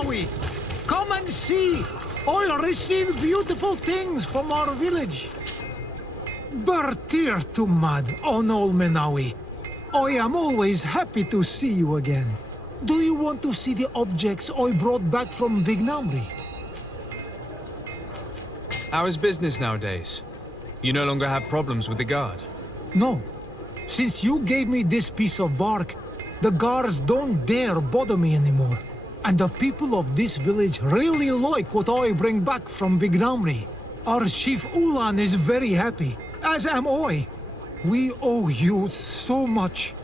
Menawi. Come and see. I receive beautiful things from our village. Bertir to mad on all Menawi. I am always happy to see you again. Do you want to see the objects I brought back from Vignamri? How is business nowadays? You no longer have problems with the guard? No. Since you gave me this piece of bark, the guards don't dare bother me anymore. And the people of this village really like what I bring back from Vignamri. Our chief Ulan is very happy, as am I. We owe you so much.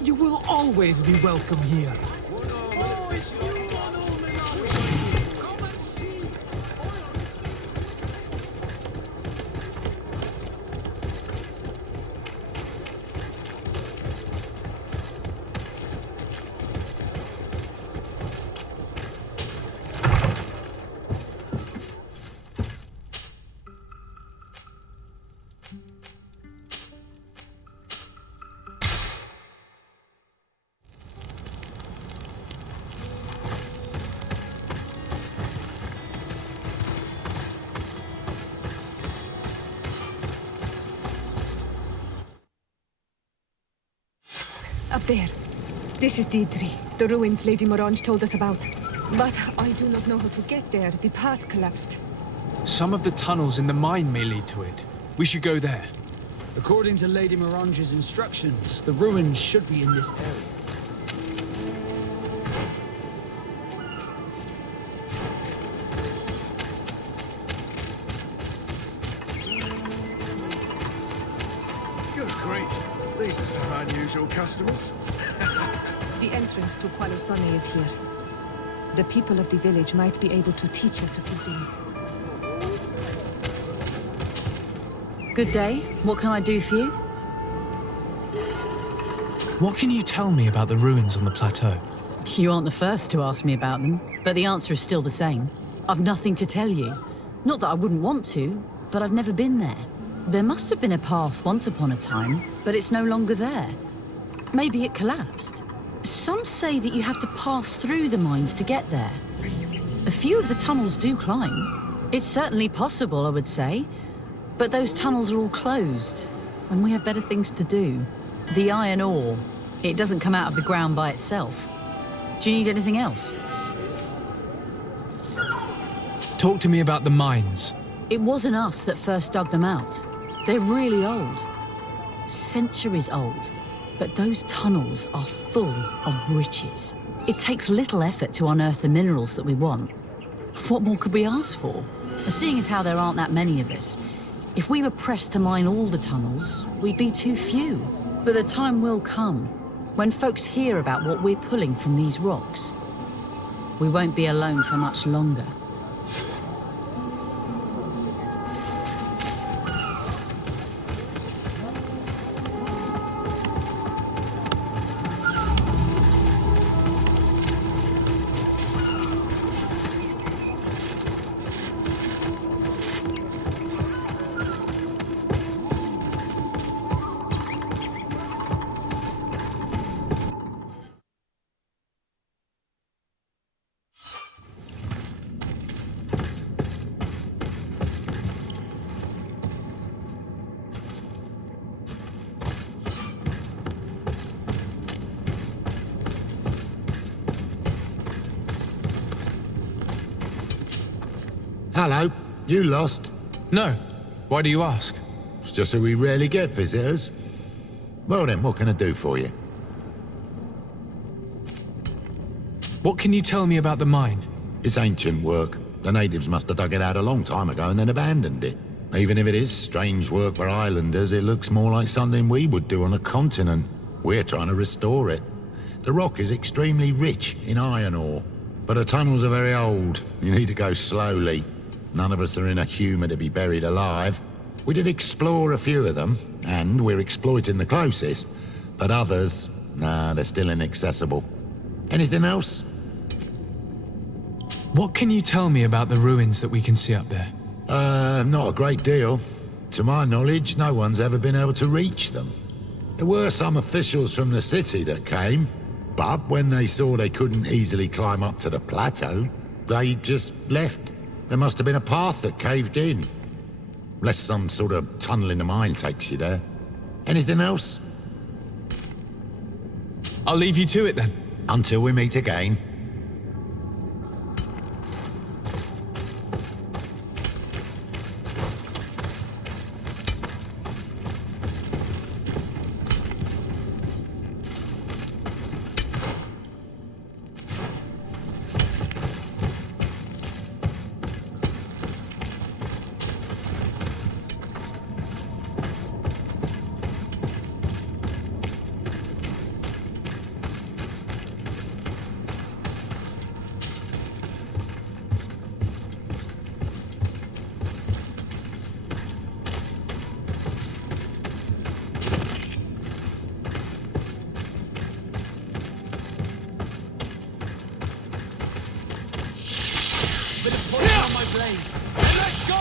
You will always be welcome here. Oh, it's you, Menawi. Come and see. Up there. This is D3, the ruins Lady Morange told us about. But I do not know how to get there. The path collapsed. Some of the tunnels in the mine may lead to it. We should go there. According to Lady Morange's instructions, the ruins should be in this area. Good grief. These are some unusual customers. The entrance to Qualusone is here. The people of the village might be able to teach us a few things. Good day. What can I do for you? What can you tell me about the ruins on the plateau? You aren't the first to ask me about them, but the answer is still the same. I've nothing to tell you. Not that I wouldn't want to, but I've never been there. There must have been a path once upon a time, but it's no longer there. Maybe it collapsed. Some say that you have to pass through the mines to get there. A few of the tunnels do climb. It's certainly possible, I would say. But those tunnels are all closed, and we have better things to do. The iron ore, it doesn't come out of the ground by itself. Do you need anything else? Talk to me about the mines. It wasn't us that first dug them out. They're really old. Centuries old. But those tunnels are full of riches. It takes little effort to unearth the minerals that we want. What more could we ask for? Seeing as how there aren't that many of us, if we were pressed to mine all the tunnels, we'd be too few. But the time will come when folks hear about what we're pulling from these rocks. We won't be alone for much longer. Hello, you lost? No. Why do you ask? It's just that we rarely get visitors. Well then, what can I do for you? What can you tell me about the mine? It's ancient work. The natives must have dug it out a long time ago and then abandoned it. Even if it is strange work for islanders, it looks more like something we would do on a continent. We're trying to restore it. The rock is extremely rich in iron ore, but the tunnels are very old. You need to go slowly. None of us are in a humour to be buried alive. We did explore a few of them, and we're exploiting the closest. But others, nah, they're still inaccessible. Anything else? What can you tell me about the ruins that we can see up there? Not a great deal. To my knowledge, no one's ever been able to reach them. There were some officials from the city that came, but when they saw they couldn't easily climb up to the plateau, they just left. There must have been a path that caved in. Unless some sort of tunnel in the mine takes you there. Anything else? I'll leave you to it then. Until we meet again. Let's go!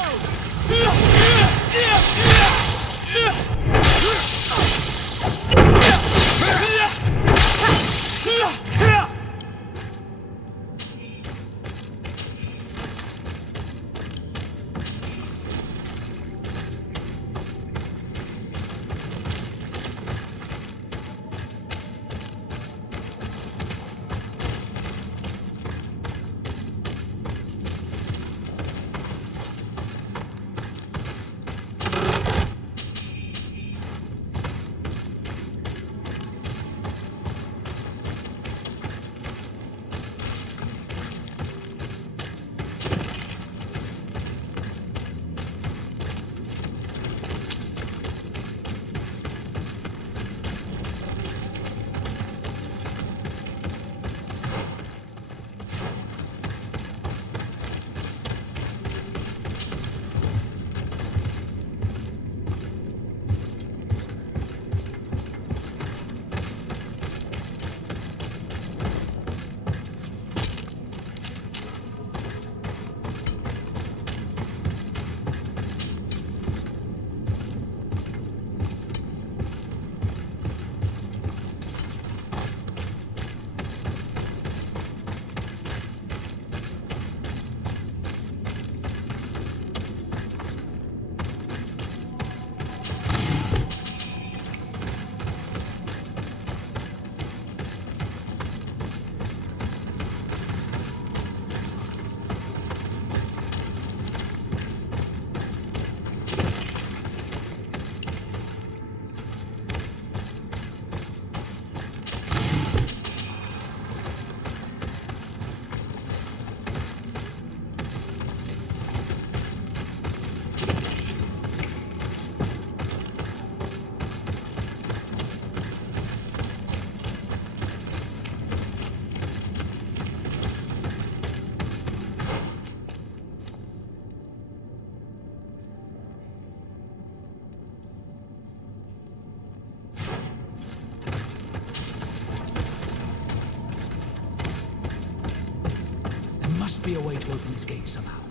Must be a way to open this gate somehow.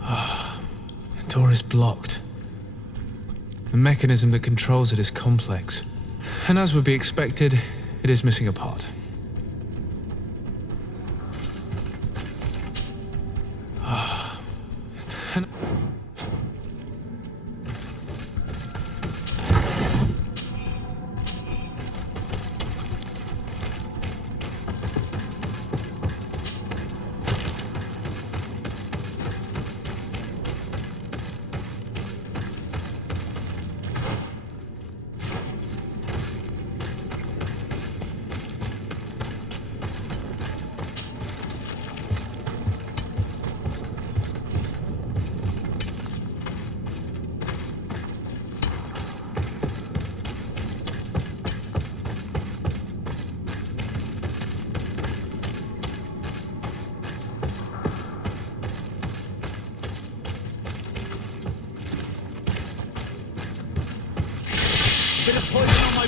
The door is blocked. The mechanism that controls it is complex. And as would be expected, it is missing a part.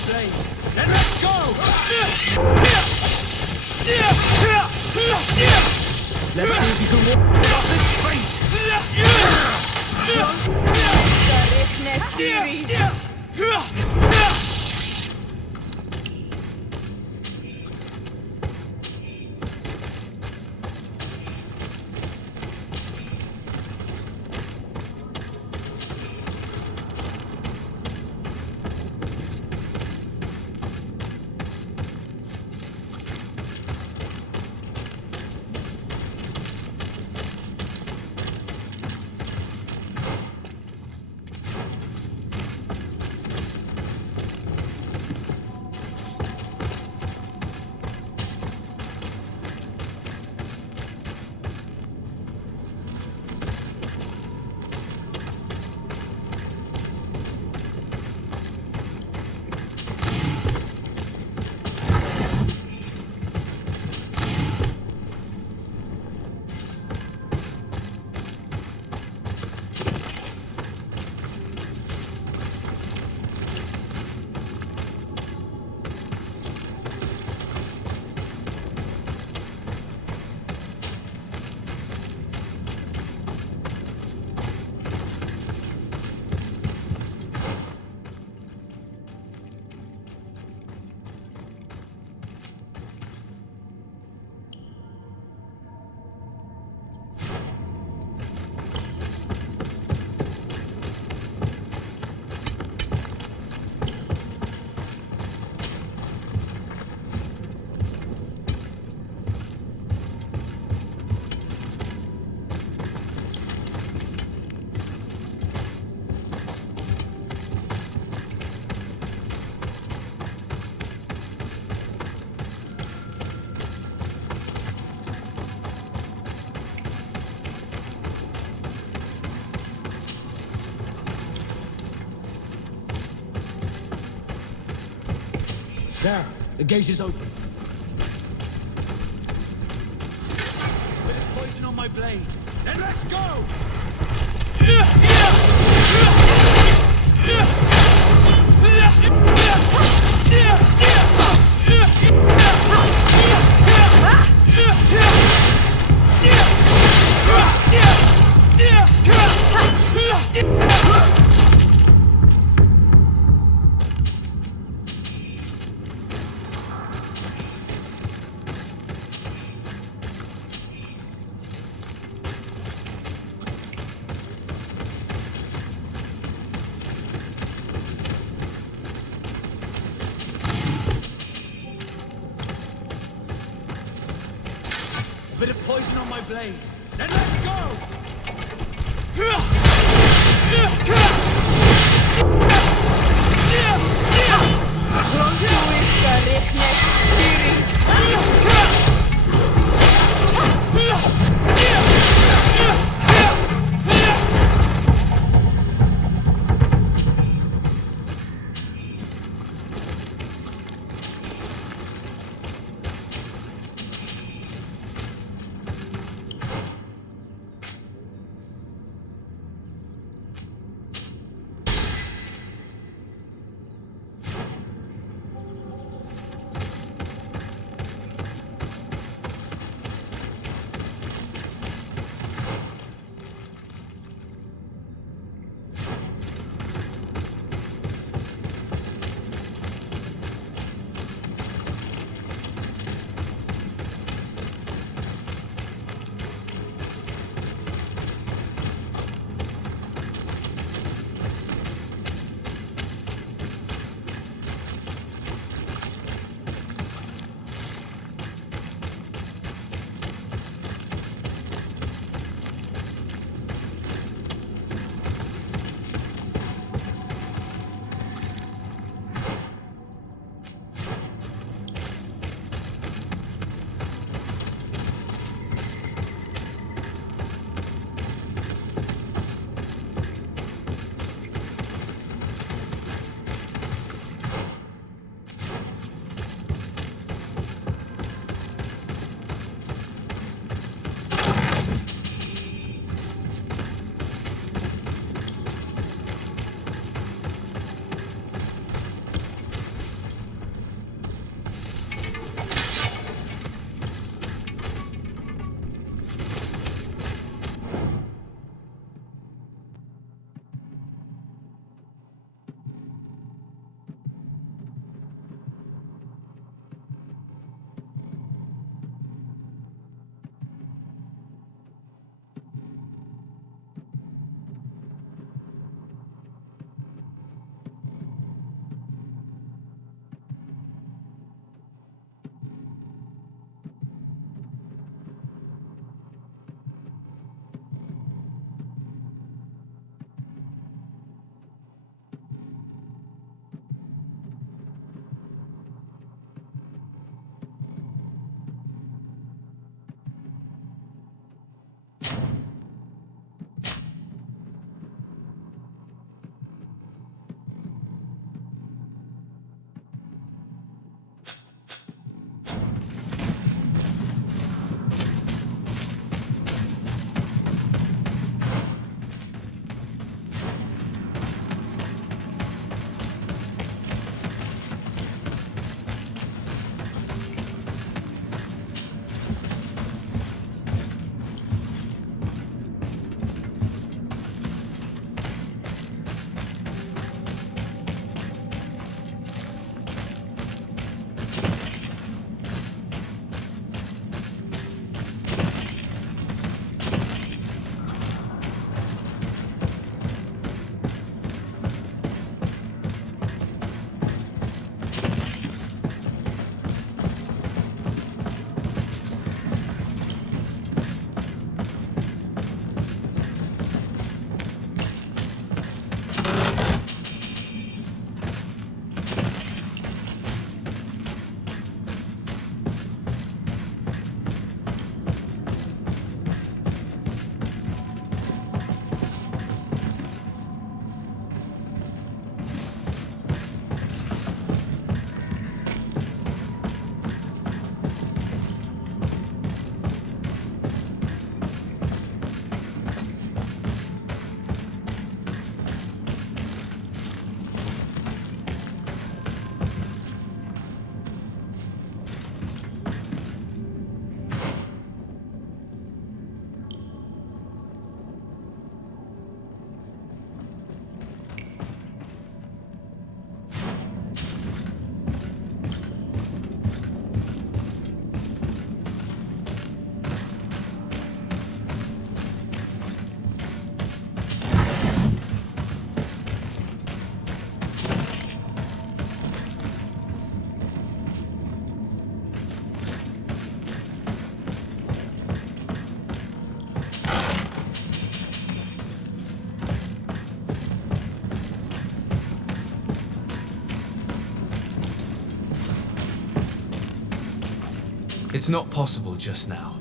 blade. Then let's go! Let's see if you can walk off this fate! There, the gate is open. Bit of poison on my blade. Then let's go! Bit of poison on my blade. Then let's go! It's not possible just now.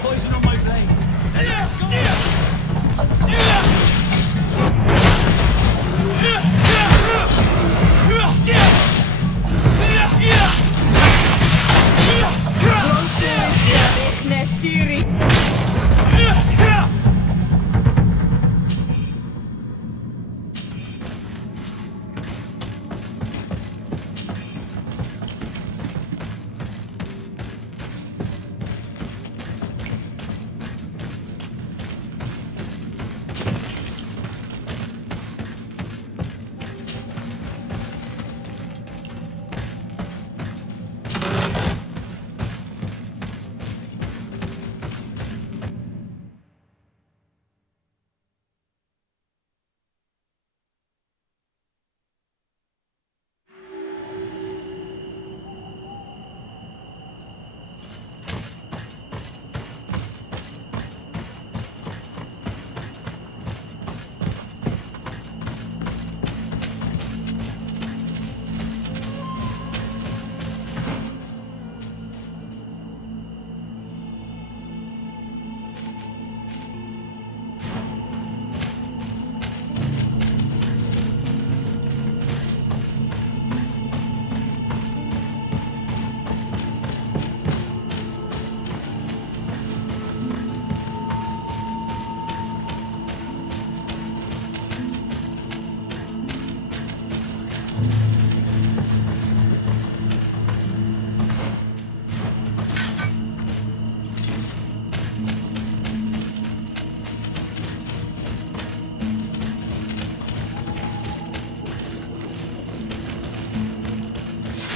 Poison on my blade. Let's go!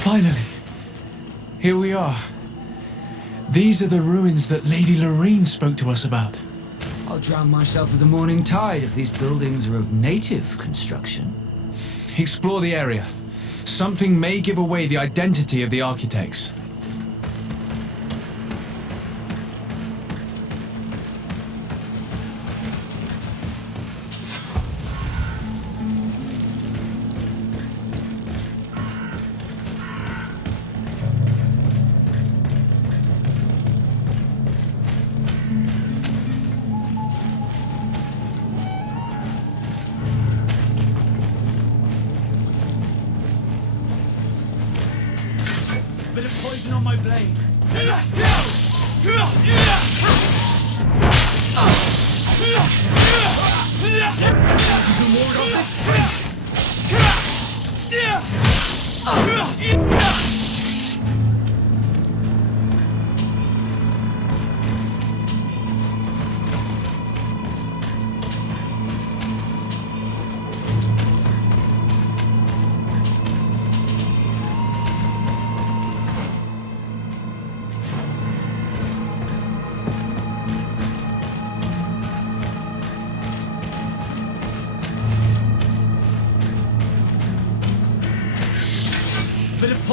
Finally, here we are. These are the ruins that Lady Lorraine spoke to us about. I'll drown myself with the morning tide if these buildings are of native construction. Explore the area. Something may give away the identity of the architects. Bit of poison on my blade. Let's go! To ward off this fate!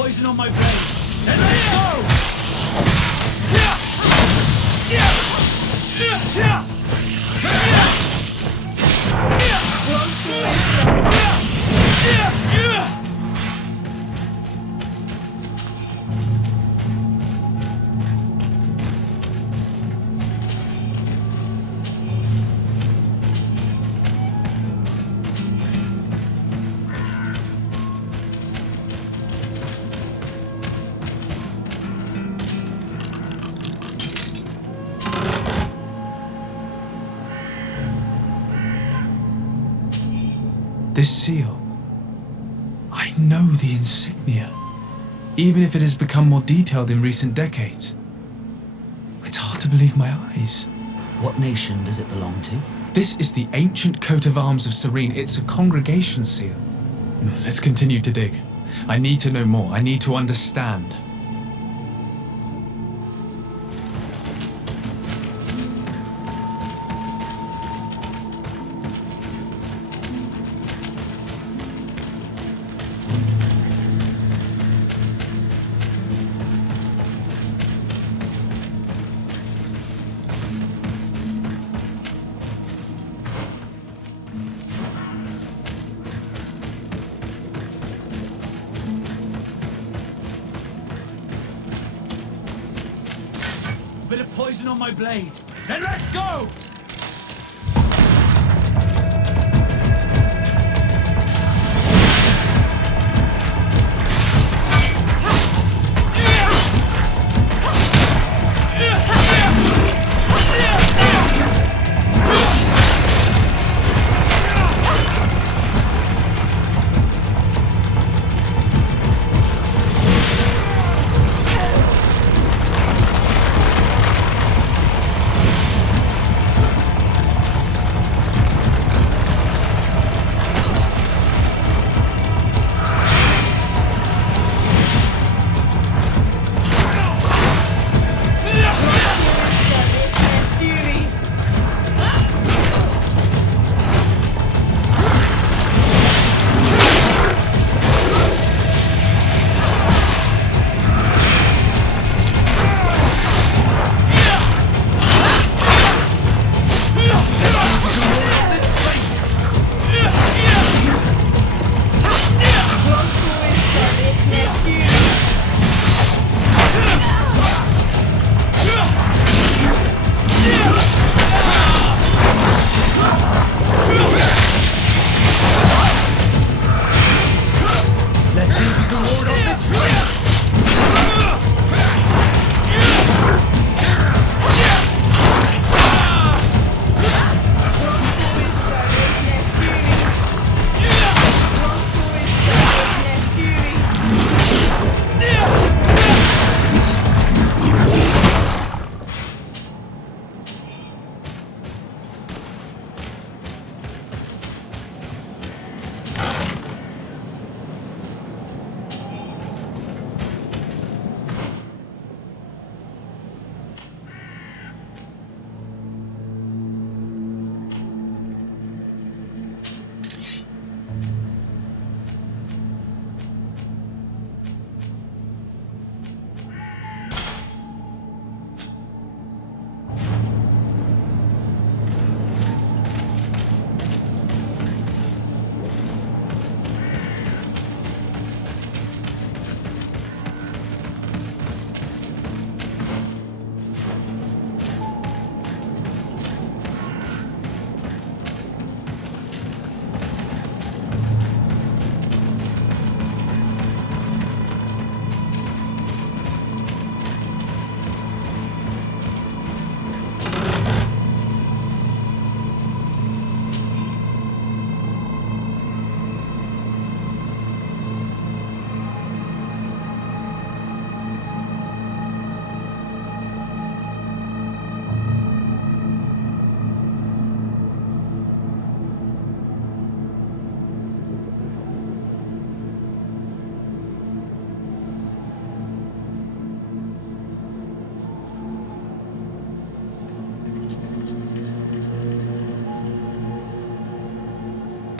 poison on my blade. Then let's go! This seal. I know the insignia, even if it has become more detailed in recent decades. It's hard to believe my eyes. What nation does it belong to? This is the ancient coat of arms of Serene. It's a congregation seal. No, let's continue to dig. I need to know more. I need to understand. Bit of poison on my blade. Then let's go!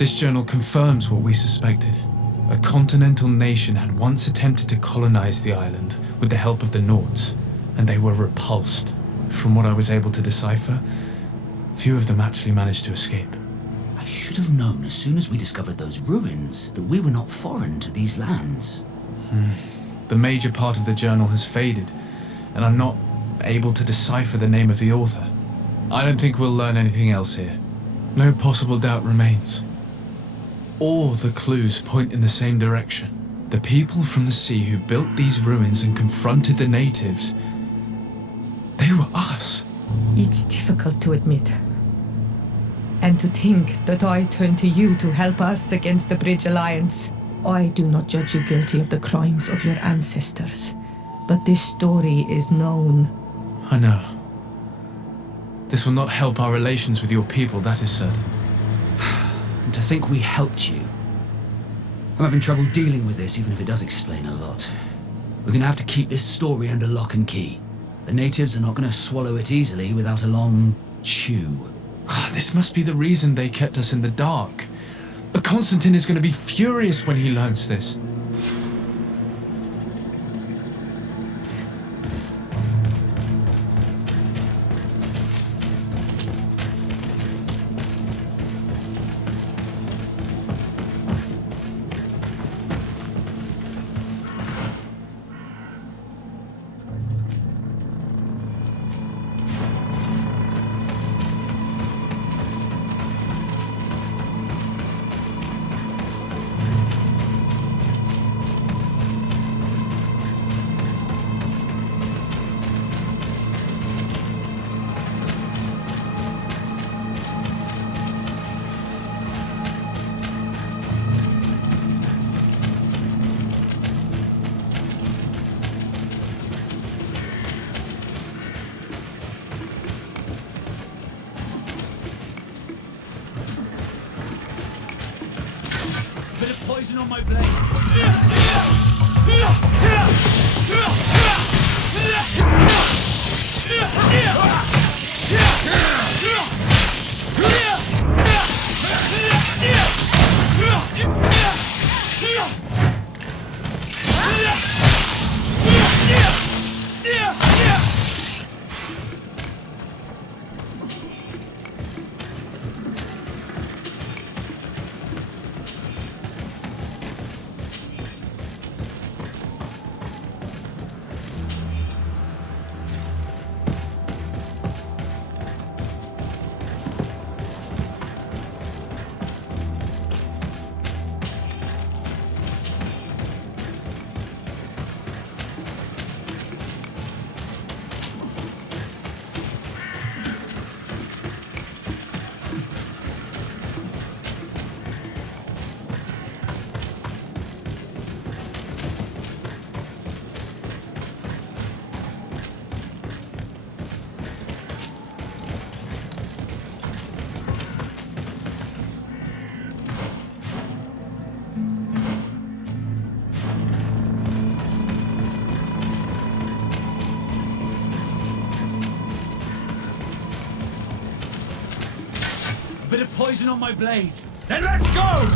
This journal confirms what we suspected. A continental nation had once attempted to colonize the island with the help of the Nords, and they were repulsed. From what I was able to decipher, few of them actually managed to escape. I should have known as soon as we discovered those ruins that we were not foreign to these lands. The major part of the journal has faded, and I'm not able to decipher the name of the author. I don't think we'll learn anything else here. No possible doubt remains. All the clues point in the same direction. The people from the sea who built these ruins and confronted the natives, they were us. It's difficult to admit. And to think that I turn to you to help us against the Bridge Alliance. I do not judge you guilty of the crimes of your ancestors, but this story is known. I know. This will not help our relations with your people, that is certain. And to think we helped you. I'm having trouble dealing with this, even if it does explain a lot. We're gonna have to keep this story under lock and key. The natives are not gonna swallow it easily without a long chew. This must be the reason they kept us in the dark. Constantine is going to be furious when he learns this. Bit of poison on my blade. Bit of poison on my blade. Then let's go!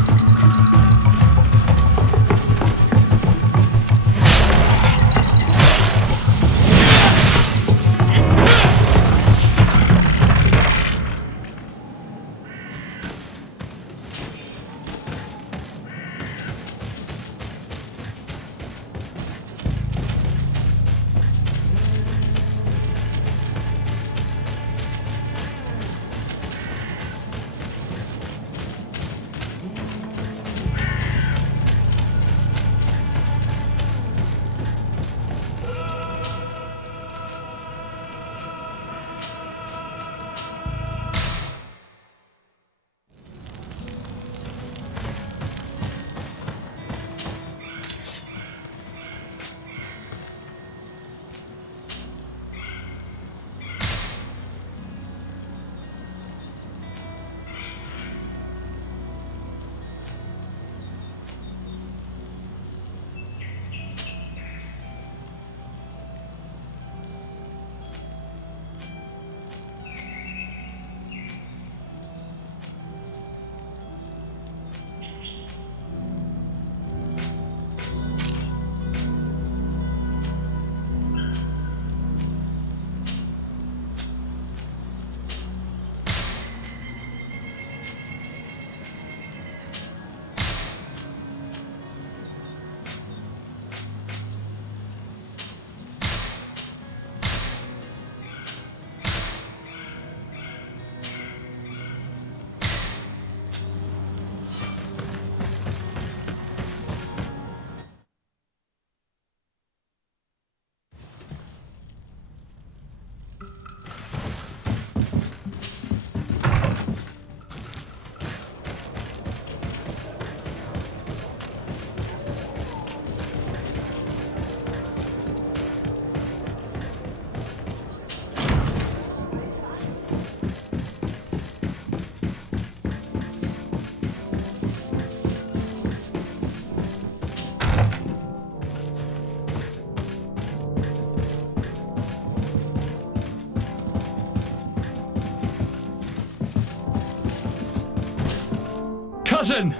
Cousin!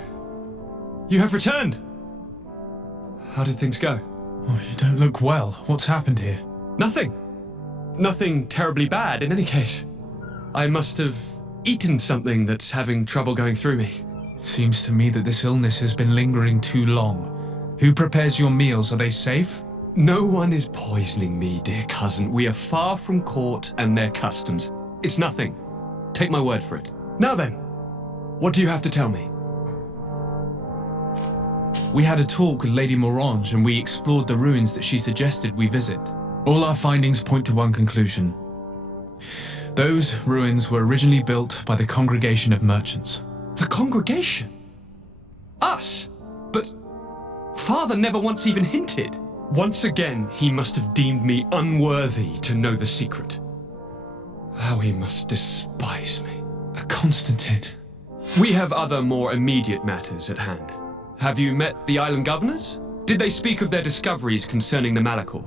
You have returned! How did things go? Oh, you don't look well. What's happened here? Nothing. Nothing terribly bad in any case. I must have eaten something that's having trouble going through me. Seems to me that this illness has been lingering too long. Who prepares your meals? Are they safe? No one is poisoning me, dear cousin. We are far from court and their customs. It's nothing. Take my word for it. Now then, what do you have to tell me? We had a talk with Lady Morange and we explored the ruins that she suggested we visit. All our findings point to one conclusion. Those ruins were originally built by the Congregation of Merchants. The congregation? Us? But Father never once even hinted. Once again, he must have deemed me unworthy to know the secret. How he must despise me. Constantine. We have other more immediate matters at hand. Have you met the island governors? Did they speak of their discoveries concerning the Malachor?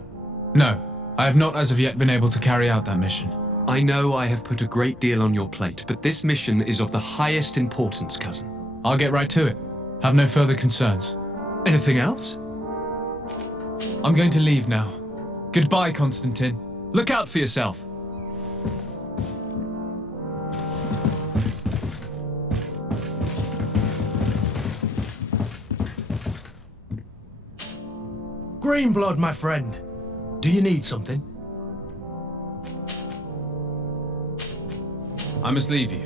No, I have not as of yet been able to carry out that mission. I know I have put a great deal on your plate, but this mission is of the highest importance, cousin. I'll get right to it. Have no further concerns. Anything else? I'm going to leave now. Goodbye, Constantine. Look out for yourself. Greenblood, my friend. Do you need something? I must leave you.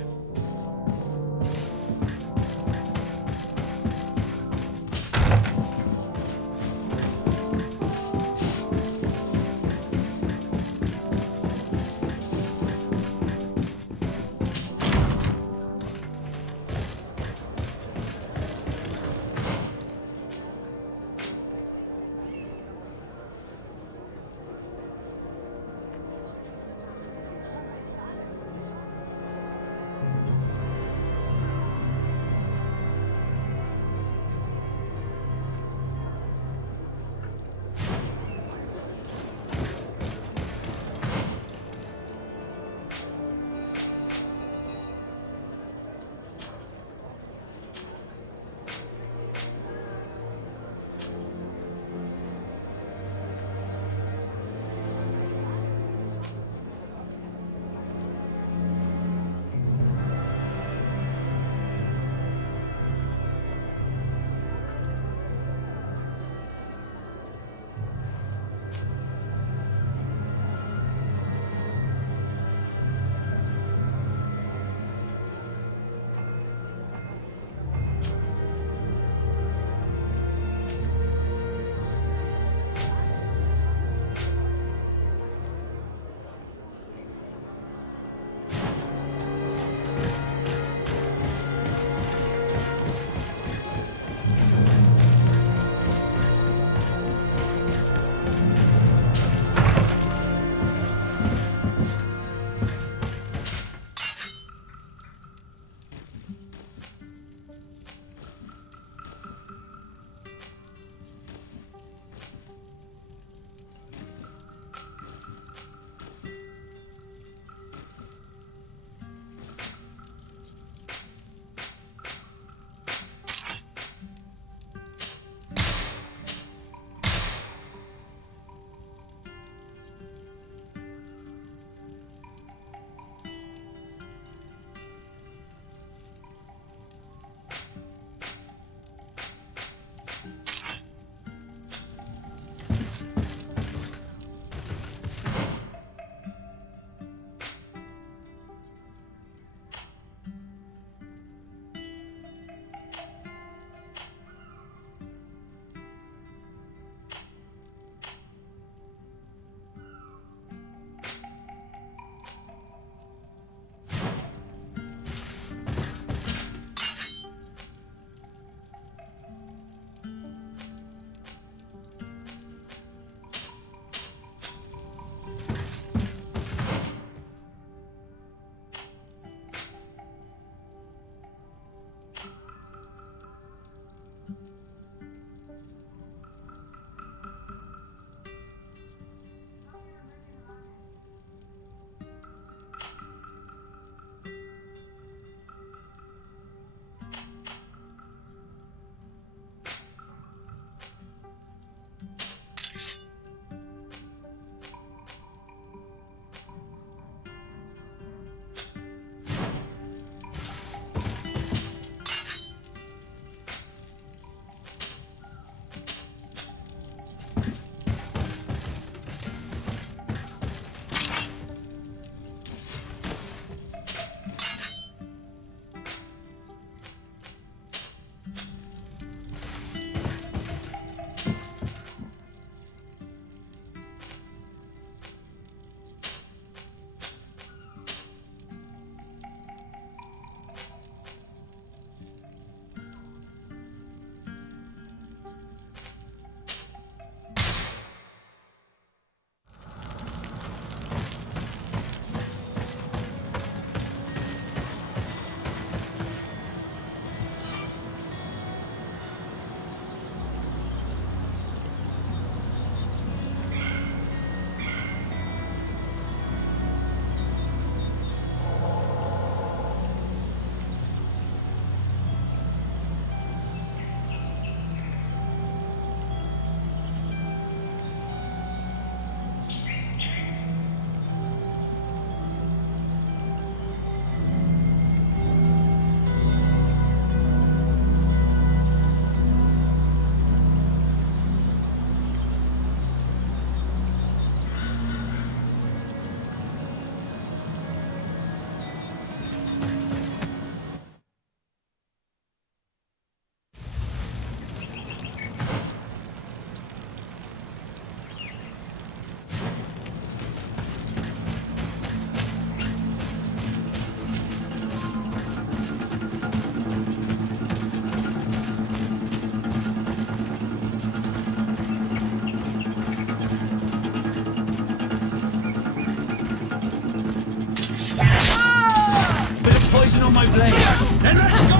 blade. Then let's go!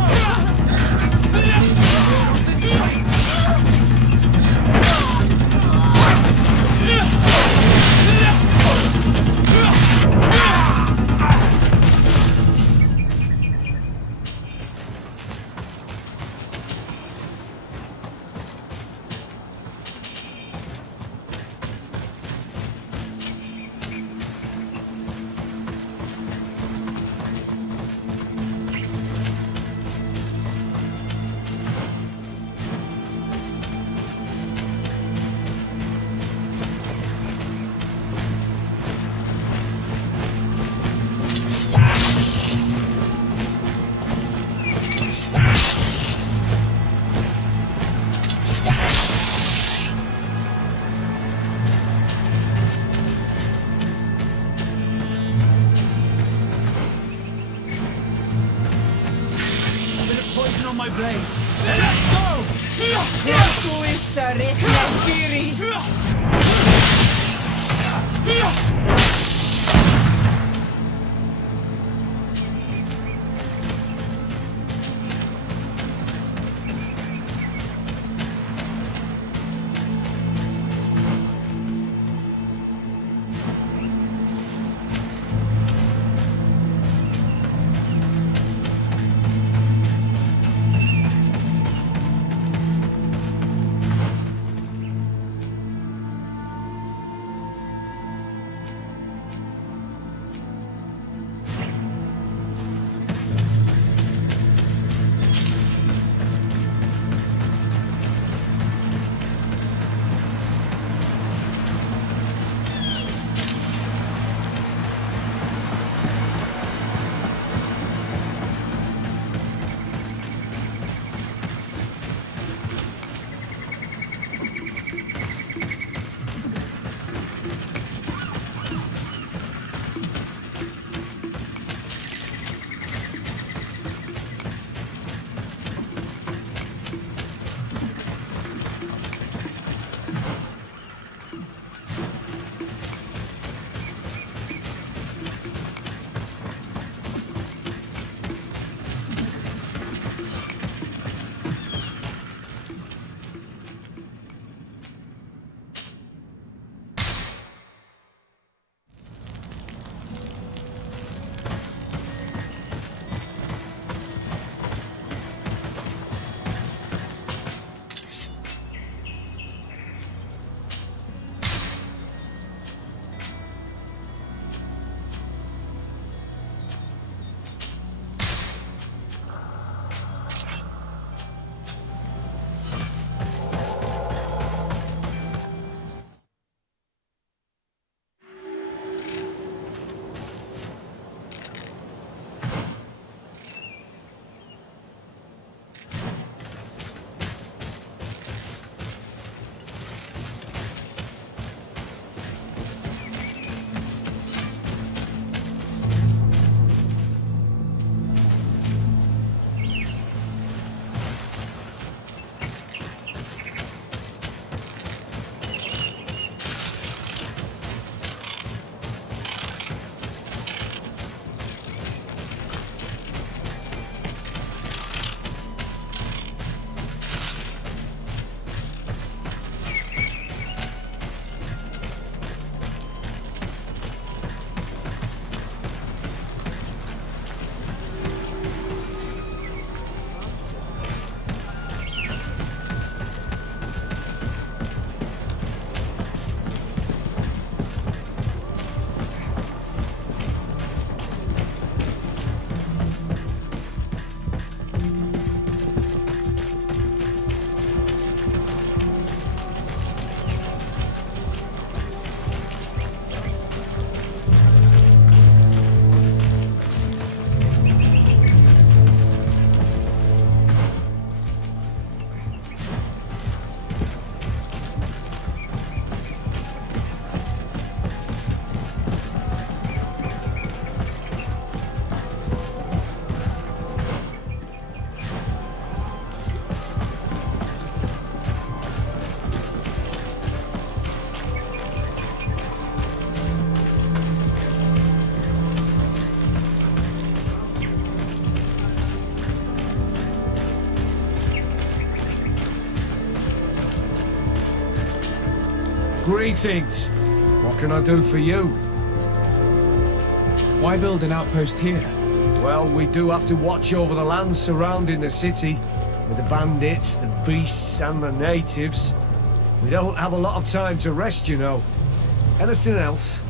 My blade. Then let's go! Who is the reckless fury? Greetings. What can I do for you? Why build an outpost here? Well, we do have to watch over the lands surrounding the city, with the bandits, the beasts, and the natives. We don't have a lot of time to rest, you know. Anything else?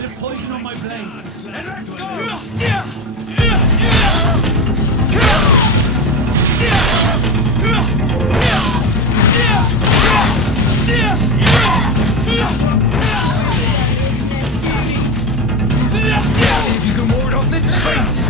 bit of poison on my blade. And let's go! See if you can ward off this fate!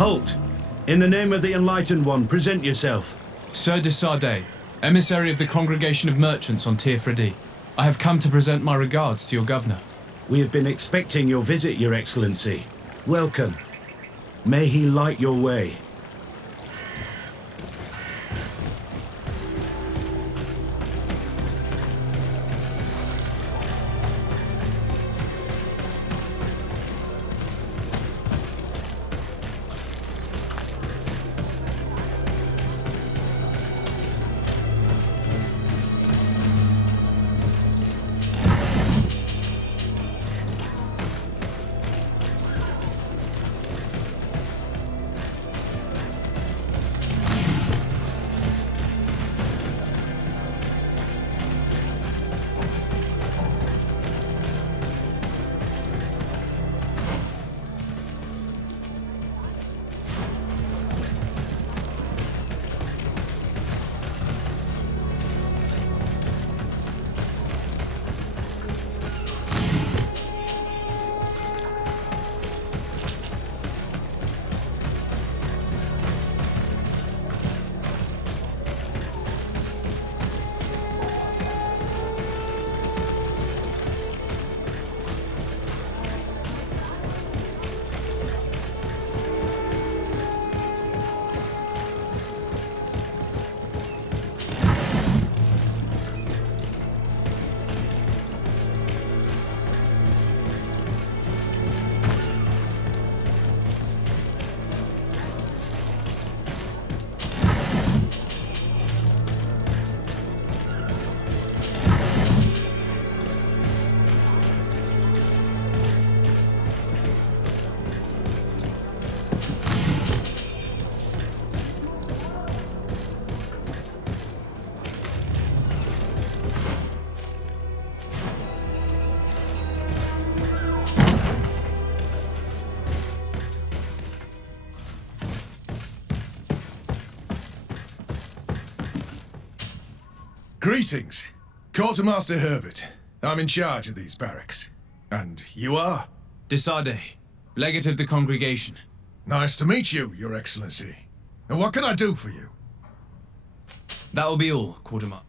Halt! In the name of the Enlightened One, present yourself. Sir de Sardet, emissary of the Congregation of Merchants on Tirfredi. I have come to present my regards to your governor. We have been expecting your visit, Your Excellency. Welcome. May he light your way. Greetings. Quartermaster Herbert. I'm in charge of these barracks. And you are? De Sardet, legate of the Congregation. Nice to meet you, Your Excellency. And what can I do for you? That will be all, Quartermaster.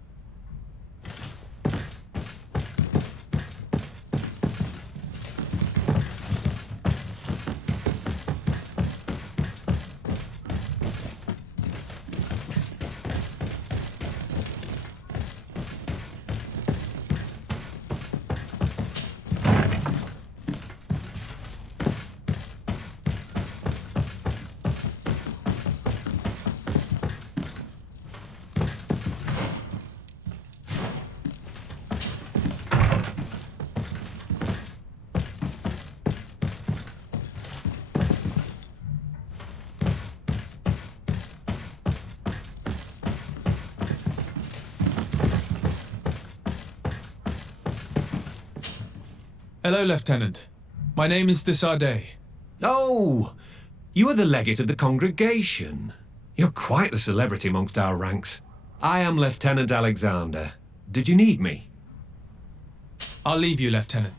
Hello, Lieutenant. My name is Desade. Oh, you are the legate of the congregation. You're quite the celebrity amongst our ranks. I am Lieutenant Alexander. Did you need me? I'll leave you, Lieutenant.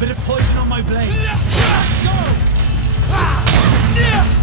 Bit of poison on my blade. Let's go! Yeah!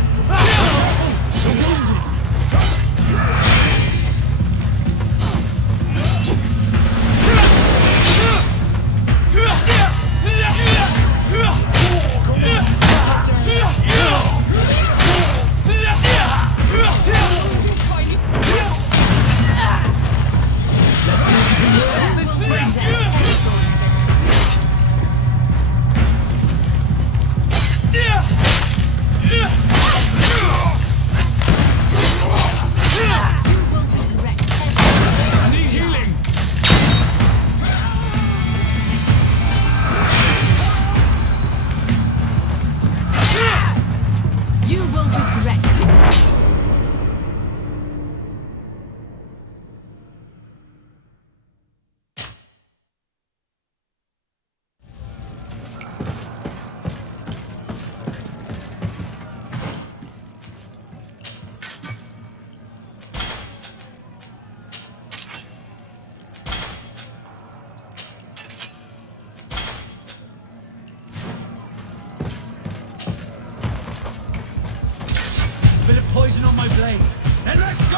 poison on my blade. Then let's go!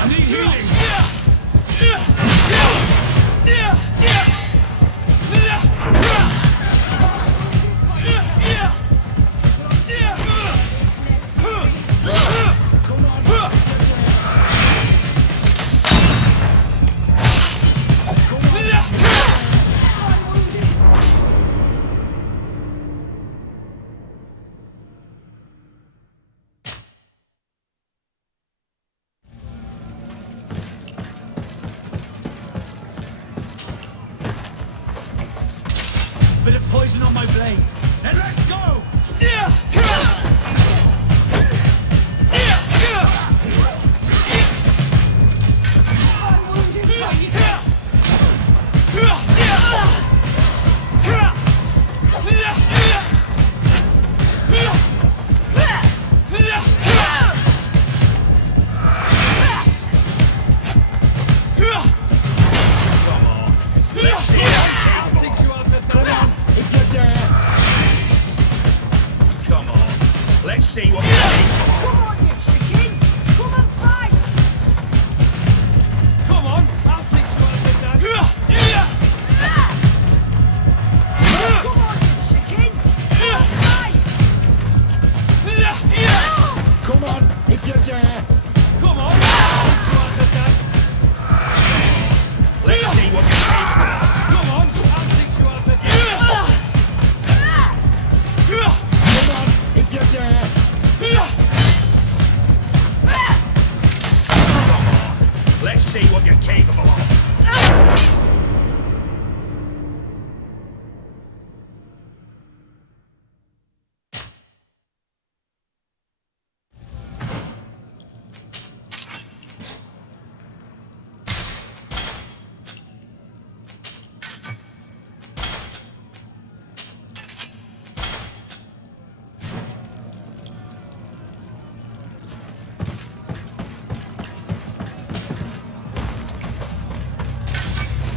I need healing. Bit of poison on my blade. Then let's go! I'm wounded. Let's see what you think. Come on, you chicken! Come and fight! Come on, I'll fix you out of that. Come on, you chicken! Come and fight! Come on, if you dare. Come on, I'll fix you out of that. Let's see what you think. Come on, I'll fix you out of that. Come on, if you dare. Come on, let's see what you're capable of.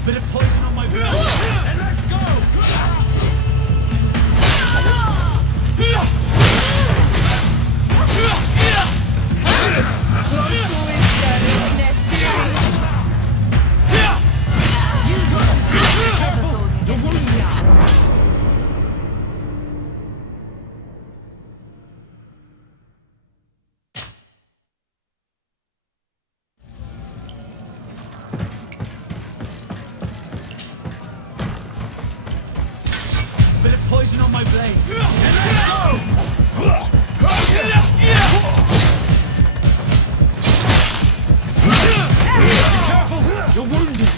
Bit of poison on my blade. And let's go! Bit of poison on my blade. And let's go! Be careful! You're wounded!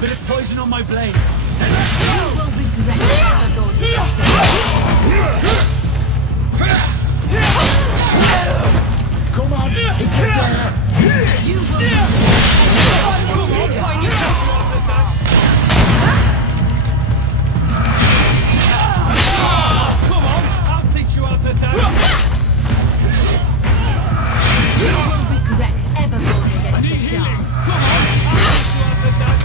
Bit of poison on my blade. And let's go! You will regret never going against the Come on, if you dare. You will regret Come on, I'll teach you how to dance. You will regret ever going I against need this healing. guard. Come on, I'll teach you how to dance.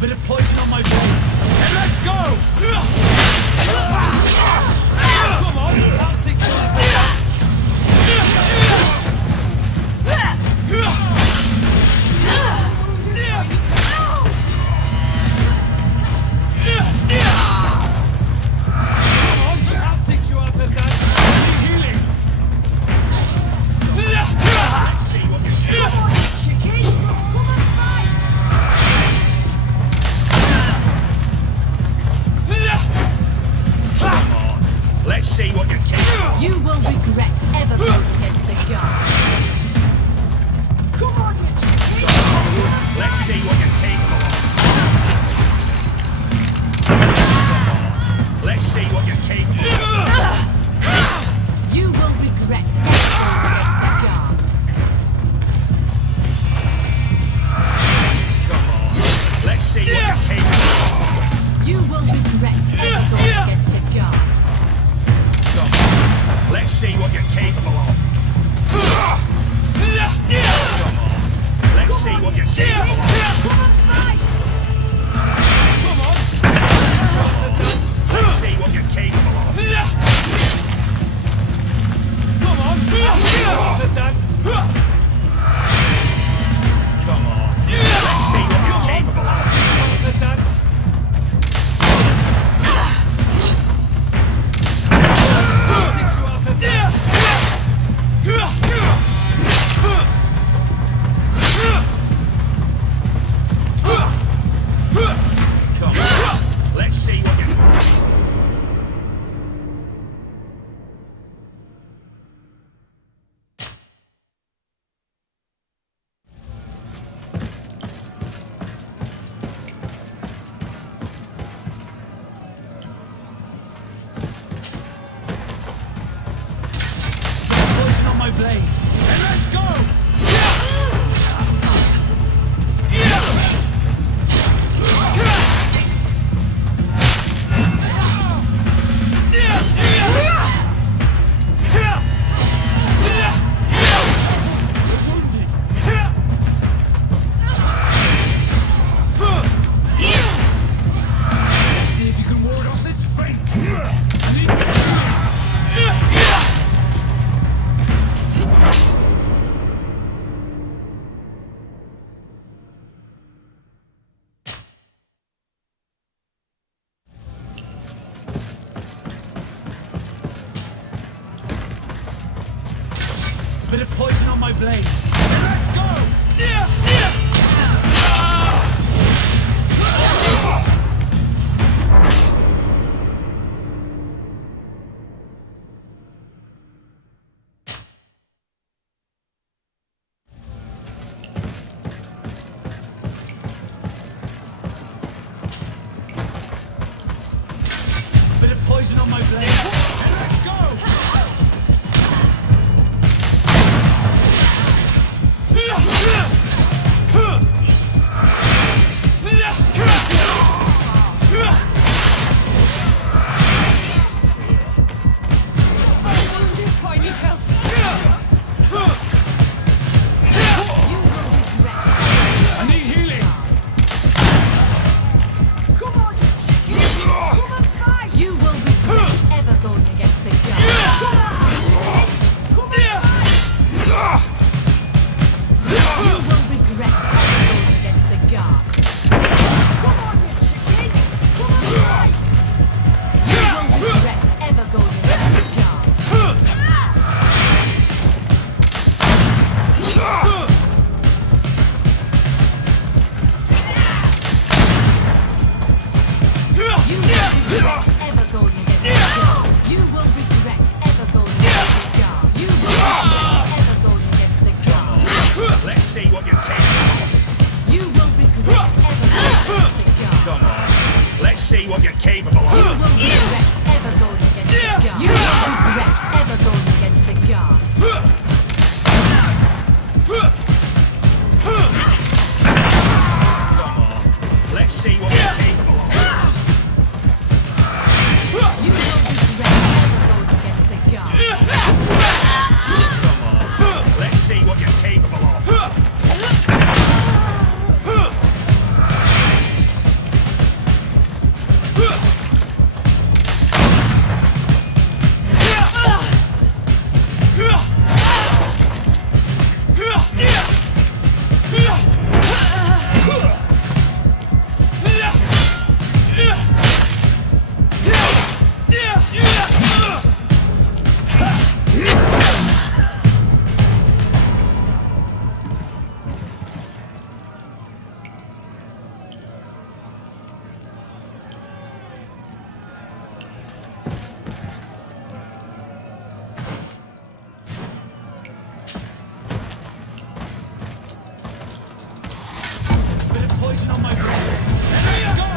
Bit of poison on my blade. And let's go! Come on, I'll teach you how to dance. Let's see what you're capable of. Let's see what you're capable of. You will regret everything against the guard. Come on. Let's see what you're capable of. You will regret ever going against the guard. Come on. Let's see what you're capable of. Come on. Let's see what you're capable of. Come on, fight! Let's see what you're capable of. Come on! The dance! Come on. Let's see what you're capable of. The dance! Come on. Let's see what you're... Poison on my blade. And let's go! Let's see if you can ward off this feint. Bit of poison on my blade. Let's go! Bit of poison on my blade. Let's go! I need help. I need healing! Come on, you chicken! Come and fight! You will regret ever going against the guard. Come on, chicken! Come and fight! You will regret ever going against the guard. Come on, you chicken! Come and fight! You will regret ever going against the guard. You will regret ever going against the guard. You will regret ever going against the guard. You will regret ever going against the guard. Let's see what you're capable of. You will regret ever going against the guard. Come on. Let's see what you're capable You of. will regret ever going against the guard. You will regret ever going against the guard. Come on. Let's see what you're capable of. You will regret ever going against the guard. Come on. Let's see what you're capable of. poison on my blade. Let's go!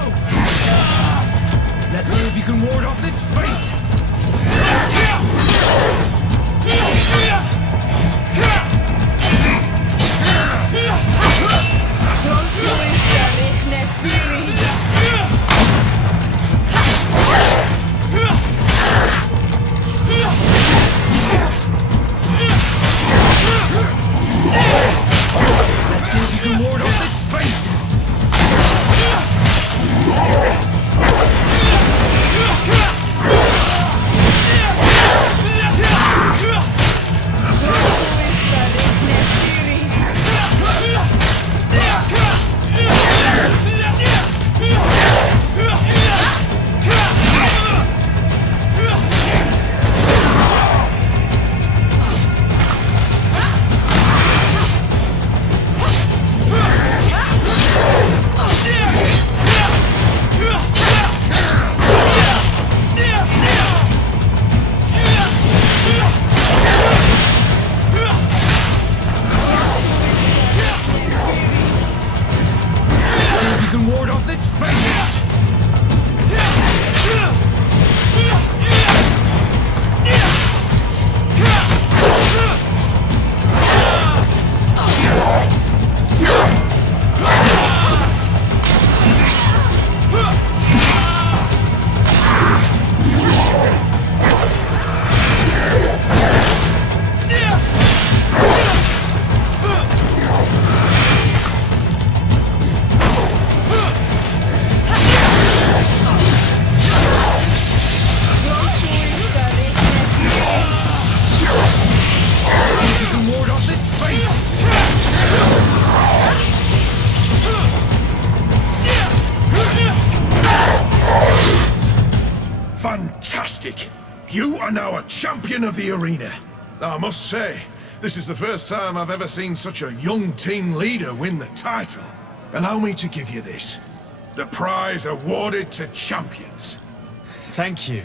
Let's see if you can ward off this fate! Let's see if you can ward off this fate! Can ward off this fate! Fantastic! You are now a champion of the arena. I must say, this is the first time I've ever seen such a young team leader win the title. Allow me to give you this. The prize awarded to champions. Thank you.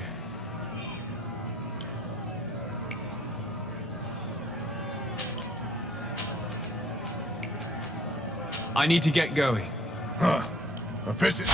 I need to get going. Huh. A pity.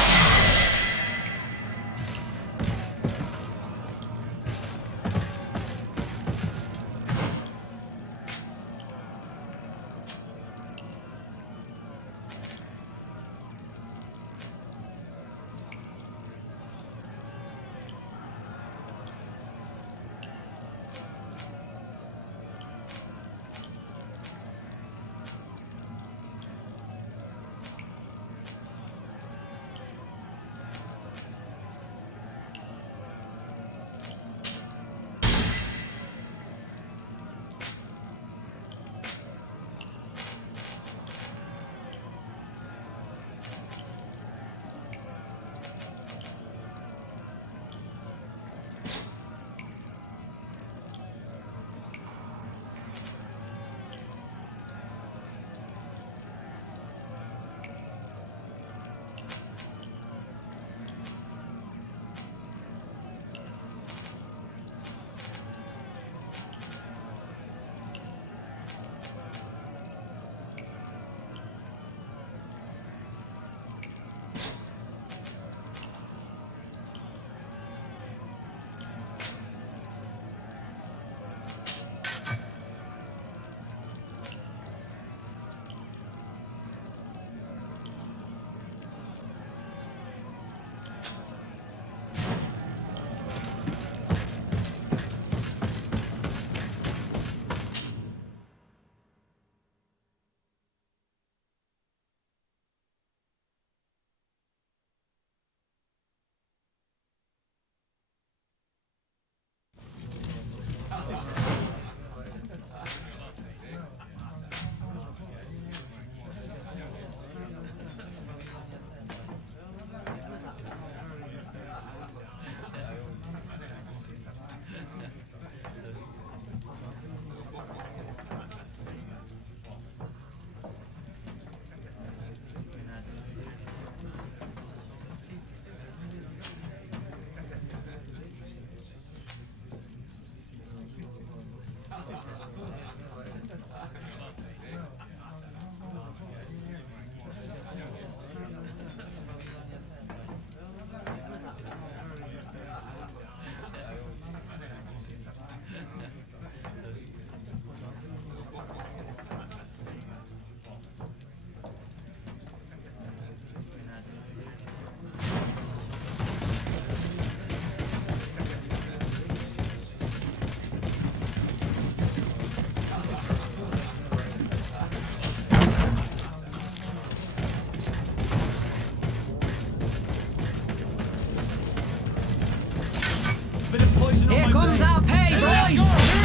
poison on Here my comes blade. our pay, boys!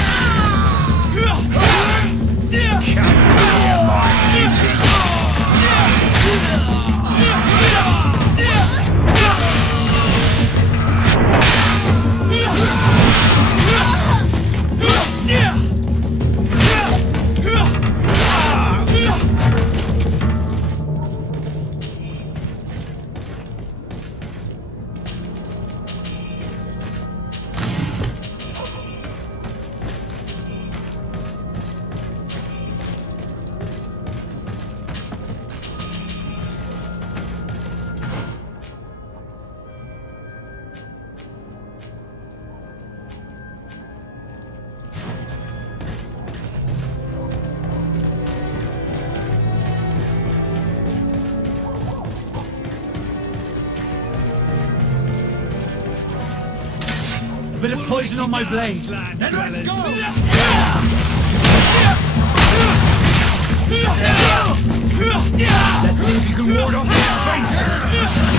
Bit of poison on my blade. Then let's go! Let's see if you can ward off this fate!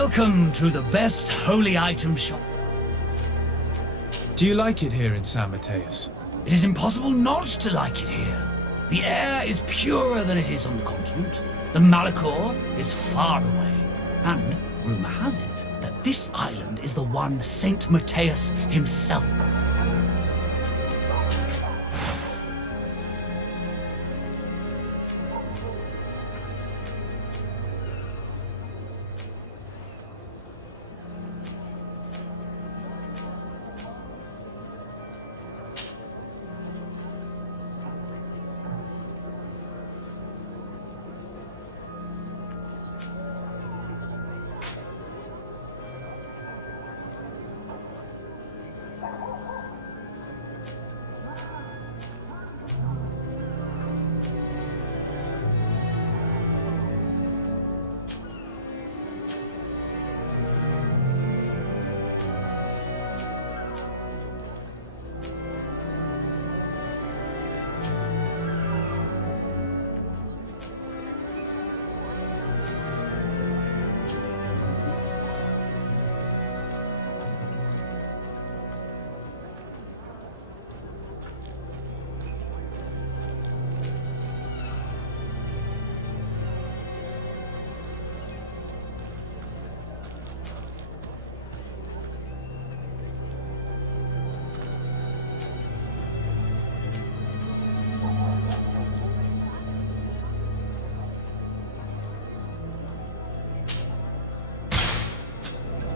Welcome to the best holy item shop. Do you like it here in San Mateus? It is impossible not to like it here. The air is purer than it is on the continent. The Malachor is far away. And rumor has it that this island is the one Saint Mateus himself.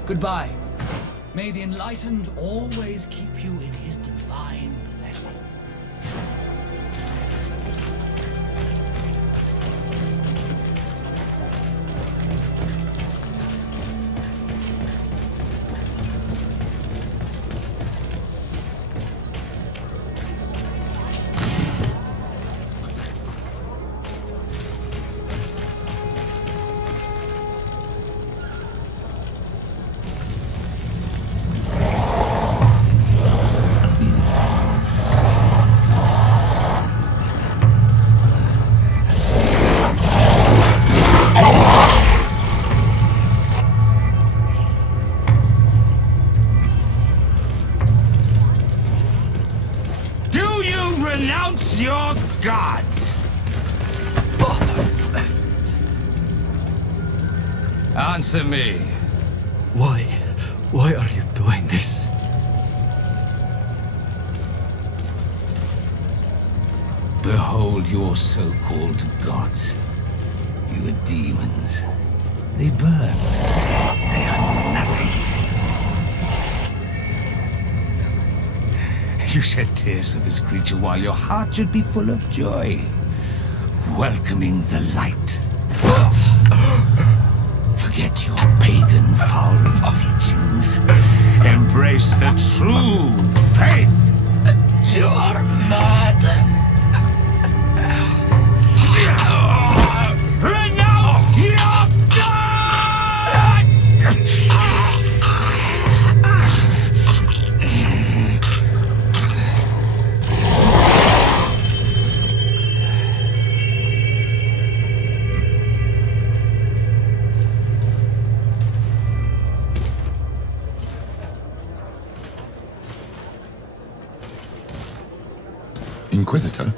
Goodbye. May the Enlightened always keep you in his divine blessing. Renounce your gods! Answer me. Why? Why are you doing this? Behold your so-called gods. You are demons. They burn. They are nothing. You shed tears for this creature while your heart should be full of joy, welcoming the light. Forget your pagan foul teachings. Embrace the true faith. You are mad. Renounce your gods! Inquisitor?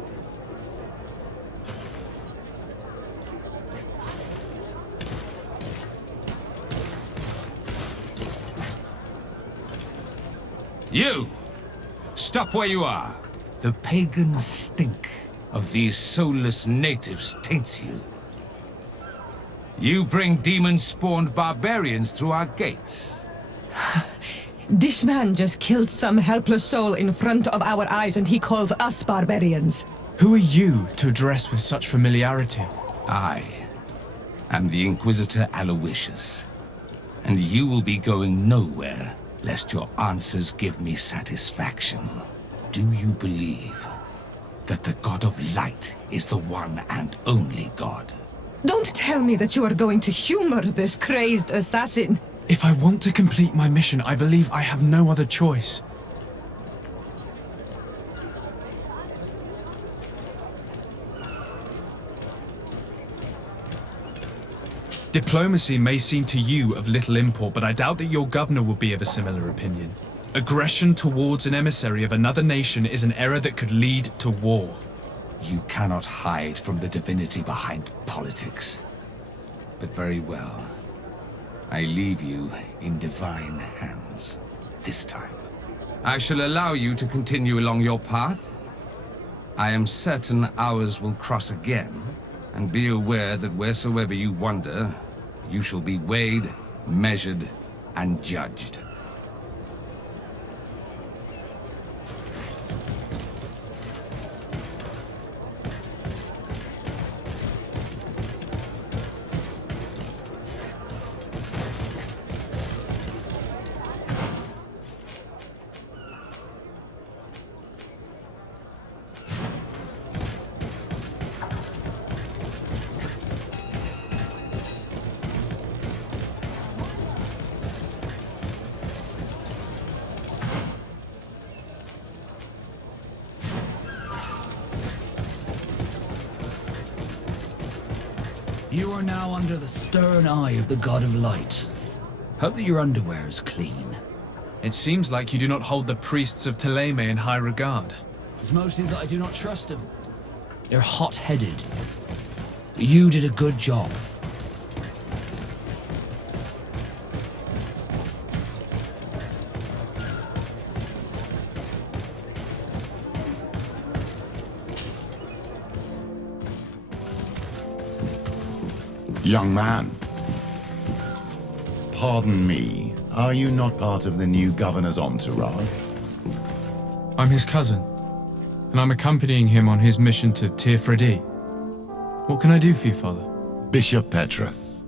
You! Stop where you are. The pagan stink of these soulless natives taints you. You bring demon-spawned barbarians through our gates. This man just killed some helpless soul in front of our eyes and he calls us barbarians. Who are you to address with such familiarity? I am the Inquisitor Aloysius, and you will be going nowhere lest your answers give me satisfaction. Do you believe that the God of Light is the one and only God? Don't tell me that you are going to humor this crazed assassin. If I want to complete my mission, I believe I have no other choice. Diplomacy may seem to you of little import, but I doubt that your governor will be of a similar opinion. Aggression towards an emissary of another nation is an error that could lead to war. You cannot hide from the divinity behind politics. But very well. I leave you in divine hands. This time. I shall allow you to continue along your path. I am certain ours will cross again, and be aware that wheresoever you wander, you shall be weighed, measured, and judged. You are now under the stern eye of the God of Light. Hope that your underwear is clean. It seems like you do not hold the priests of Thélème in high regard. It's mostly that I do not trust them. They're hot-headed. You did a good job. Young man. Pardon me, are you not part of the new governor's entourage? I'm his cousin, and I'm accompanying him on his mission to Tir-Fredi. What can I do for you, Father? Bishop Petrus.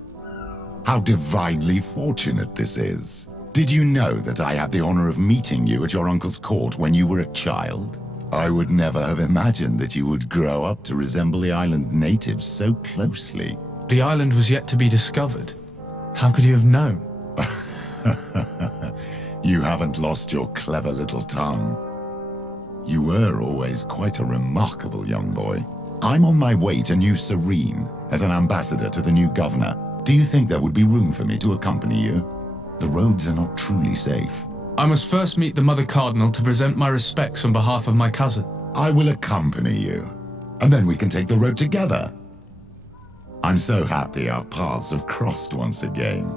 How divinely fortunate this is. Did you know that I had the honor of meeting you at your uncle's court when you were a child? I would never have imagined that you would grow up to resemble the island natives so closely. The island was yet to be discovered. How could you have known? You haven't lost your clever little tongue. You were always quite a remarkable young boy. I'm on my way to New Serene as an ambassador to the new governor. Do you think there would be room for me to accompany you? The roads are not truly safe. I must first meet the Mother Cardinal to present my respects on behalf of my cousin. I will accompany you, and then we can take the road together. I'm so happy our paths have crossed once again.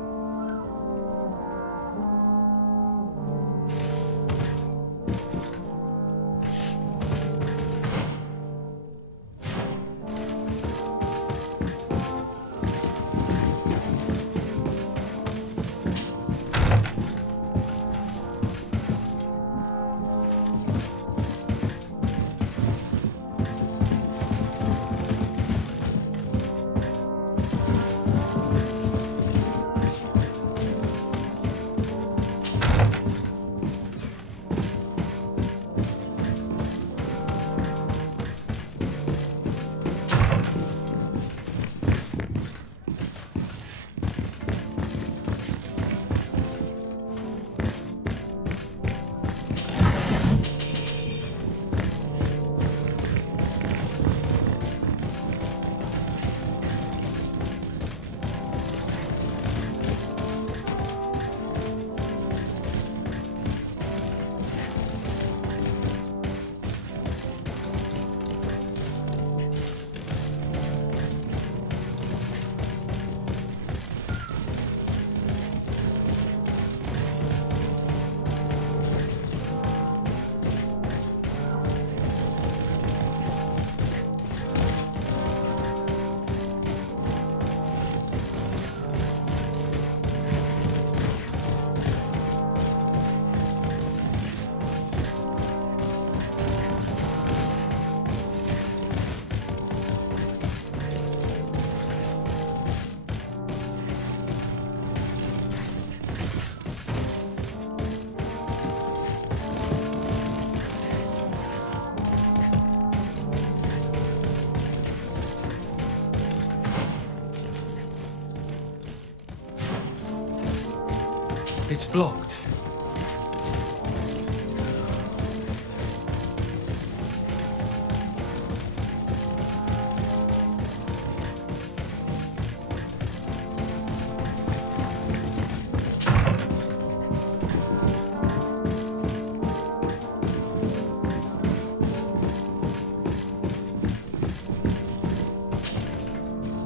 It's blocked.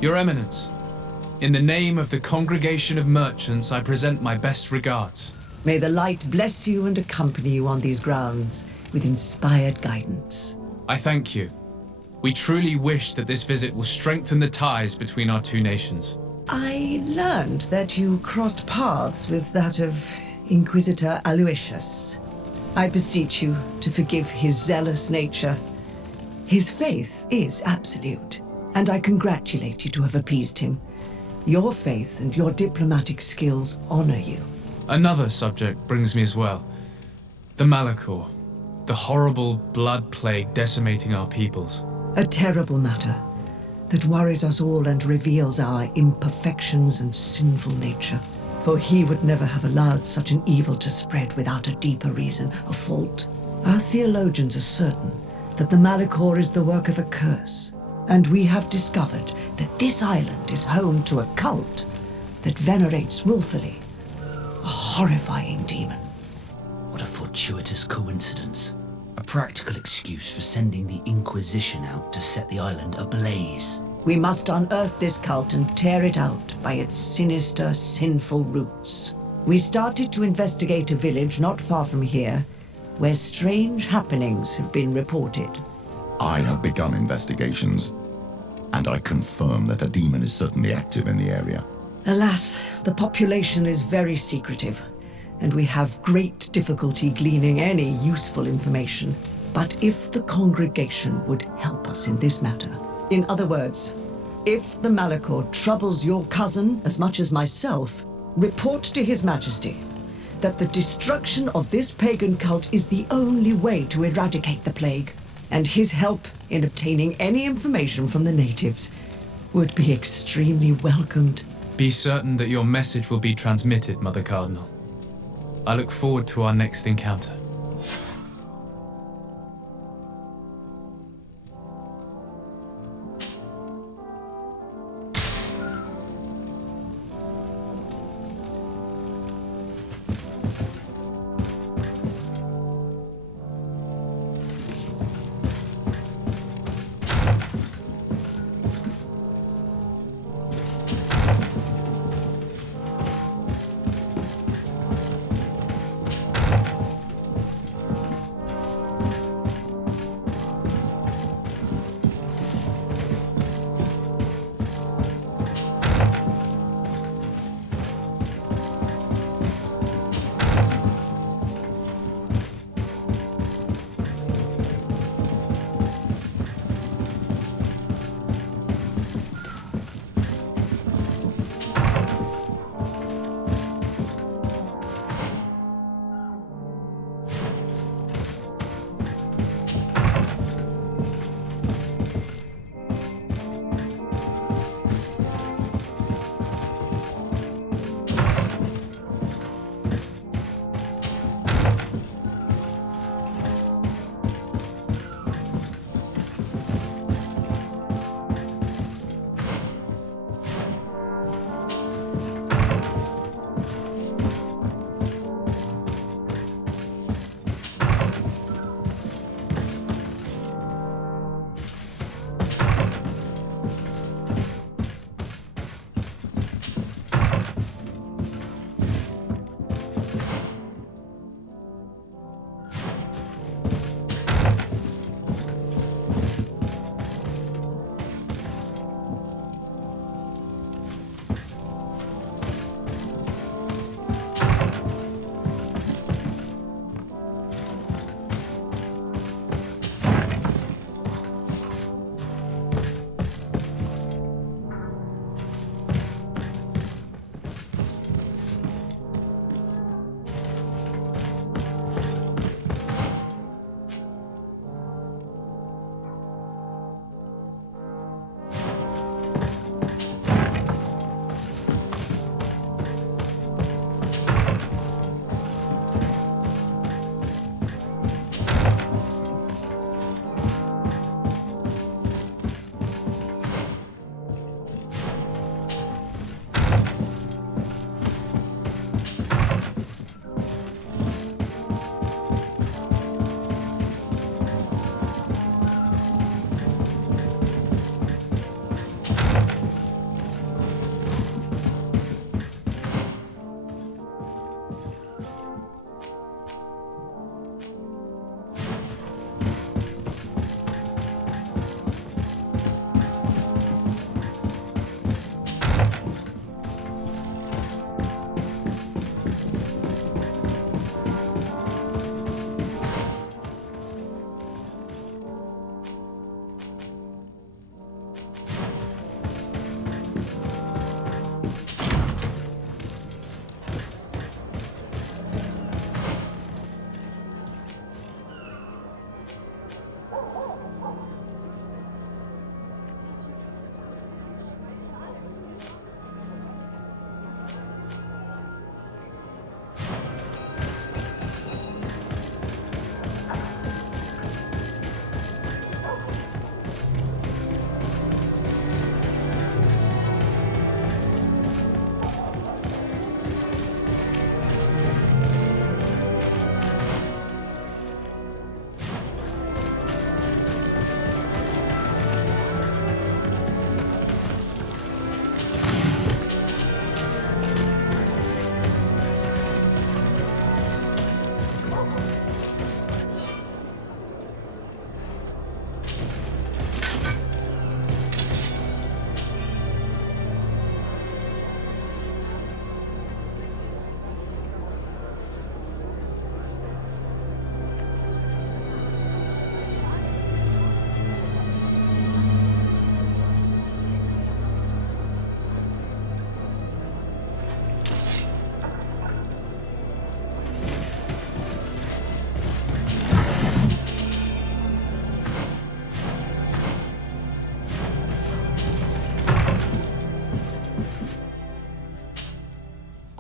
Your Eminence, in the name of the Congregation of Merchants, I present my best regards. May the light bless you and accompany you on these grounds with inspired guidance. I thank you. We truly wish that this visit will strengthen the ties between our two nations. I learned that you crossed paths with that of Inquisitor Aloysius. I beseech you to forgive his zealous nature. His faith is absolute, and I congratulate you to have appeased him. Your faith and your diplomatic skills honor you. Another subject brings me as well. The Malachor, the horrible blood plague decimating our peoples. A terrible matter that worries us all and reveals our imperfections and sinful nature. For he would never have allowed such an evil to spread without a deeper reason, a fault. Our theologians are certain that the Malachor is the work of a curse, and we have discovered that this island is home to a cult that venerates willfully a horrifying demon. What a fortuitous coincidence. A practical excuse for sending the Inquisition out to set the island ablaze. We must unearth this cult and tear it out by its sinister, sinful roots. We started to investigate a village not far from here, where strange happenings have been reported. I have begun investigations, and I confirm that a demon is certainly active in the area. Alas, the population is very secretive, and we have great difficulty gleaning any useful information. But if the congregation would help us in this matter, in other words, if the Malachor troubles your cousin as much as myself, report to His Majesty that the destruction of this pagan cult is the only way to eradicate the plague, and his help in obtaining any information from the natives would be extremely welcomed. Be certain that your message will be transmitted, Mother Cardinal. I look forward to our next encounter.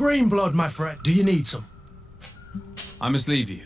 green blood, my friend. Do you need some? I must leave you.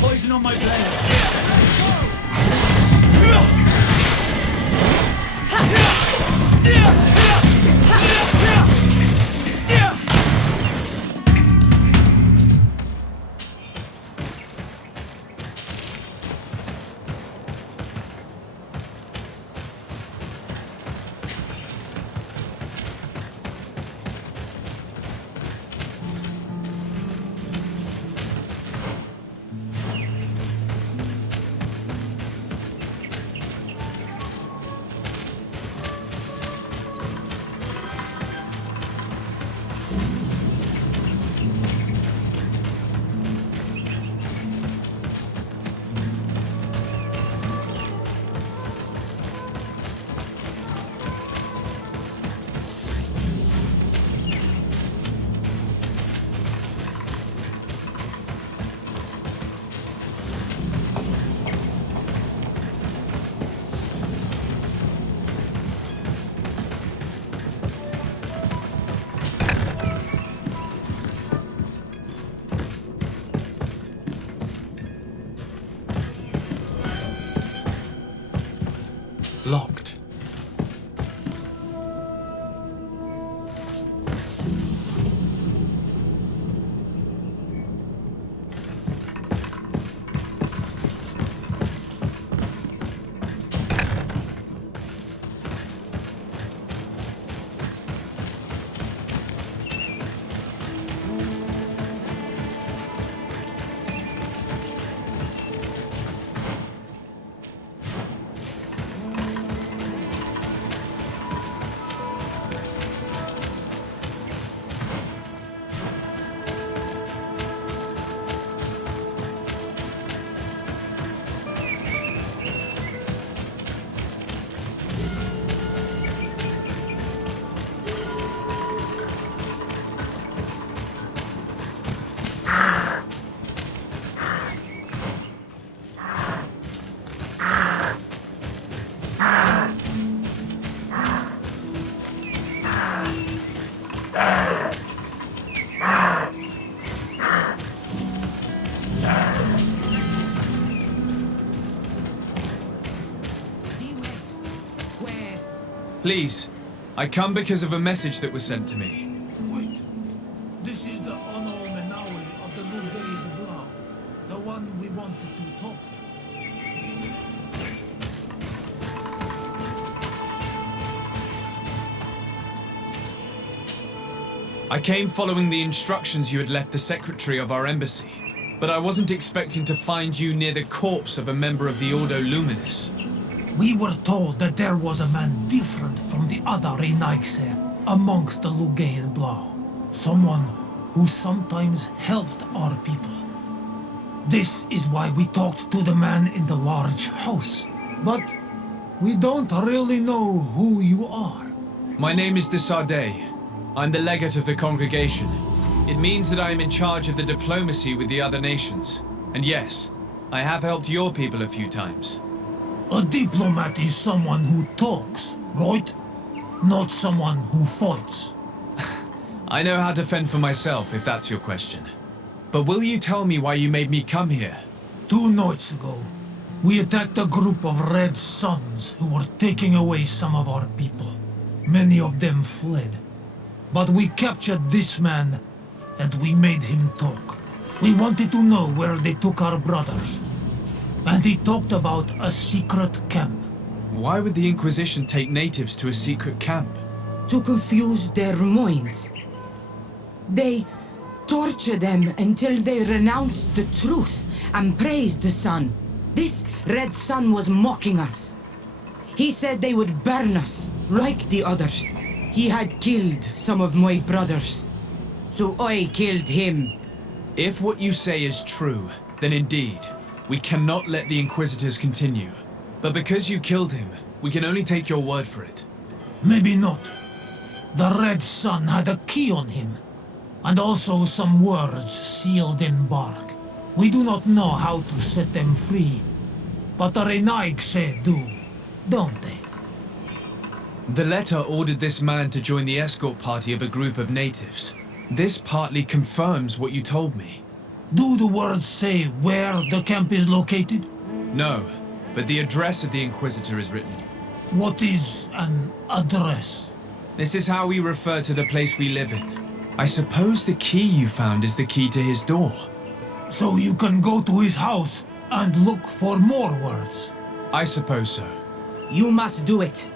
Poison on my blade. Locked. Please, I come because of a message that was sent to me. Wait. This is the Ono Menawi of the Lugay de Blanc. The one we wanted to talk to. I came following the instructions you had left the secretary of our embassy, but I wasn't expecting to find you near the corpse of a member of the Ordo Luminis. We were told that there was a man different from the other Renaigse amongst the Lugay de Blanc. Someone who sometimes helped our people. This is why we talked to the man in the large house. But we don't really know who you are. My name is de Sardet. I'm the legate of the congregation. It means that I am in charge of the diplomacy with the other nations. And yes, I have helped your people a few times. A diplomat is someone who talks, right? Not someone who fights. I know how to fend for myself, if that's your question. But will you tell me why you made me come here? 2 nights ago, we attacked a group of Red Suns who were taking away some of our people. Many of them fled. But we captured this man, and we made him talk. We wanted to know where they took our brothers. And he talked about a secret camp. Why would the Inquisition take natives to a secret camp? To confuse their minds. They torture them until they renounce the truth and praise the sun. This Red Sun was mocking us. He said they would burn us, like the others. He had killed some of my brothers, so I killed him. If what you say is true, then indeed, we cannot let the Inquisitors continue. But because you killed him, we can only take your word for it. Maybe not. The Red Sun had a key on him, and also some words sealed in bark. We do not know how to set them free, but the Renaigse do, don't they? The letter ordered this man to join the escort party of a group of natives. This partly confirms what you told me. Do the words say where the camp is located? No, but the address of the Inquisitor is written. What is an address? This is how we refer to the place we live in. I suppose the key you found is the key to his door. So you can go to his house and look for more words? I suppose so. You must do it,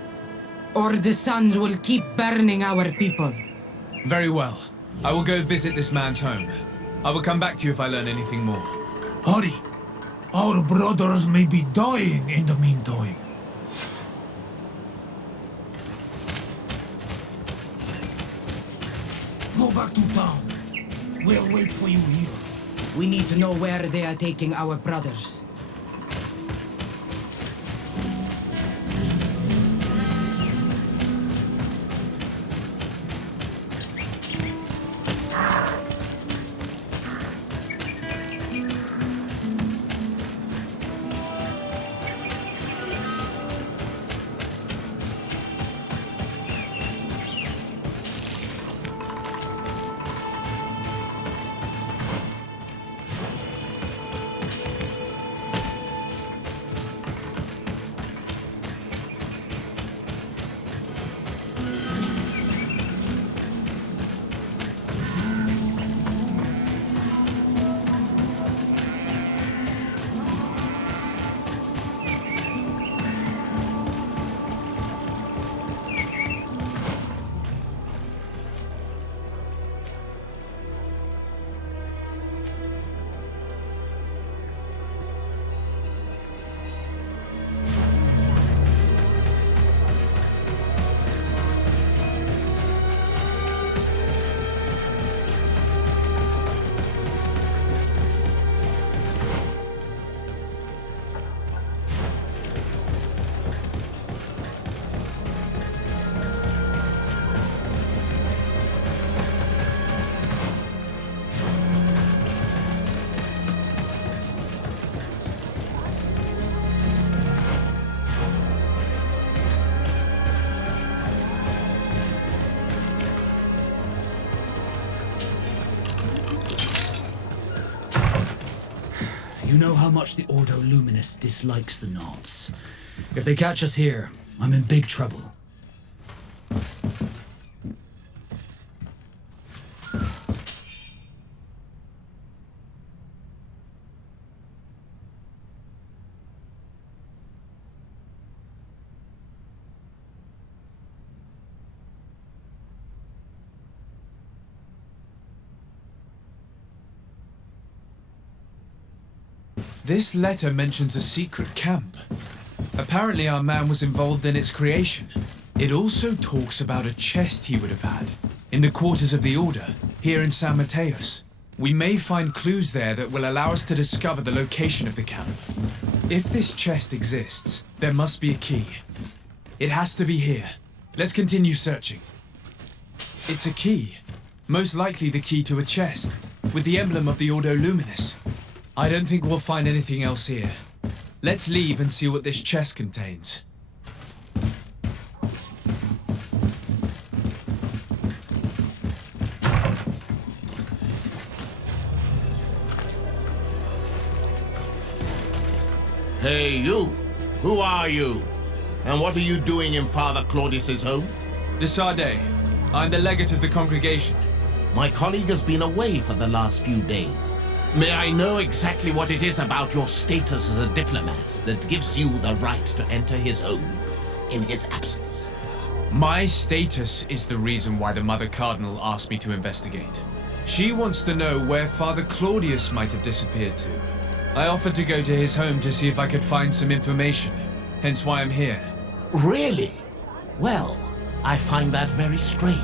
or the suns will keep burning our people. Very well. I will go visit this man's home. I will come back to you if I learn anything more. Hurry. Our brothers may be dying in the meantime. Go back to town. We'll wait for you here. We need to know where they are taking our brothers. You know how much the Ordo Luminis dislikes the Knots. If they catch us here, I'm in big trouble. This letter mentions a secret camp. Apparently our man was involved in its creation. It also talks about a chest he would have had in the quarters of the Order, here in San Mateos. We may find clues there that will allow us to discover the location of the camp. If this chest exists, there must be a key. It has to be here. Let's continue searching. It's a key. Most likely the key to a chest, with the emblem of the Ordo Luminis. I don't think we'll find anything else here. Let's leave and see what this chest contains. Hey, you! Who are you? And what are you doing in Father Claudius's home? De Sardet. I'm the legate of the congregation. My colleague has been away for the last few days. May I know exactly what it is about your status as a diplomat that gives you the right to enter his home in his absence? My status is the reason why the Mother Cardinal asked me to investigate. She wants to know where Father Claudius might have disappeared to. I offered to go to his home to see if I could find some information, hence why I'm here. Really? Well, I find that very strange.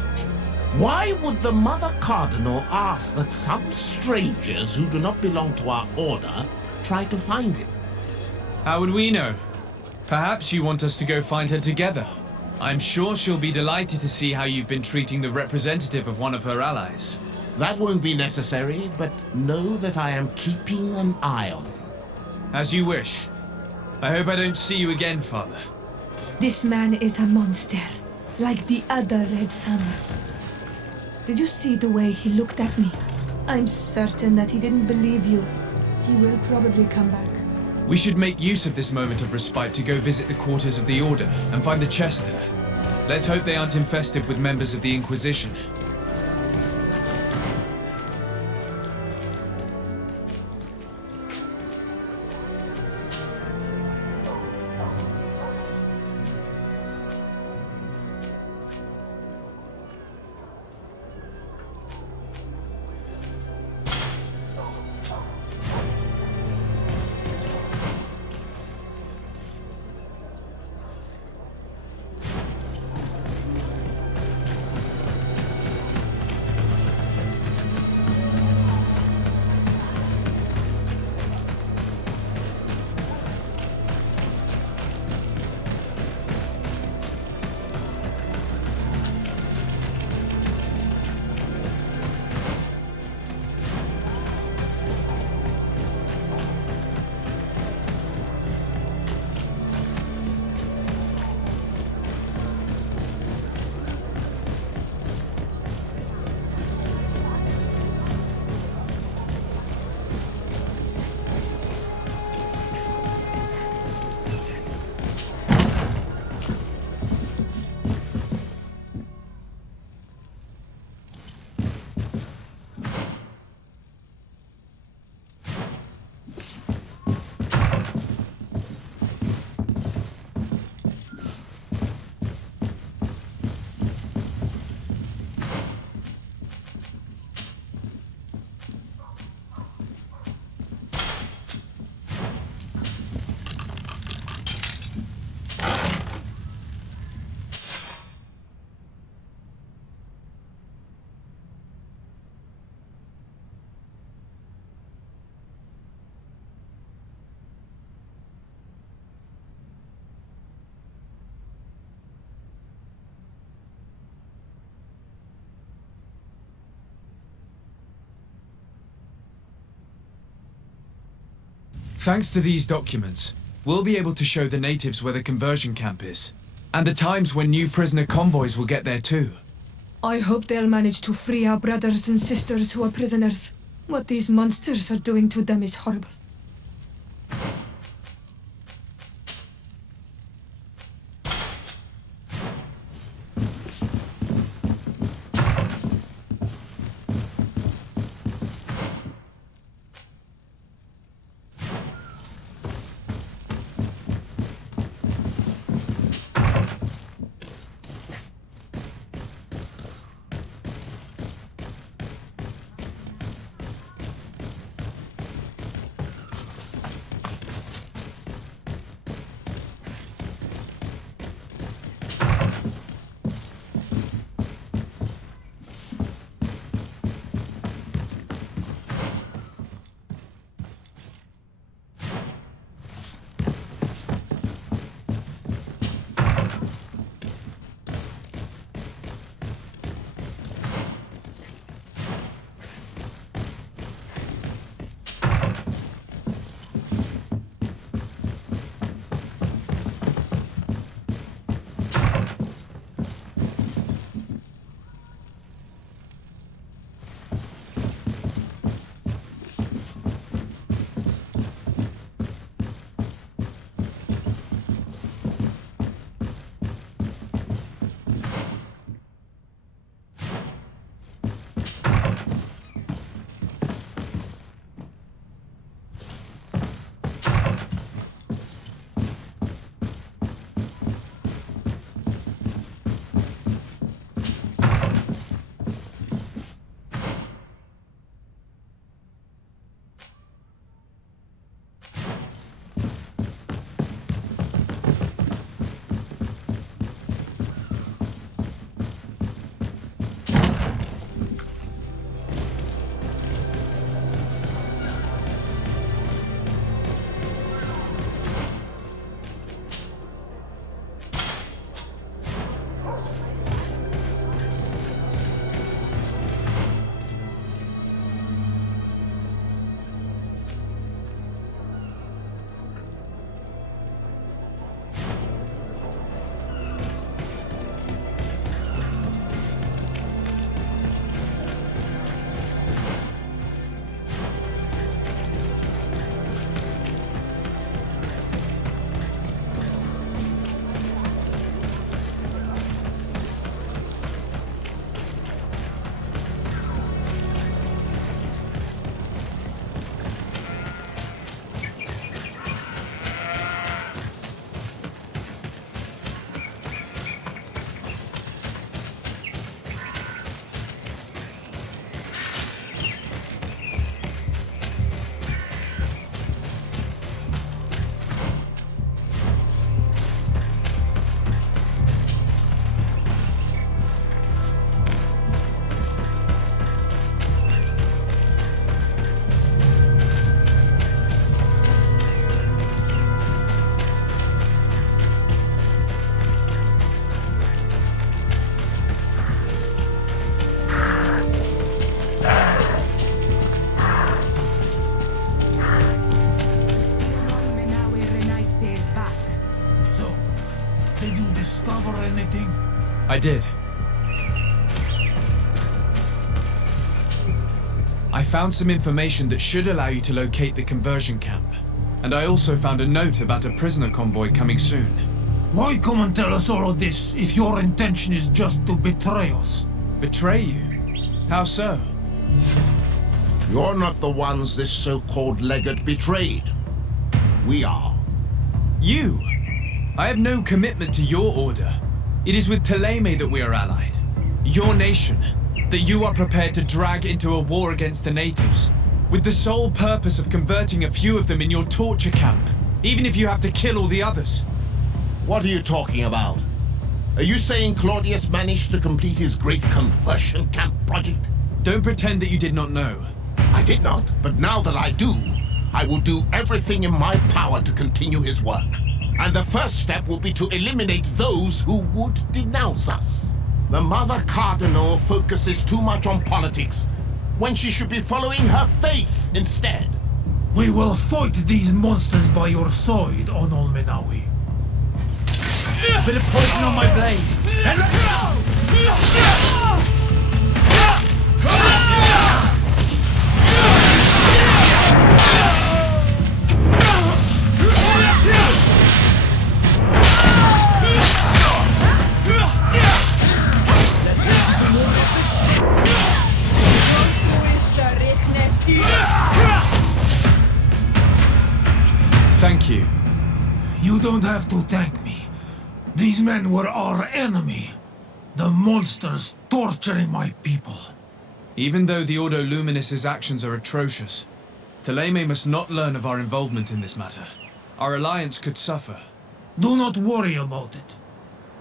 Why would the Mother Cardinal ask that some strangers who do not belong to our order try to find him? How would we know? Perhaps you want us to go find her together. I'm sure she'll be delighted to see how you've been treating the representative of one of her allies. That won't be necessary, but know that I am keeping an eye on you. As you wish. I hope I don't see you again, Father. This man is a monster, like the other Red Suns. Did you see the way he looked at me? I'm certain that he didn't believe you. He will probably come back. We should make use of this moment of respite to go visit the quarters of the Order and find the chest there. Let's hope they aren't infested with members of the Inquisition. Thanks to these documents, we'll be able to show the natives where the conversion camp is, and the times when new prisoner convoys will get there too. I hope they'll manage to free our brothers and sisters who are prisoners. What these monsters are doing to them is horrible. I did. I found some information that should allow you to locate the conversion camp. And I also found a note about a prisoner convoy coming soon. Why come and tell us all of this if your intention is just to betray us? Betray you? How so? You're not the ones this so-called legate betrayed. We are. You? I have no commitment to your order. It is with Thélème that we are allied. Your nation. That you are prepared to drag into a war against the natives, with the sole purpose of converting a few of them in your torture camp, even if you have to kill all the others. What are you talking about? Are you saying Claudius managed to complete his great conversion camp project? Don't pretend that you did not know. I did not, but now that I do, I will do everything in my power to continue his work. And the first step will be to eliminate those who would denounce us. The Mother Cardinal focuses too much on politics, when she should be following her faith instead. We will fight these monsters by your side, Onol Menawi. A bit of poison on my blade. And let's go! Thank you. You don't have to thank me. These men were our enemy. The monsters torturing my people. Even though the Ordo Luminis' actions are atrocious, Thélème must not learn of our involvement in this matter. Our alliance could suffer. Do not worry about it.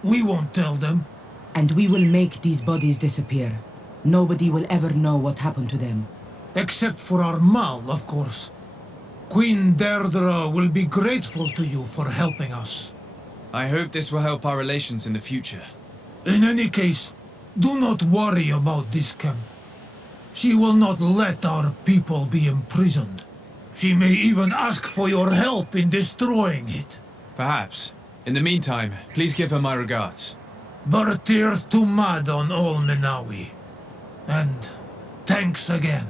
We won't tell them. And we will make these bodies disappear. Nobody will ever know what happened to them. Except for our Mal, of course. Queen Deirdre will be grateful to you for helping us. I hope this will help our relations in the future. In any case, do not worry about this camp. She will not let our people be imprisoned. She may even ask for your help in destroying it. Perhaps. In the meantime, please give her my regards. Bartir Tumad on all Menawi. And thanks again.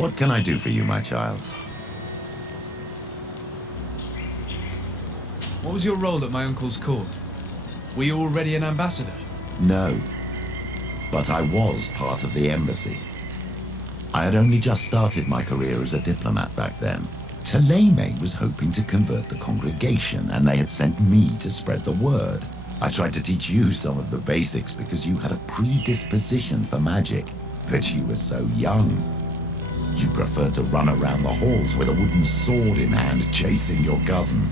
What can I do for you, my child? What was your role at my uncle's court? Were you already an ambassador? No. But I was part of the embassy. I had only just started my career as a diplomat back then. Taleme was hoping to convert the congregation, and they had sent me to spread the word. I tried to teach you some of the basics because you had a predisposition for magic, but you were so young. You preferred to run around the halls with a wooden sword in hand, chasing your cousin.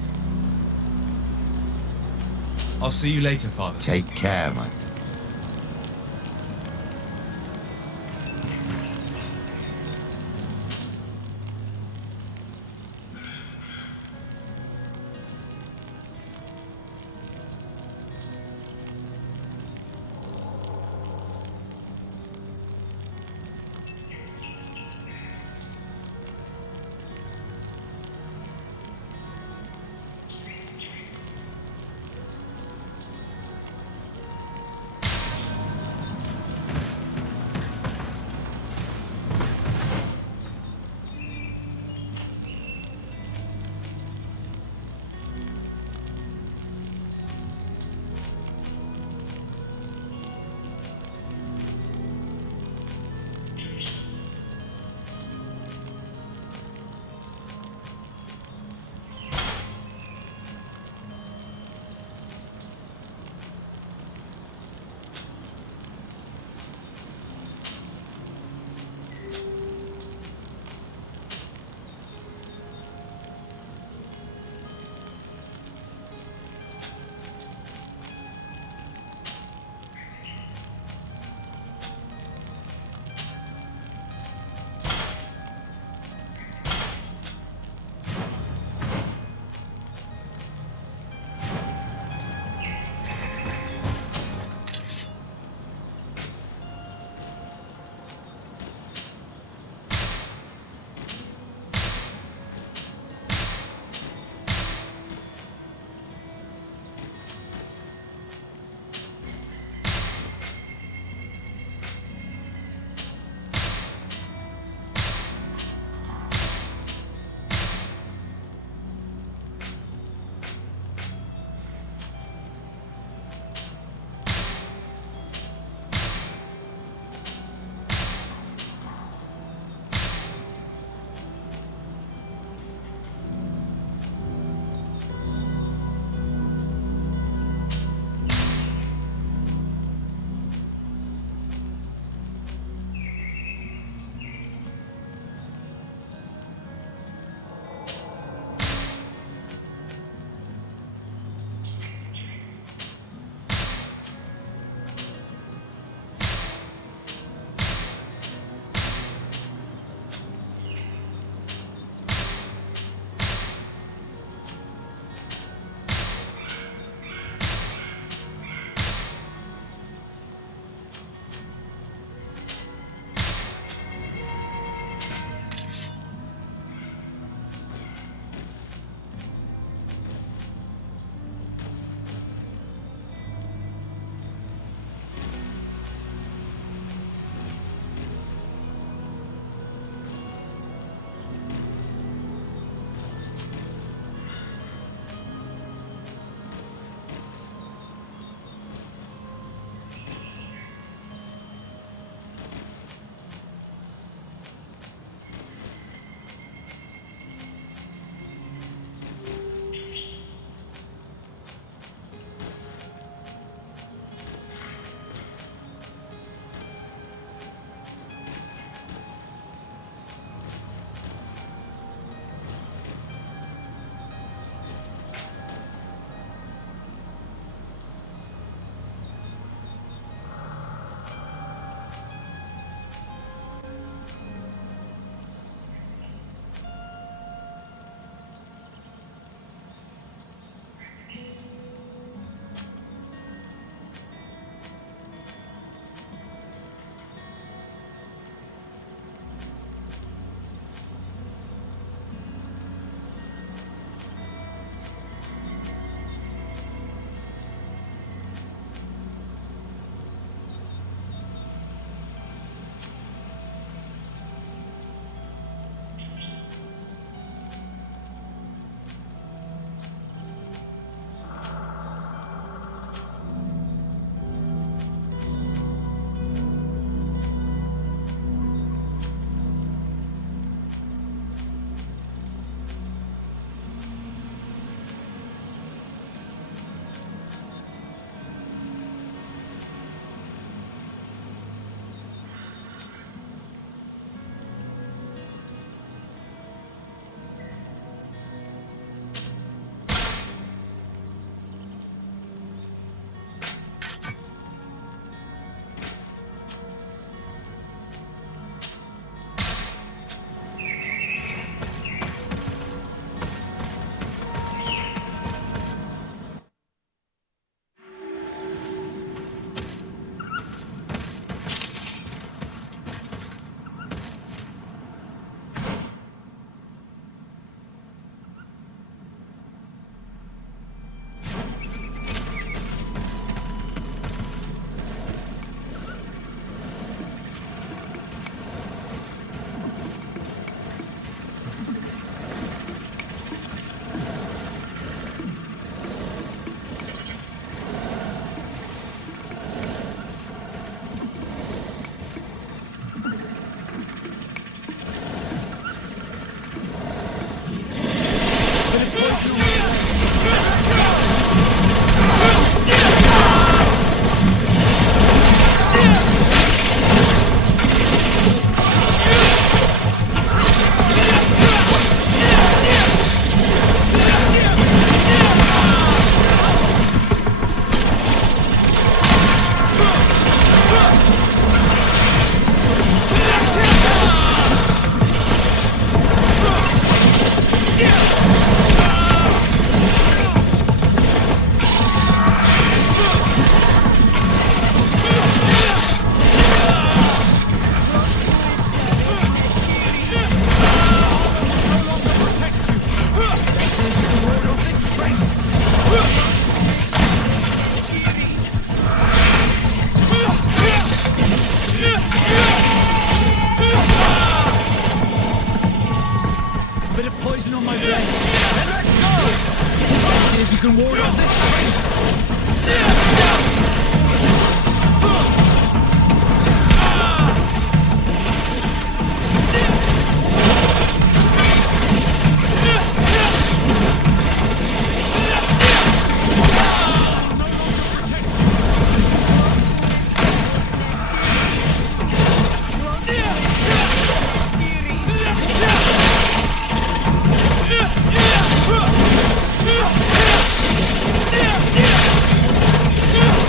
I'll see you later, Father. Take care, my... broken warrior of this fate! Yeah!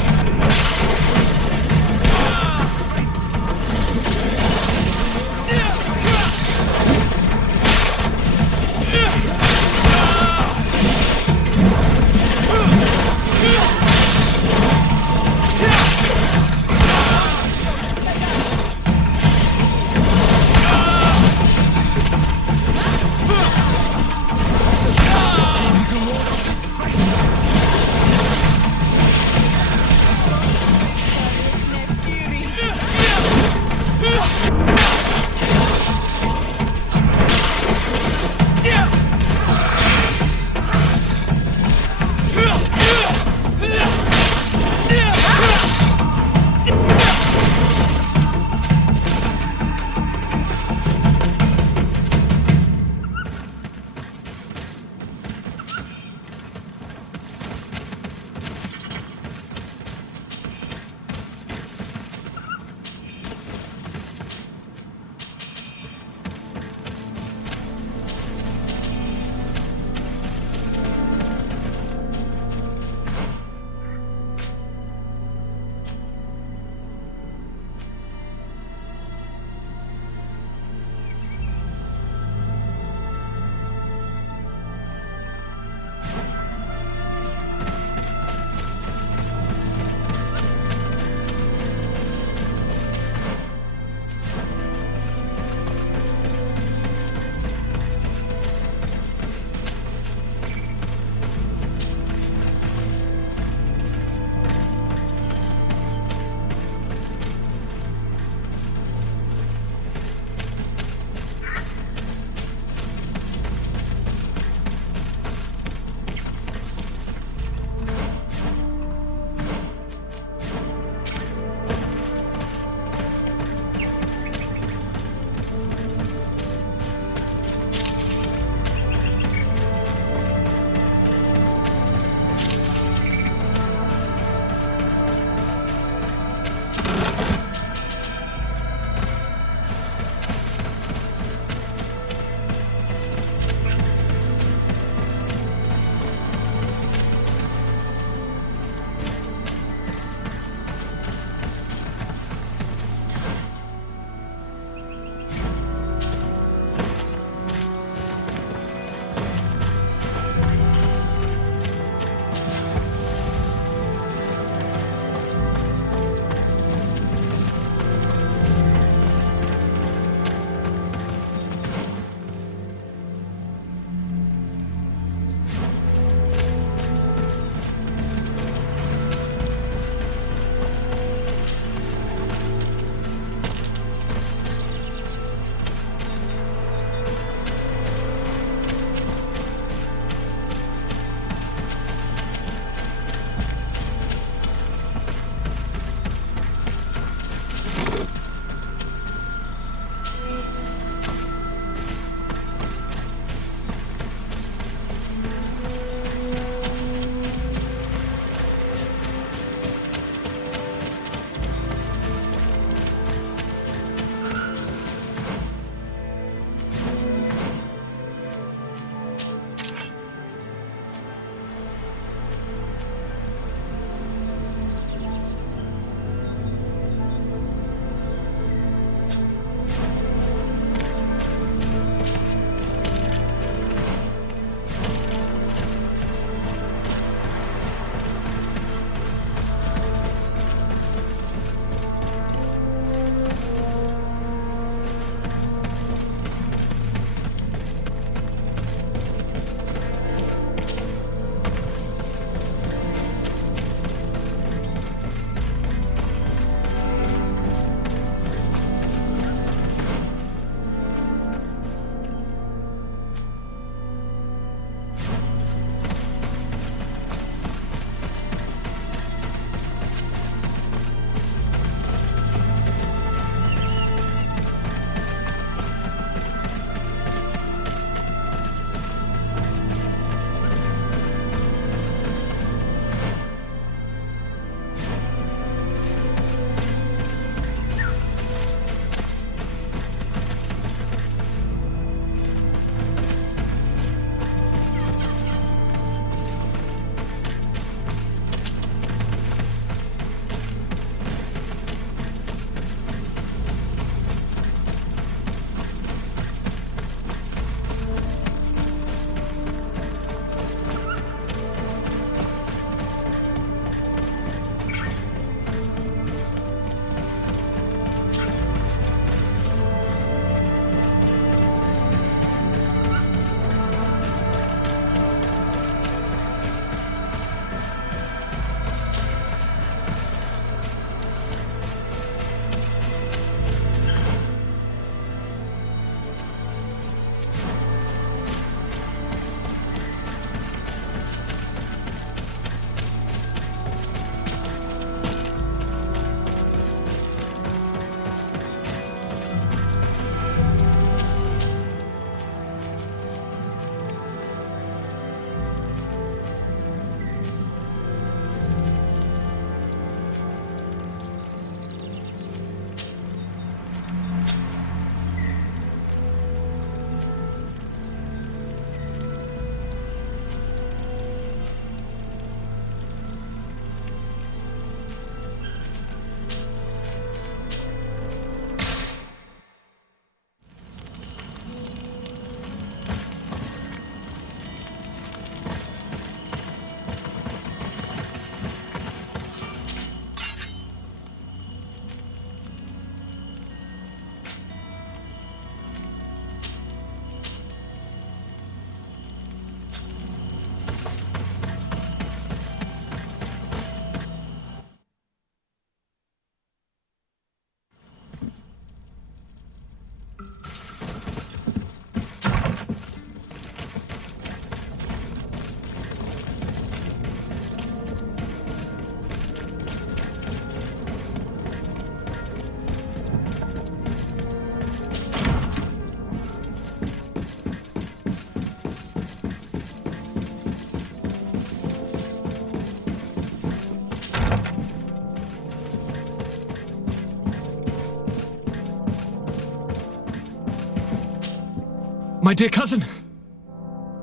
My dear cousin,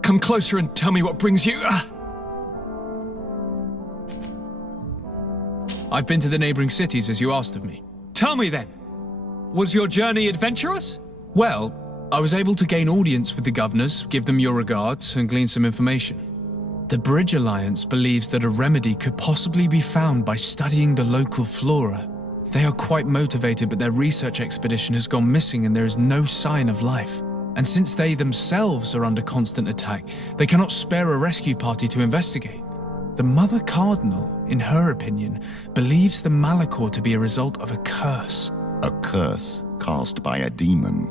come closer and tell me what brings you. I've been to the neighboring cities as you asked of me. Tell me then, was your journey adventurous? Well, I was able to gain audience with the governors, give them your regards, and glean some information. The Bridge Alliance believes that a remedy could possibly be found by studying the local flora. They are quite motivated, but their research expedition has gone missing and there is no sign of life. And since they themselves are under constant attack, they cannot spare a rescue party to investigate. The Mother Cardinal, in her opinion, believes the Malachor to be a result of a curse. A curse cast by a demon.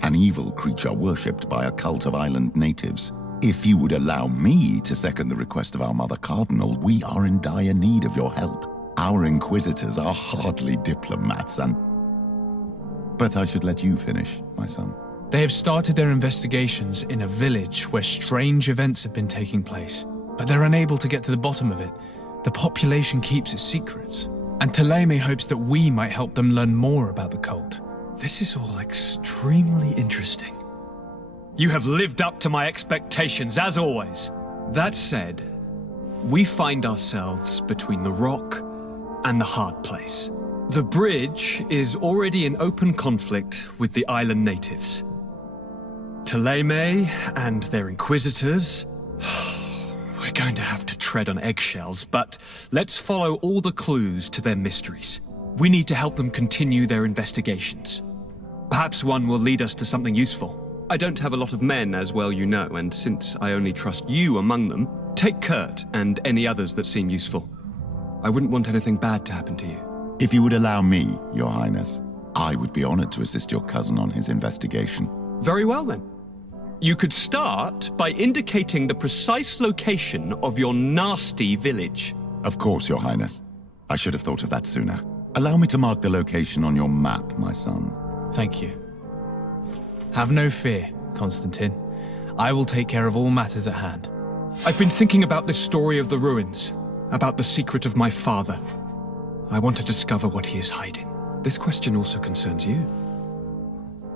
An evil creature worshipped by a cult of island natives. If you would allow me to second the request of our Mother Cardinal, we are in dire need of your help. Our inquisitors are hardly diplomats and... But I should let you finish, my son. They have started their investigations in a village where strange events have been taking place, but they're unable to get to the bottom of it. The population keeps its secrets, and Thélème hopes that we might help them learn more about the cult. This is all extremely interesting. You have lived up to my expectations, as always. That said, we find ourselves between the rock and the hard place. The bridge is already in open conflict with the island natives. Thélème and their inquisitors... We're going to have to tread on eggshells, but let's follow all the clues to their mysteries. We need to help them continue their investigations. Perhaps one will lead us to something useful. I don't have a lot of men, as well you know, and since I only trust you among them, take Kurt and any others that seem useful. I wouldn't want anything bad to happen to you. If you would allow me, Your Highness, I would be honored to assist your cousin on his investigation. Very well, then. You could start by indicating the precise location of your nasty village. Of course, Your Highness. I should have thought of that sooner. Allow me to mark the location on your map, my son. Thank you. Have no fear, Constantine. I will take care of all matters at hand. I've been thinking about this story of the ruins, about the secret of my father. I want to discover what he is hiding. This question also concerns you.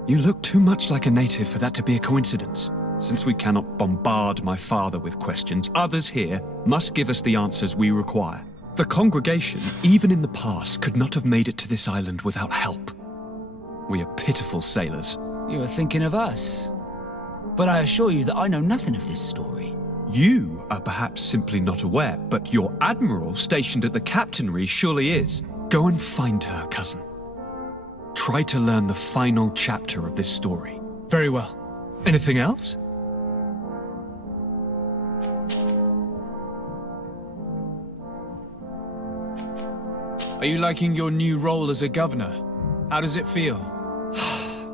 You look too much like a native for that to be a coincidence. Since we cannot bombard my father with questions, others here must give us the answers we require. The congregation, even in the past, could not have made it to this island without help. We are pitiful sailors. You are thinking of us. But I assure you that I know nothing of this story. You are perhaps simply not aware, but your admiral stationed at the captainry surely is. Go and find her, cousin. Try to learn the final chapter of this story. Very well. Anything else? Are you liking your new role as a governor? How does it feel?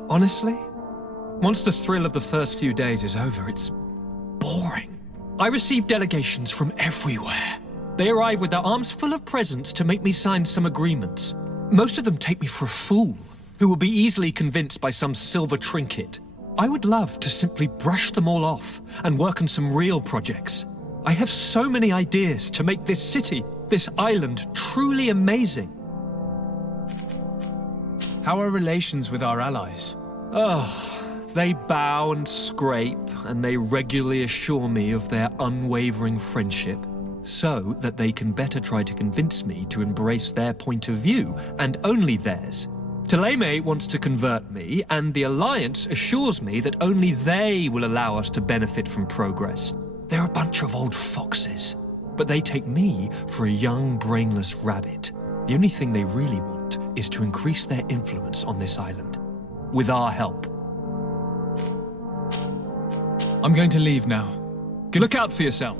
Honestly, once the thrill of the first few days is over, it's boring. I receive delegations from everywhere. They arrive with their arms full of presents to make me sign some agreements. Most of them take me for a fool, who will be easily convinced by some silver trinket. I would love to simply brush them all off and work on some real projects. I have so many ideas to make this city, this island, truly amazing. How are relations with our allies? They bow and scrape, and they regularly assure me of their unwavering friendship, so that they can better try to convince me to embrace their point of view, and only theirs. Thélème wants to convert me, and the Alliance assures me that only they will allow us to benefit from progress. They're a bunch of old foxes, but they take me for a young, brainless rabbit. The only thing they really want is to increase their influence on this island. With our help. I'm going to leave now. Look out for yourself.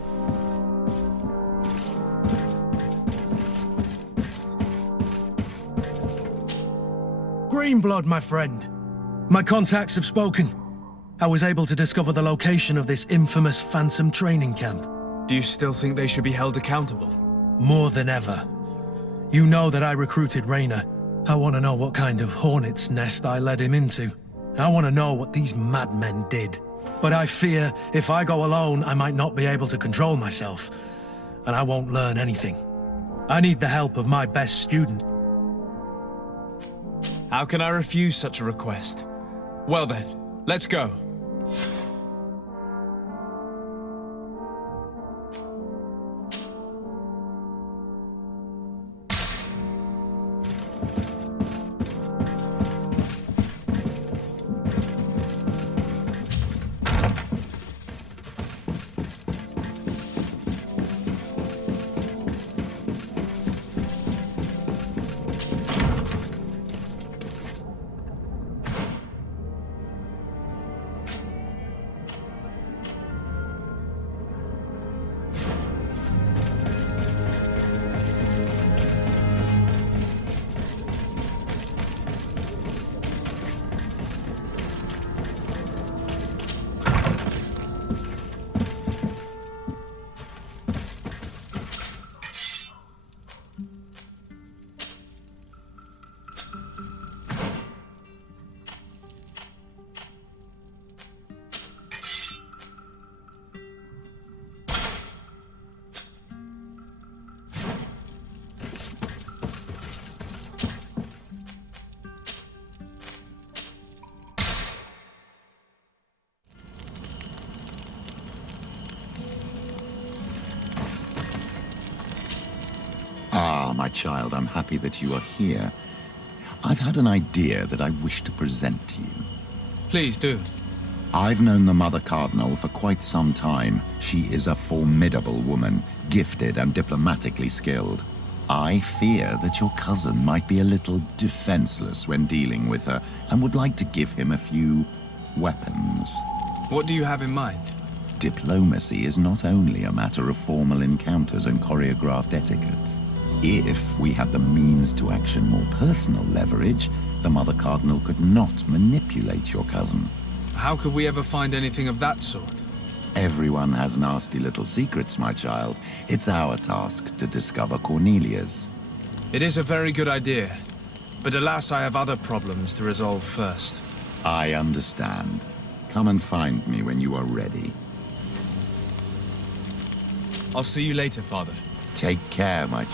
Greenblood, my friend. My contacts have spoken. I was able to discover the location of this infamous Phantom training camp. Do you still think they should be held accountable? More than ever. You know that I recruited Rayner. I want to know what kind of hornet's nest I led him into. I want to know what these madmen did. But I fear if I go alone, I might not be able to control myself, and I won't learn anything. I need the help of my best student. How can I refuse such a request? Well then, let's go. my child, I'm happy that you are here. I've had an idea that I wish to present to you. Please do. I've known the Mother Cardinal for quite some time. She is a formidable woman, gifted and diplomatically skilled. I fear that your cousin might be a little defenseless when dealing with her, and would like to give him a few weapons. What do you have in mind? Diplomacy is not only a matter of formal encounters and choreographed etiquette. If we had the means to action more personal leverage, the Mother Cardinal could not manipulate your cousin. How could we ever find anything of that sort? Everyone has nasty little secrets, my child. It's our task to discover Cornelia's. It is a very good idea, but alas, I have other problems to resolve first. I understand. Come and find me when you are ready. I'll see you later, Father. Take care, my...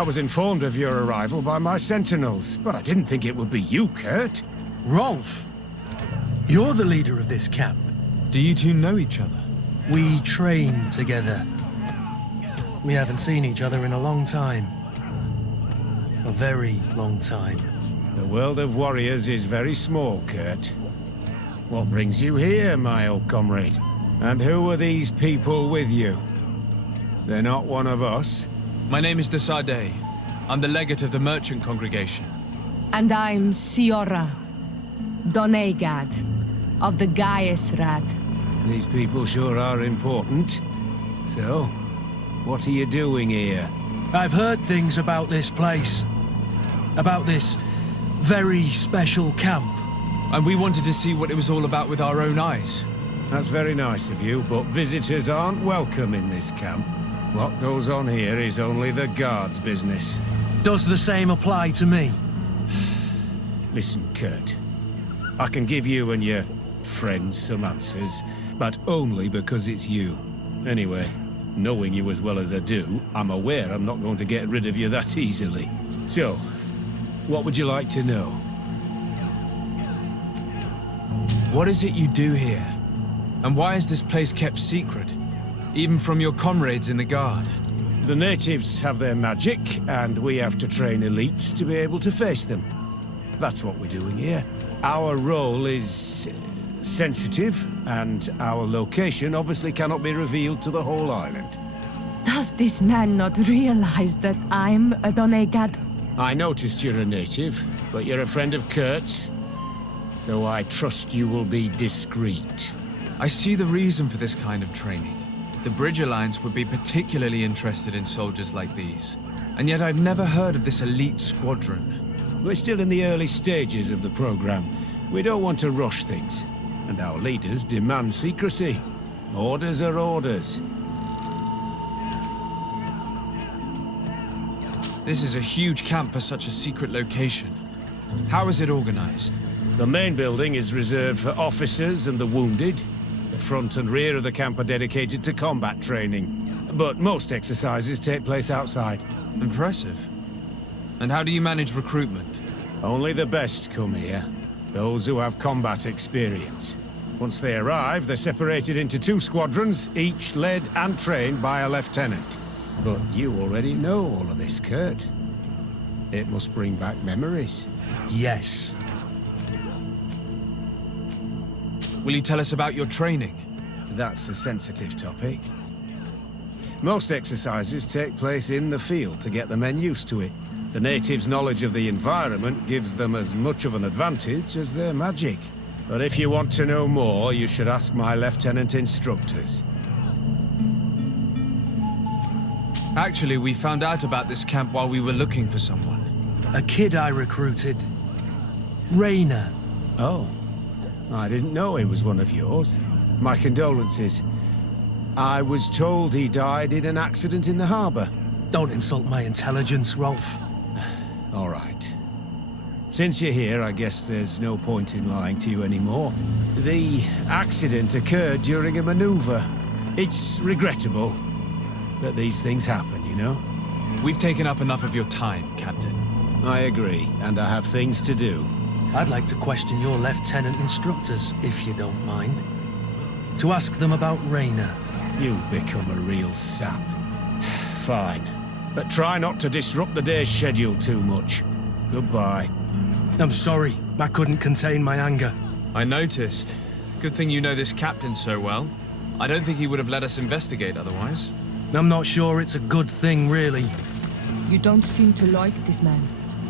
I was informed of your arrival by my sentinels, but I didn't think it would be you, Kurt. Rolf, you're the leader of this camp. Do you two know each other? We train together. We haven't seen each other in a long time. A very long time. The world of warriors is very small, Kurt. What brings you here, my old comrade? And who are these people with you? They're not one of us? My name is de Sade. I'm the legate of the merchant congregation. And I'm Siora, Donegad, of the Gaius Rad. These people sure are important. So, what are you doing here? I've heard things about this place. About this very special camp. And we wanted to see what it was all about with our own eyes. That's very nice of you, but visitors aren't welcome in this camp. What goes on here is only the guard's business. Does the same apply to me? Listen, Kurt. I can give you and your friends some answers, but only because it's you. Anyway, knowing you as well as I do, I'm aware I'm not going to get rid of you that easily. So, what would you like to know? What is it you do here? And why is this place kept secret? Even from your comrades in the Guard? The natives have their magic, and we have to train elites to be able to face them. That's what we're doing here. Our role is sensitive, and our location obviously cannot be revealed to the whole island. Does this man not realize that I'm a Donegad? I noticed you're a native, but you're a friend of Kurt's, so I trust you will be discreet. I see the reason for this kind of training. The Bridge Alliance would be particularly interested in soldiers like these. And yet I've never heard of this elite squadron. We're still in the early stages of the program. We don't want to rush things. And our leaders demand secrecy. Orders are orders. This is a huge camp for such a secret location. How is it organized? The main building is reserved for officers and the wounded. The front and rear of the camp are dedicated to combat training. But most exercises take place outside. Impressive. And how do you manage recruitment? Only the best come here. Those who have combat experience. Once they arrive, they're separated into 2 squadrons, each led and trained by a lieutenant. But you already know all of this, Kurt. It must bring back memories. Yes. Will you tell us about your training? That's a sensitive topic. Most exercises take place in the field to get the men used to it. The natives' knowledge of the environment gives them as much of an advantage as their magic. But if you want to know more, you should ask my lieutenant instructors. Actually, we found out about this camp while we were looking for someone. A kid I recruited. Rainer. Oh. I didn't know he was one of yours. My condolences. I was told he died in an accident in the harbor. Don't insult my intelligence, Rolf. All right. Since you're here, I guess there's no point in lying to you anymore. The accident occurred during a maneuver. It's regrettable that these things happen, you know? We've taken up enough of your time, Captain. I agree, and I have things to do. I'd like to question your lieutenant instructors, if you don't mind. To ask them about Rainer. You've become a real sap. Fine. But try not to disrupt the day's schedule too much. Goodbye. I'm sorry. I couldn't contain my anger. I noticed. Good thing you know this captain so well. I don't think he would have let us investigate otherwise. I'm not sure it's a good thing, really. You don't seem to like this man.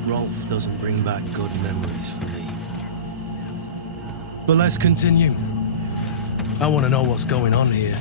Rolf doesn't bring back good memories for me. But let's continue. I want to know what's going on here.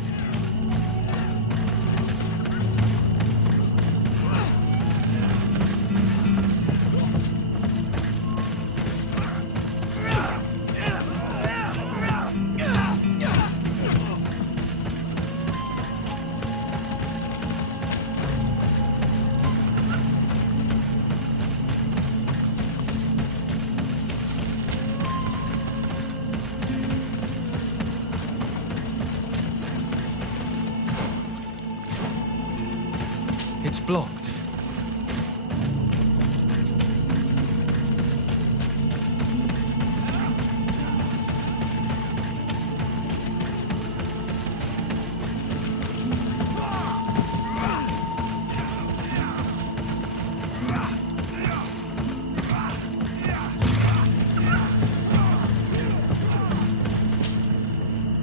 It's blocked.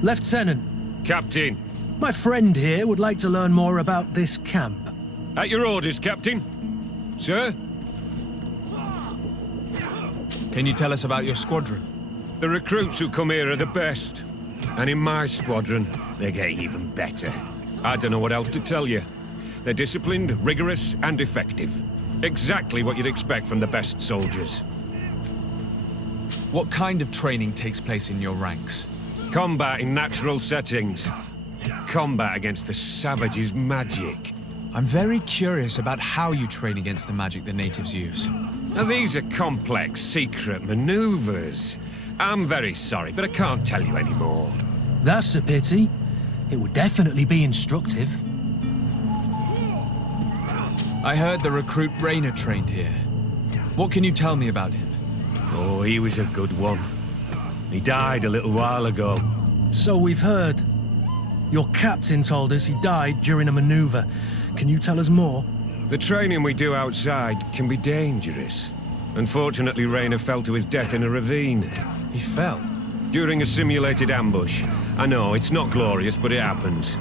Lieutenant. Captain. My friend here would like to learn more about this camp. At your orders, Captain. Sir? Can you tell us about your squadron? The recruits who come here are the best. And in my squadron, they get even better. I don't know what else to tell you. They're disciplined, rigorous, and effective. Exactly what you'd expect from the best soldiers. What kind of training takes place in your ranks? Combat in natural settings. Combat against the savages' magic. I'm very curious about how you train against the magic the natives use. Now, these are complex, secret maneuvers. I'm very sorry, but I can't tell you anymore. That's a pity. It would definitely be instructive. I heard the recruit Rainer trained here. What can you tell me about him? Oh, he was a good one. He died a little while ago. So we've heard. Your captain told us he died during a maneuver. Can you tell us more? The training we do outside can be dangerous. Unfortunately, Rayner fell to his death in a ravine. He fell? During a simulated ambush. I know, it's not glorious, but it happens.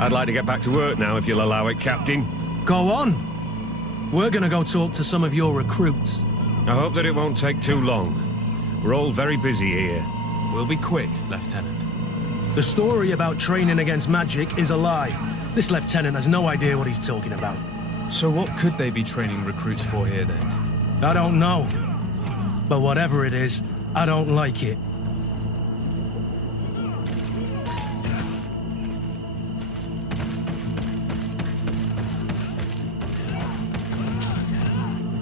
I'd like to get back to work now, if you'll allow it, Captain. Go on. We're gonna go talk to some of your recruits. I hope that it won't take too long. We're all very busy here. We'll be quick, Lieutenant. The story about training against magic is a lie. This lieutenant has no idea what he's talking about. So what could they be training recruits for here, then? I don't know. But whatever it is, I don't like it.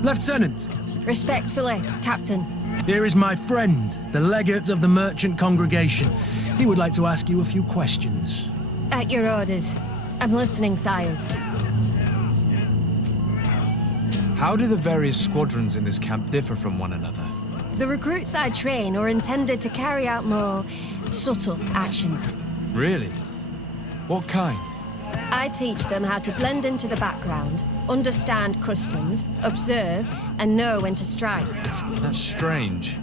Lieutenant! Respectfully, Captain. Here is my friend, the legate of the merchant congregation. He would like to ask you a few questions. At your orders. I'm listening, sires. How do the various squadrons in this camp differ from one another? The recruits I train are intended to carry out more subtle actions. Really? What kind? I teach them how to blend into the background, understand customs, observe, and know when to strike. That's strange.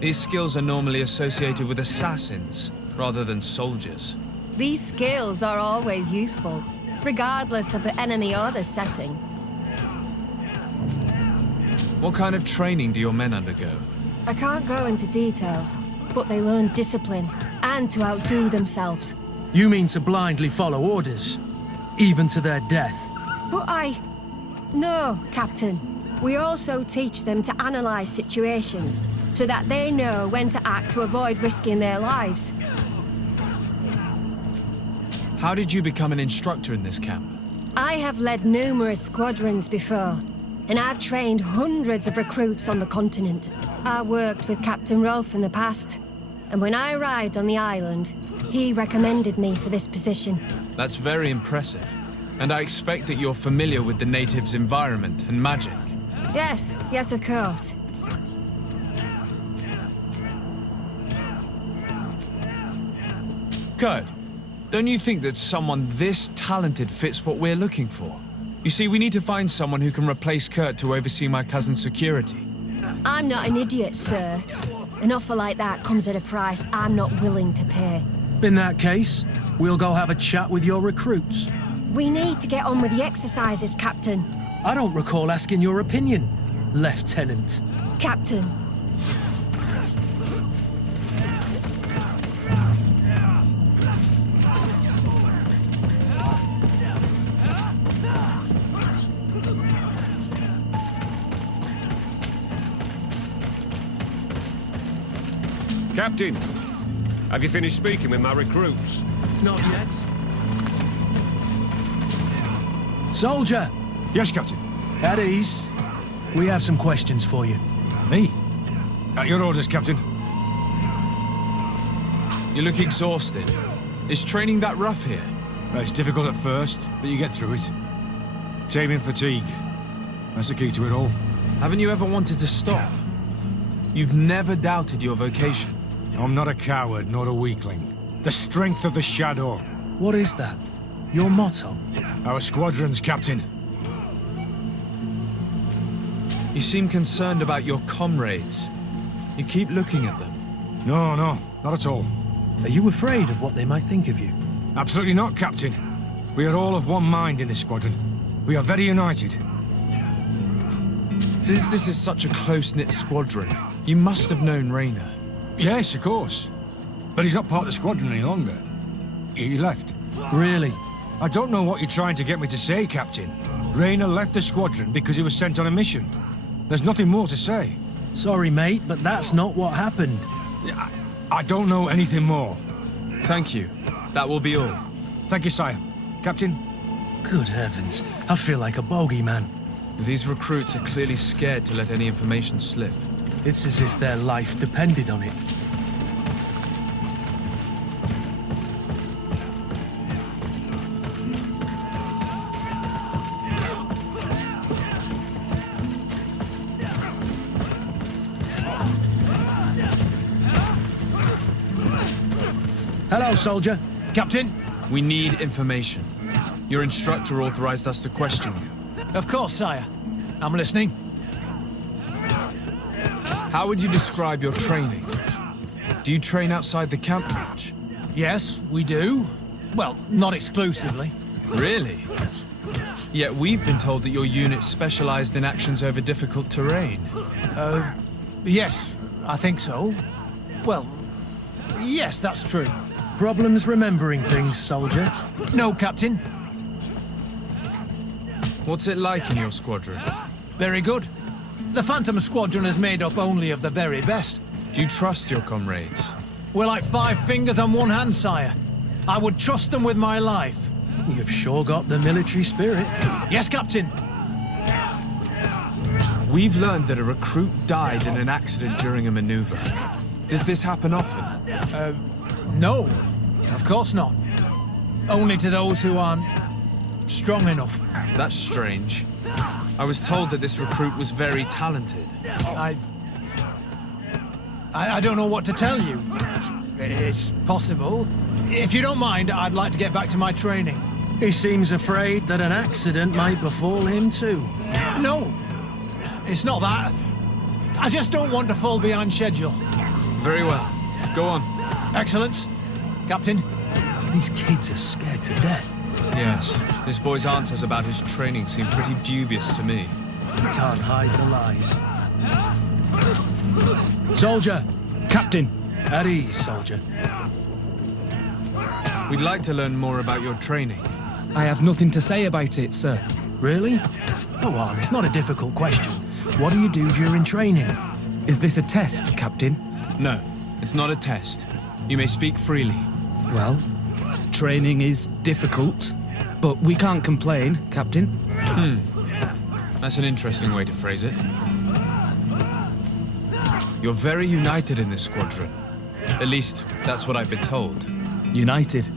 These skills are normally associated with assassins, rather than soldiers. These skills are always useful, regardless of the enemy or the setting. What kind of training do your men undergo? I can't go into details, but they learn discipline, and to outdo themselves. You mean to blindly follow orders, even to their death? But No, Captain. We also teach them to analyze situations, so that they know when to act to avoid risking their lives. How did you become an instructor in this camp? I have led numerous squadrons before, and I've trained hundreds of recruits on the continent. I worked with Captain Rolfe in the past, and when I arrived on the island, he recommended me for this position. That's very impressive. And I expect that you're familiar with the natives' environment and magic. Yes, of course. Kurt, don't you think that someone this talented fits what we're looking for? You see, we need to find someone who can replace Kurt to oversee my cousin's security. I'm not an idiot, sir. An offer like that comes at a price I'm not willing to pay. In that case, we'll go have a chat with your recruits. We need to get on with the exercises, Captain. I don't recall asking your opinion, Lieutenant. Captain. Captain, have you finished speaking with my recruits? Not yet. Soldier! Yes, Captain. At ease. We have some questions for you. Me? At your orders, Captain. You look exhausted. Is training that rough here? Well, it's difficult at first, but you get through it. Taming fatigue. That's the key to it all. Haven't you ever wanted to stop? You've never doubted your vocation. I'm not a coward, nor a weakling. The strength of the shadow. What is that? Your motto? Our squadrons, Captain. You seem concerned about your comrades. You keep looking at them. No, not at all. Are you afraid of what they might think of you? Absolutely not, Captain. We are all of one mind in this squadron. We are very united. Since this is such a close-knit squadron, you must have known Rayner. Yes, of course. But he's not part of the squadron any longer. He left. Really? I don't know what you're trying to get me to say, Captain. Rayner left the squadron because he was sent on a mission. There's nothing more to say. Sorry, mate, but that's not what happened. I don't know anything more. Thank you. That will be all. Thank you, sire. Captain? Good heavens. I feel like a bogeyman. These recruits are clearly scared to let any information slip. It's as if their life depended on it. Hello, soldier. Captain? We need information. Your instructor authorized us to question you. Of course, sire. I'm listening. How would you describe your training? Do you train outside the camp much? Yes, we do. Well, not exclusively. Really? Yet we've been told that your unit specialized in actions over difficult terrain. Yes, I think so. Well, yes, that's true. Problems remembering things, soldier? No, Captain. What's it like in your squadron? Very good. The Phantom Squadron is made up only of the very best. Do you trust your comrades? We're like 5 fingers on one hand, sire. I would trust them with my life. You've sure got the military spirit. Yes, Captain. We've learned that a recruit died in an accident during a maneuver. Does this happen often? No, of course not. Only to those who aren't strong enough. That's strange. I was told that this recruit was very talented. I don't know what to tell you. It's possible. If you don't mind, I'd like to get back to my training. He seems afraid that an accident might befall him too. No, it's not that. I just don't want to fall behind schedule. Very well. Go on. Excellence. Captain. These kids are scared to death. Yes. This boy's answers about his training seem pretty dubious to me. You can't hide the lies. Soldier! Captain! At ease, soldier. We'd like to learn more about your training. I have nothing to say about it, sir. Really? Go on, it's not a difficult question. What do you do during training? Is this a test, Captain? No, it's not a test. You may speak freely. Well, training is difficult, but we can't complain, Captain. That's an interesting way to phrase it. You're very united in this squadron. At least, that's what I've been told. United?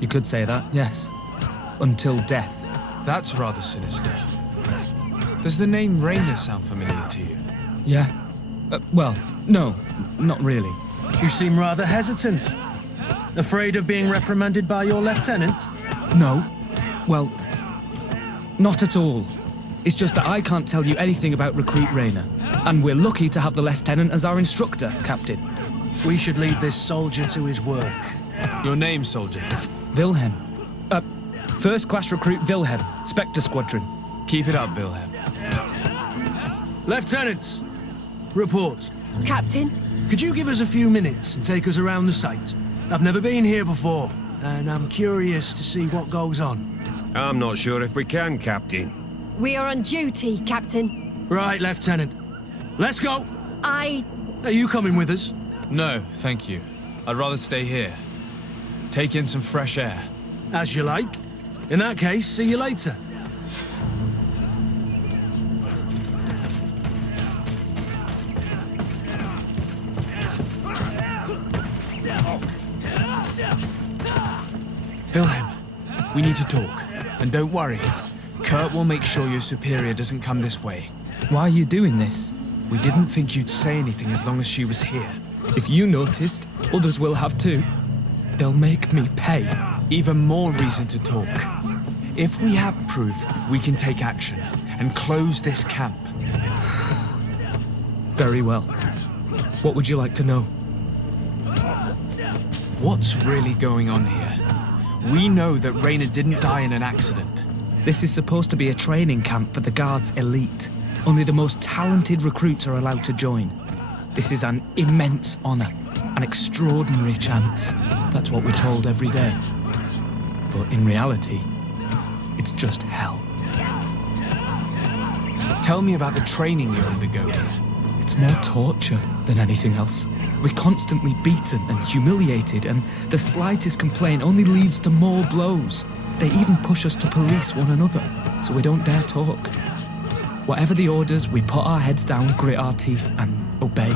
You could say that, yes. Until death. That's rather sinister. Does the name Rainer sound familiar to you? Yeah. Well, no, not really. You seem rather hesitant. Afraid of being reprimanded by your lieutenant? No. Well, not at all. It's just that I can't tell you anything about Recruit Rainer. And we're lucky to have the lieutenant as our instructor, Captain. We should leave this soldier to his work. Your name, soldier? Wilhelm. First class recruit Wilhelm, Spectre Squadron. Keep it up, Wilhelm. Lieutenants, report. Captain? Could you give us a few minutes and take us around the site? I've never been here before, and I'm curious to see what goes on. I'm not sure if we can, Captain. We are on duty, Captain. Right, Lieutenant. Let's go! Are you coming with us? No, thank you. I'd rather stay here. Take in some fresh air. As you like. In that case, see you later. Wilhelm, we need to talk. And don't worry. Kurt will make sure your superior doesn't come this way. Why are you doing this? We didn't think you'd say anything as long as she was here. If you noticed, others will have too. They'll make me pay. Even more reason to talk. If we have proof, we can take action and close this camp. Very well. What would you like to know? What's really going on here? We know that Rainer didn't die in an accident. This is supposed to be a training camp for the Guard's elite. Only the most talented recruits are allowed to join. This is an immense honor, an extraordinary chance. That's what we're told every day. But in reality, it's just hell. Tell me about the training you undergo here. It's more torture than anything else. We're constantly beaten and humiliated, and the slightest complaint only leads to more blows. They even push us to police one another, so we don't dare talk. Whatever the orders, we put our heads down, grit our teeth, and obey.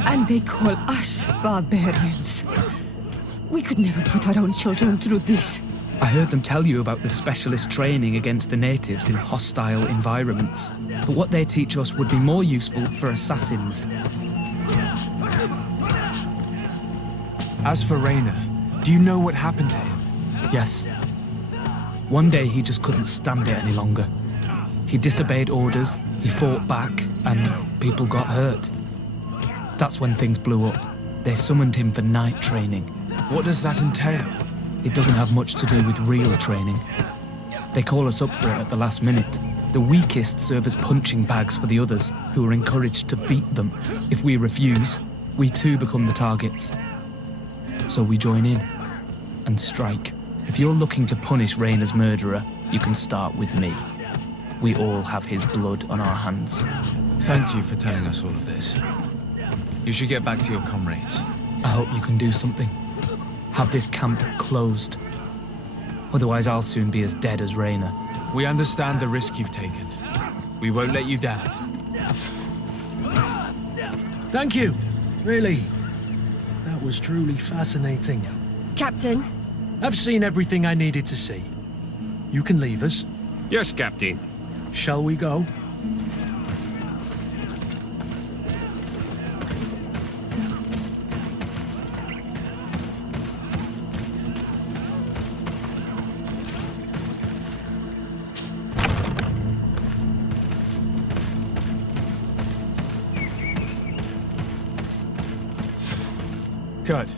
And they call us barbarians. We could never put our own children through this. I heard them tell you about the specialist training against the natives in hostile environments. But what they teach us would be more useful for assassins. As for Rainer, Do you know what happened to him? Yes. One day he just couldn't stand it any longer. He disobeyed orders, he fought back, and people got hurt. That's when things blew up. They summoned him for night training. What does that entail? It doesn't have much to do with real training. They call us up for it at the last minute. The weakest serve as punching bags for the others, who are encouraged to beat them. If we refuse, we too become the targets. So we join in and strike. If you're looking to punish Rayna's murderer, you can start with me. We all have his blood on our hands. Thank you for telling us all of this. You should get back to your comrades. I hope you can do something. Have this camp closed. Otherwise I'll soon be as dead as Rayna. We understand the risk you've taken. We won't let you down. Thank you. Really. That was truly fascinating. Captain? I've seen everything I needed to see. You can leave us. Yes, Captain. Shall we go? Kurt,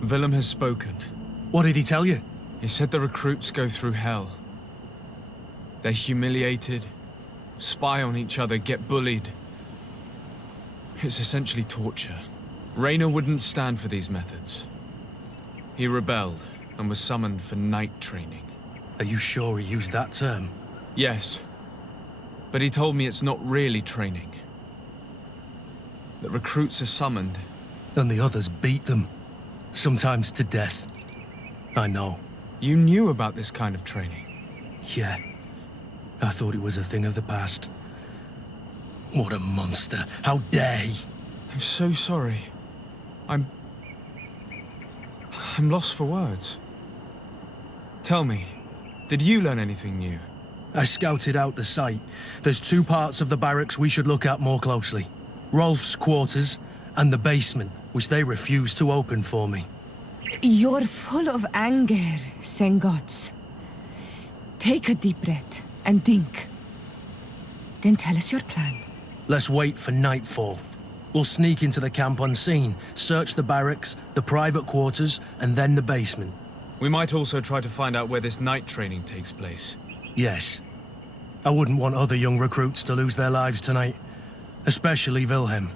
Willem has spoken. What did he tell you? He said the recruits go through hell. They're humiliated, spy on each other, get bullied. It's essentially torture. Rayna wouldn't stand for these methods. He rebelled and was summoned for night training. Are you sure he used that term? Yes, but he told me it's not really training. The recruits are summoned. And the others beat them, sometimes to death. I know. You knew about this kind of training? Yeah. I thought it was a thing of the past. What a monster. How dare he? I'm so sorry. I'm lost for words. Tell me, did you learn anything new? I scouted out the site. There's 2 parts of the barracks we should look at more closely. Rolf's quarters and the basement, which they refused to open for me. You're full of anger, Sengots. Take a deep breath and think. Then tell us your plan. Let's wait for nightfall. We'll sneak into the camp unseen, search the barracks, the private quarters, and then the basement. We might also try to find out where this night training takes place. Yes. I wouldn't want other young recruits to lose their lives tonight. Especially Wilhelm.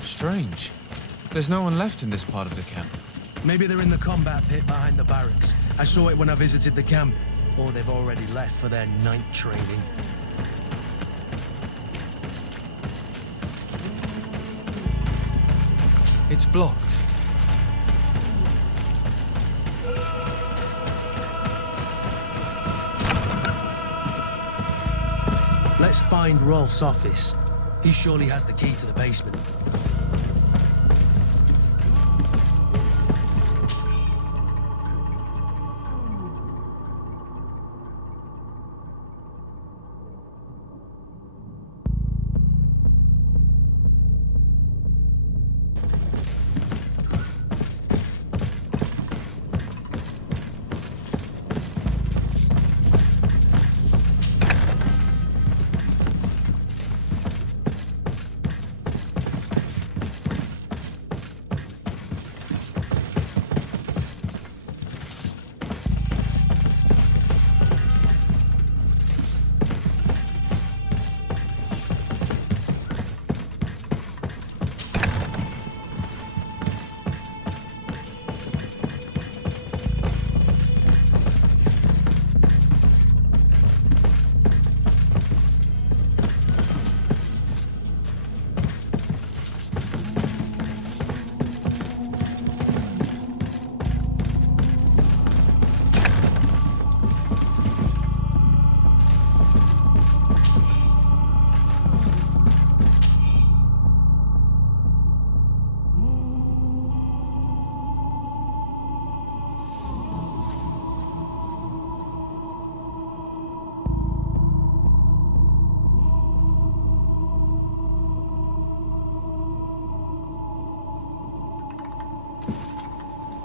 Strange. There's no one left in this part of the camp. Maybe they're in the combat pit behind the barracks. I saw it when I visited the camp. Or they've already left for their night training. It's blocked. Let's find Rolf's office. He surely has the key to the basement.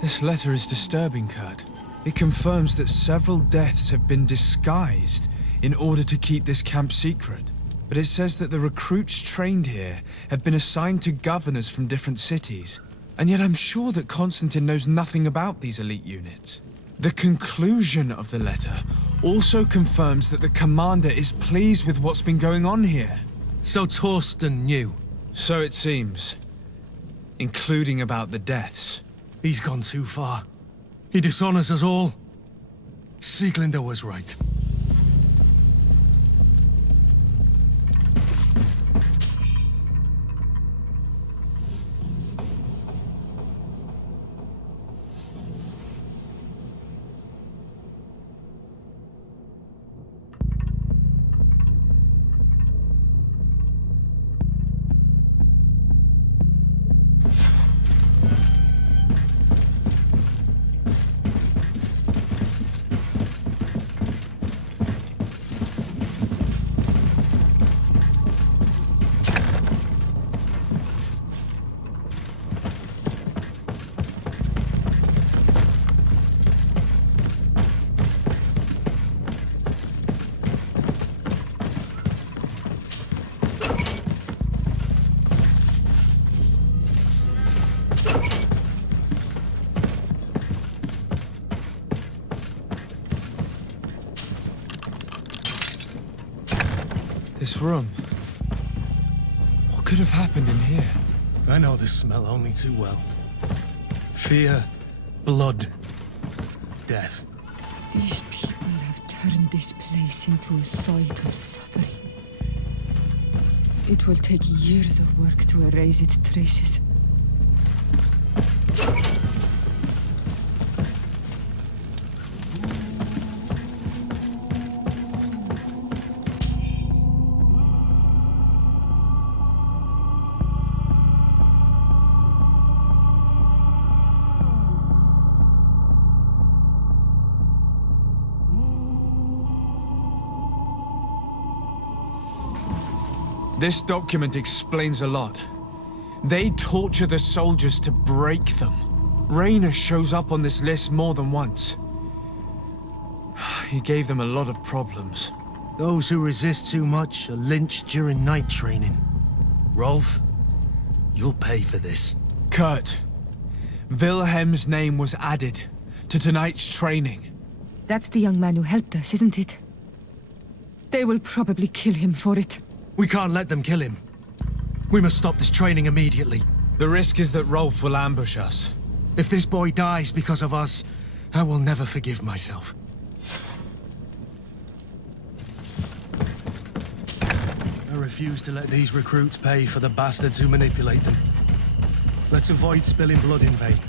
This letter is disturbing, Kurt. It confirms that several deaths have been disguised in order to keep this camp secret. But it says that the recruits trained here have been assigned to governors from different cities. And yet I'm sure that Constantine knows nothing about these elite units. The conclusion of the letter also confirms that the commander is pleased with what's been going on here. So Torsten knew? So it seems. Including about the deaths. He's gone too far. He dishonors us all. Sieglinder was right. This room. What could have happened in here? I know this smell only too well. Fear, blood, death. These people have turned this place into a site of suffering. It will take years of work to erase its traces. This document explains a lot. They torture the soldiers to break them. Rayner shows up on this list more than once. He gave them a lot of problems. Those who resist too much are lynched during night training. Rolf, you'll pay for this. Kurt, Wilhelm's name was added to tonight's training. That's the young man who helped us, isn't it? They will probably kill him for it. We can't let them kill him. We must stop this training immediately. The risk is that Rolf will ambush us. If this boy dies because of us, I will never forgive myself. I refuse to let these recruits pay for the bastards who manipulate them. Let's avoid spilling blood in vain.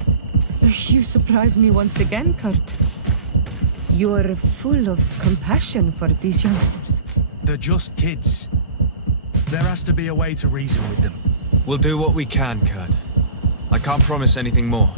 You surprise me once again, Kurt. You're full of compassion for these youngsters. They're just kids. There has to be a way to reason with them. We'll do what we can, Kurt. I can't promise anything more.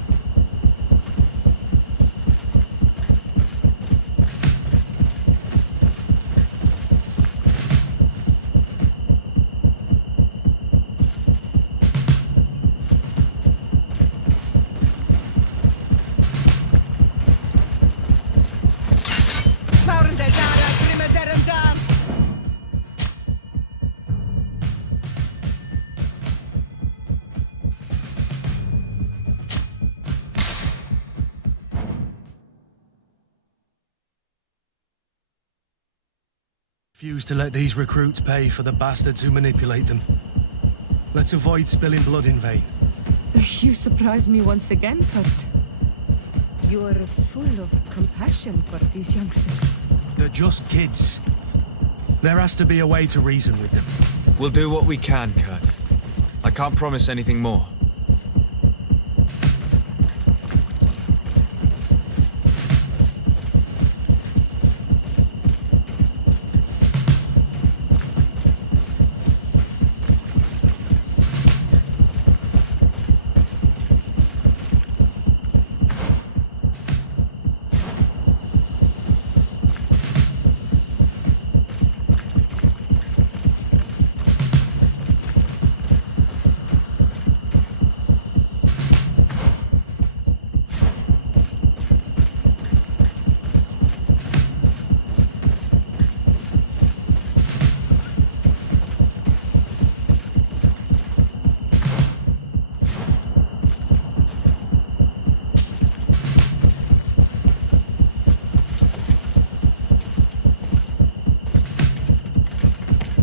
Refuse to let these recruits pay for the bastards who manipulate them. Let's avoid spilling blood in vain. You surprise me once again, Kurt. You're full of compassion for these youngsters. They're just kids. There has to be a way to reason with them. We'll do what we can, Kurt. I can't promise anything more.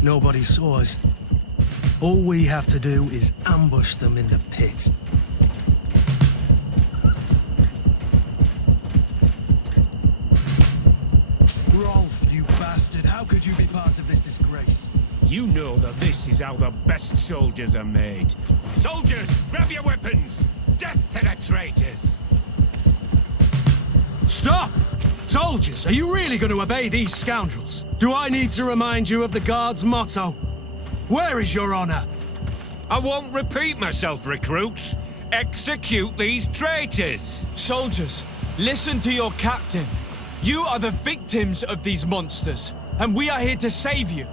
Nobody saw us. All we have to do is ambush them in the pit. Rolf, you bastard, how could you be part of this disgrace? You know that this is how the best soldiers are made. Soldiers, grab your weapons! Death to the traitors! Stop! Soldiers, are you really going to obey these scoundrels? Do I need to remind you of the Guard's motto? Where is your honor? I won't repeat myself, recruits. Execute these traitors! Soldiers, listen to your captain. You are the victims of these monsters, and we are here to save you.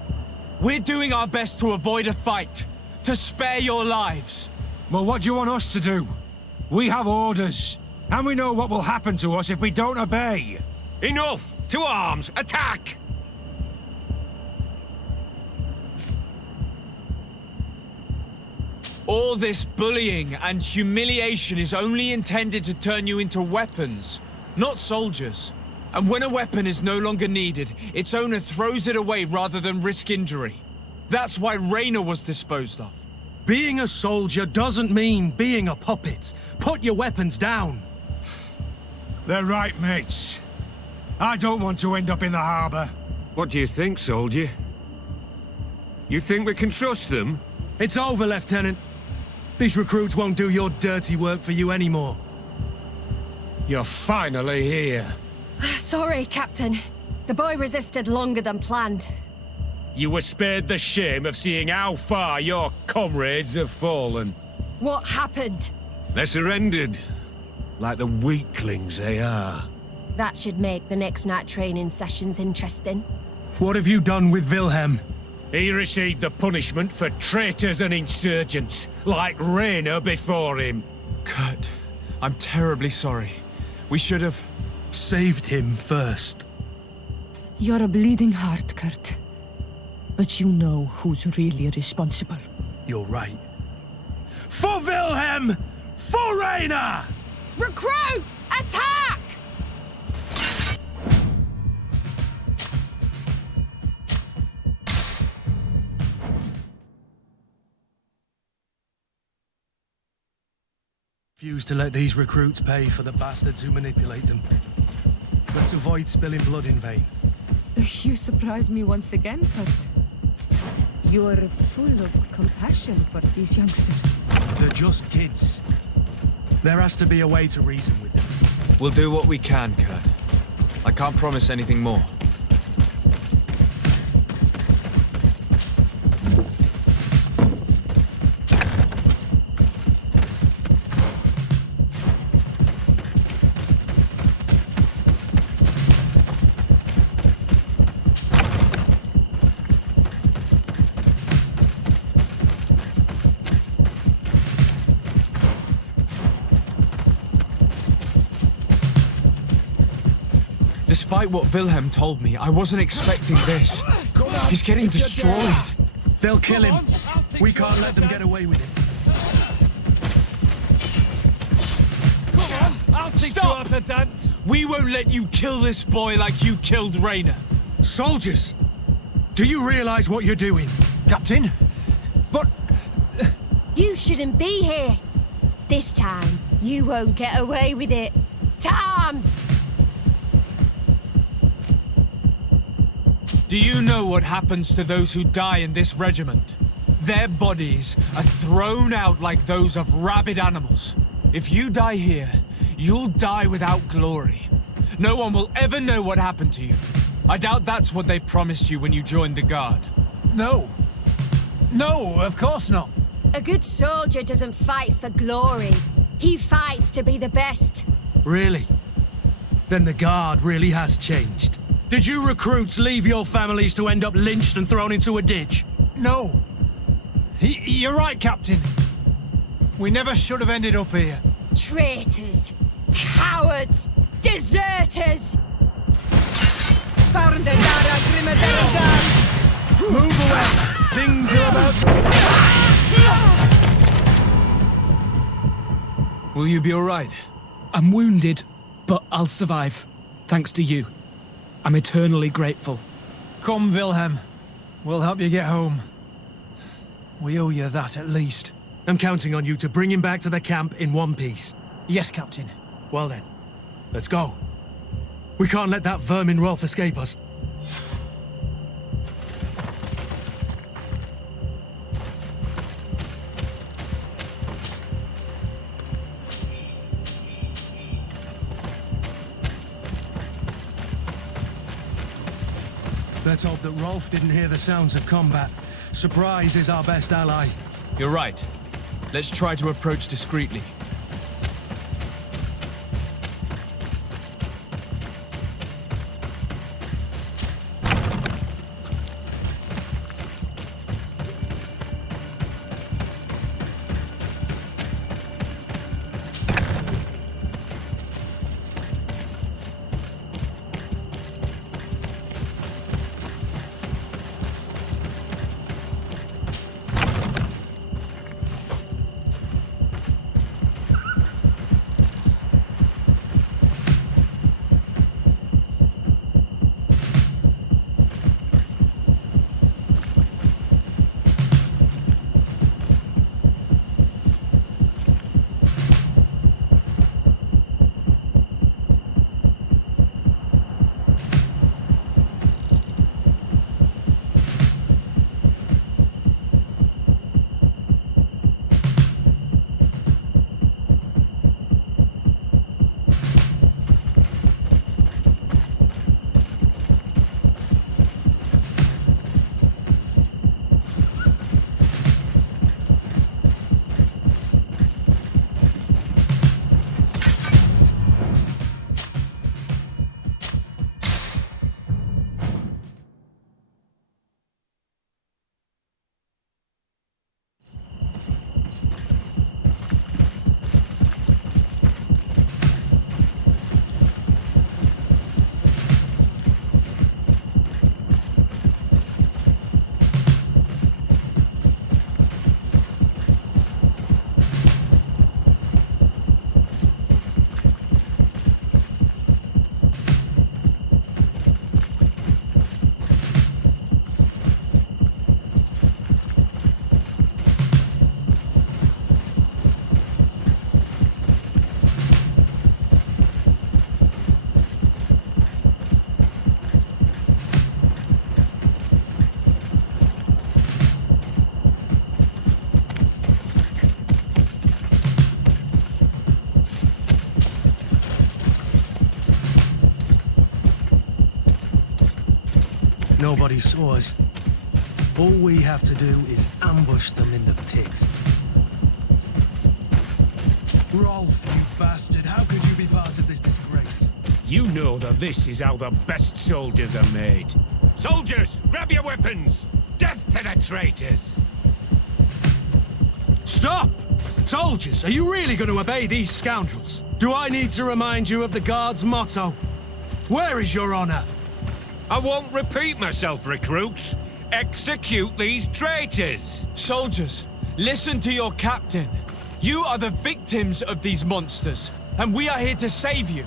We're doing our best to avoid a fight, to spare your lives. Well, what do you want us to do? We have orders, and we know what will happen to us if we don't obey. Enough! To arms! Attack! All this bullying and humiliation is only intended to turn you into weapons, not soldiers. And when a weapon is no longer needed, its owner throws it away rather than risk injury. That's why Raynor was disposed of. Being a soldier doesn't mean being a puppet. Put your weapons down. They're right, mates. I don't want to end up in the harbor. What do you think, soldier? You think we can trust them? It's over, Lieutenant. These recruits won't do your dirty work for you anymore. You're finally here. Sorry, Captain. The boy resisted longer than planned. You were spared the shame of seeing how far your comrades have fallen. What happened? They surrendered, like the weaklings they are. That should make the next night training sessions interesting. What have you done with Wilhelm? He received the punishment for traitors and insurgents, like Raynor before him. Kurt, I'm terribly sorry. We should have... saved him first. You're a bleeding heart, Kurt. But you know who's really responsible. You're right. For Wilhelm! For Raynor! Recruits! Attack! Refuse to let these recruits pay for the bastards who manipulate them. Let's avoid spilling blood in vain. You surprise me once again, Kurt. You're full of compassion for these youngsters. They're just kids. There has to be a way to reason with them. We'll do what we can, Kurt. I can't promise anything more. Despite what Wilhelm told me, I wasn't expecting this. He's getting destroyed. They'll kill him. We can't let them get away with it. Come on, I'll teach you how to dance. We won't let you kill this boy like you killed Raynor. Soldiers! Do you realize what you're doing? Captain? But... You shouldn't be here. This time, you won't get away with it. Times! Do you know what happens to those who die in this regiment? Their bodies are thrown out like those of rabid animals. If you die here, you'll die without glory. No one will ever know what happened to you. I doubt that's what they promised you when you joined the Guard. No. No, of course not. A good soldier doesn't fight for glory. He fights to be the best. Really? Then the Guard really has changed. Did you recruits leave your families to end up lynched and thrown into a ditch? No. You're right, Captain. We never should have ended up here. Traitors! Cowards! Deserters! Move away! Things are about to... Will you be all right? I'm wounded, but I'll survive. Thanks to you. I'm eternally grateful. Come, Wilhelm. We'll help you get home. We owe you that at least. I'm counting on you to bring him back to the camp in one piece. Yes, Captain. Well then, let's go. We can't let that vermin Rolf escape us. Let's hope that Rolf didn't hear the sounds of combat. Surprise is our best ally. You're right. Let's try to approach discreetly. Nobody saw us. All we have to do is ambush them in the pit. Rolf, you bastard, how could you be part of this disgrace? You know that this is how the best soldiers are made. Soldiers, grab your weapons! Death to the traitors! Stop! Soldiers, are you really going to obey these scoundrels? Do I need to remind you of the Guard's motto? Where is your honor? I won't repeat myself, recruits. Execute these traitors! Soldiers, listen to your captain. You are the victims of these monsters, and we are here to save you.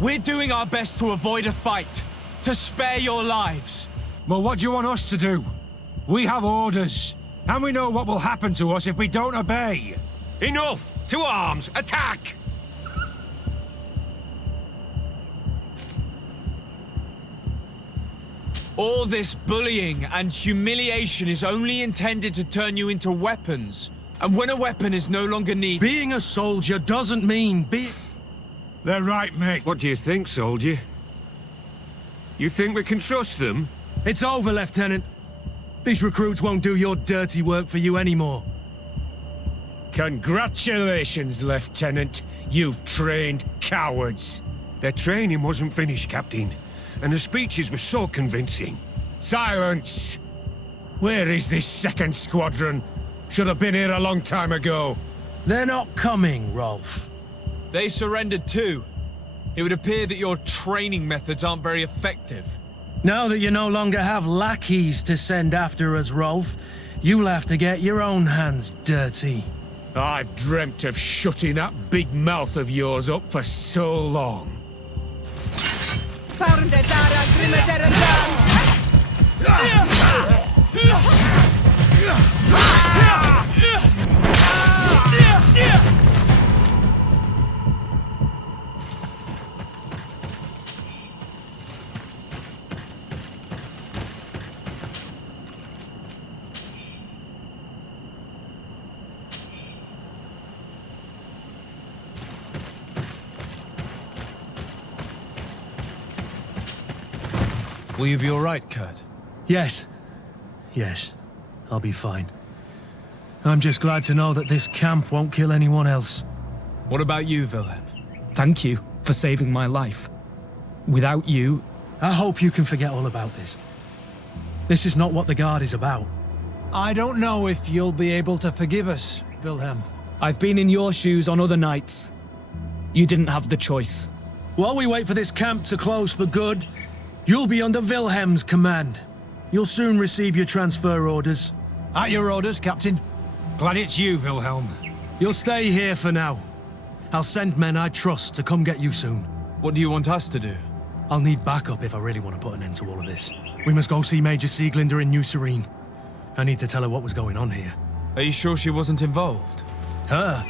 We're doing our best to avoid a fight, to spare your lives. Well, what do you want us to do? We have orders, and we know what will happen to us if we don't obey. Enough! To arms! Attack! All this bullying and humiliation is only intended to turn you into weapons. And when a weapon is no longer needed... Being a soldier doesn't mean They're right, mate. What do you think, soldier? You think we can trust them? It's over, Lieutenant. These recruits won't do your dirty work for you anymore. Congratulations, Lieutenant. You've trained cowards. Their training wasn't finished, Captain. And the speeches were so convincing. Silence! Where is this second squadron? Should have been here a long time ago. They're not coming, Rolf. They surrendered too. It would appear that your training methods aren't very effective. Now that you no longer have lackeys to send after us, Rolf, you'll have to get your own hands dirty. I've dreamt of shutting that big mouth of yours up for so long. Will you be all right, Kurt? Yes. Yes. I'll be fine. I'm just glad to know that this camp won't kill anyone else. What about you, Wilhelm? Thank you for saving my life. Without you... I hope you can forget all about this. This is not what the Guard is about. I don't know if you'll be able to forgive us, Wilhelm. I've been in your shoes on other nights. You didn't have the choice. While we wait for this camp to close for good, you'll be under Wilhelm's command. You'll soon receive your transfer orders. At your orders, Captain. Glad it's you, Wilhelm. You'll stay here for now. I'll send men I trust to come get you soon. What do you want us to do? I'll need backup if I really want to put an end to all of this. We must go see Major Sieglinder in New Serene. I need to tell her what was going on here. Are you sure she wasn't involved? Her?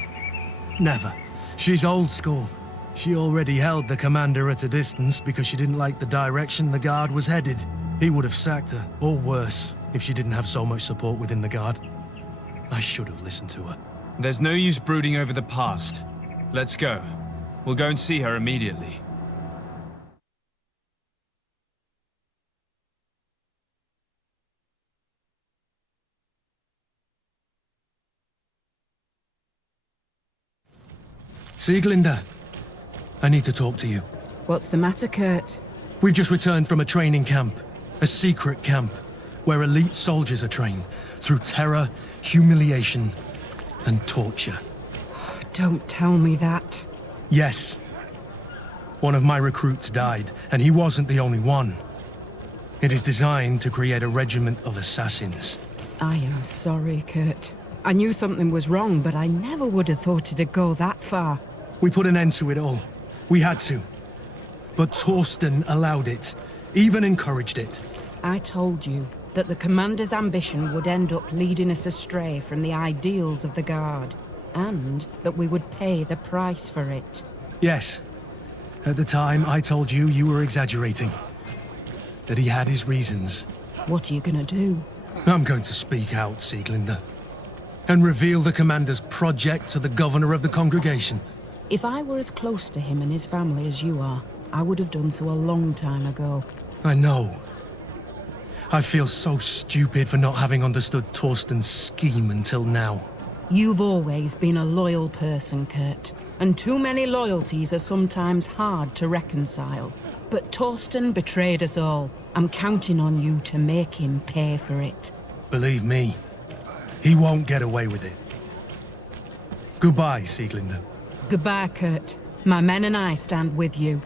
Never. She's old school. She already held the commander at a distance because she didn't like the direction the Guard was headed. He would have sacked her, or worse, if she didn't have so much support within the Guard. I should have listened to her. There's no use brooding over the past. Let's go. We'll go and see her immediately. Sieglinder, I need to talk to you. What's the matter, Kurt? We've just returned from a training camp. A secret camp, where elite soldiers are trained through terror, humiliation, and torture. Don't tell me that. Yes. One of my recruits died, and he wasn't the only one. It is designed to create a regiment of assassins. I am sorry, Kurt. I knew something was wrong, but I never would have thought it'd go that far. We put an end to it all. We had to. But Torsten allowed it, even encouraged it. I told you that the commander's ambition would end up leading us astray from the ideals of the Guard, and that we would pay the price for it. Yes. At the time, I told you you were exaggerating. That he had his reasons. What are you gonna do? I'm going to speak out, Sieglinder. And reveal the commander's project to the governor of the congregation. If I were as close to him and his family as you are, I would have done so a long time ago. I know. I feel so stupid for not having understood Torsten's scheme until now. You've always been a loyal person, Kurt. And too many loyalties are sometimes hard to reconcile. But Torsten betrayed us all. I'm counting on you to make him pay for it. Believe me, he won't get away with it. Goodbye, Sieglinder. Goodbye, Kurt. My men and I stand with you.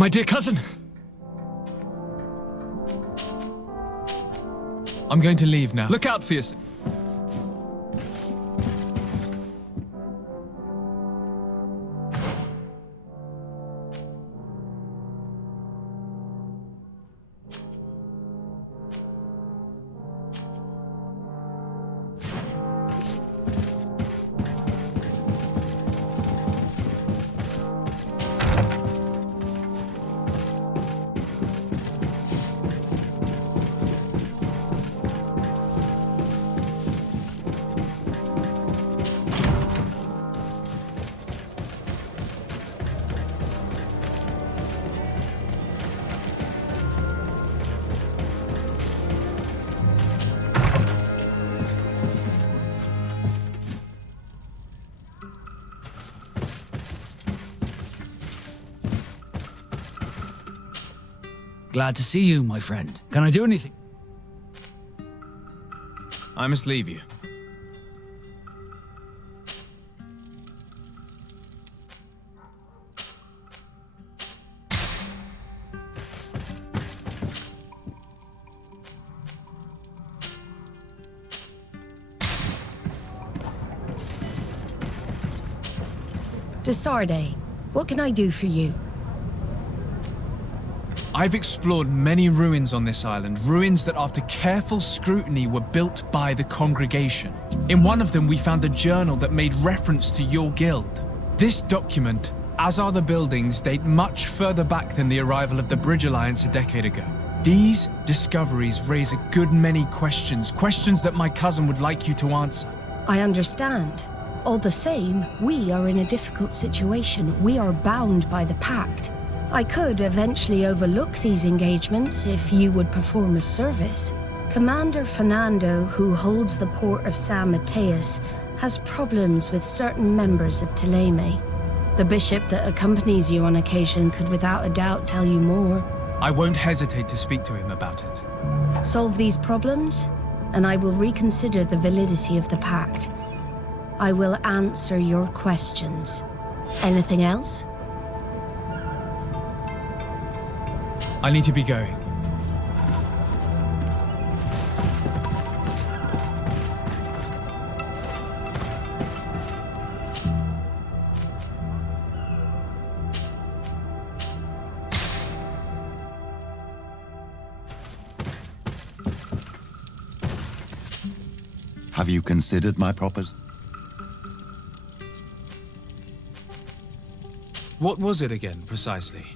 My dear cousin! I'm going to leave now. Look out for yourself. Glad to see you, my friend. Can I do anything? I must leave you. Desarde, what can I do for you? I've explored many ruins on this island, ruins that after careful scrutiny were built by the congregation. In one of them we found a journal that made reference to your guild. This document, as are the buildings, date much further back than the arrival of the Bridge Alliance a decade ago. These discoveries raise a good many questions, questions that my cousin would like you to answer. I understand. All the same, we are in a difficult situation. We are bound by the Pact. I could eventually overlook these engagements if you would perform a service. Commander Fernando, who holds the port of San Mateus, has problems with certain members of Teleme. The bishop that accompanies you on occasion could without a doubt tell you more. I won't hesitate to speak to him about it. Solve these problems, and I will reconsider the validity of the Pact. I will answer your questions. Anything else? I need to be going. Have you considered my proposal? What was it again, precisely?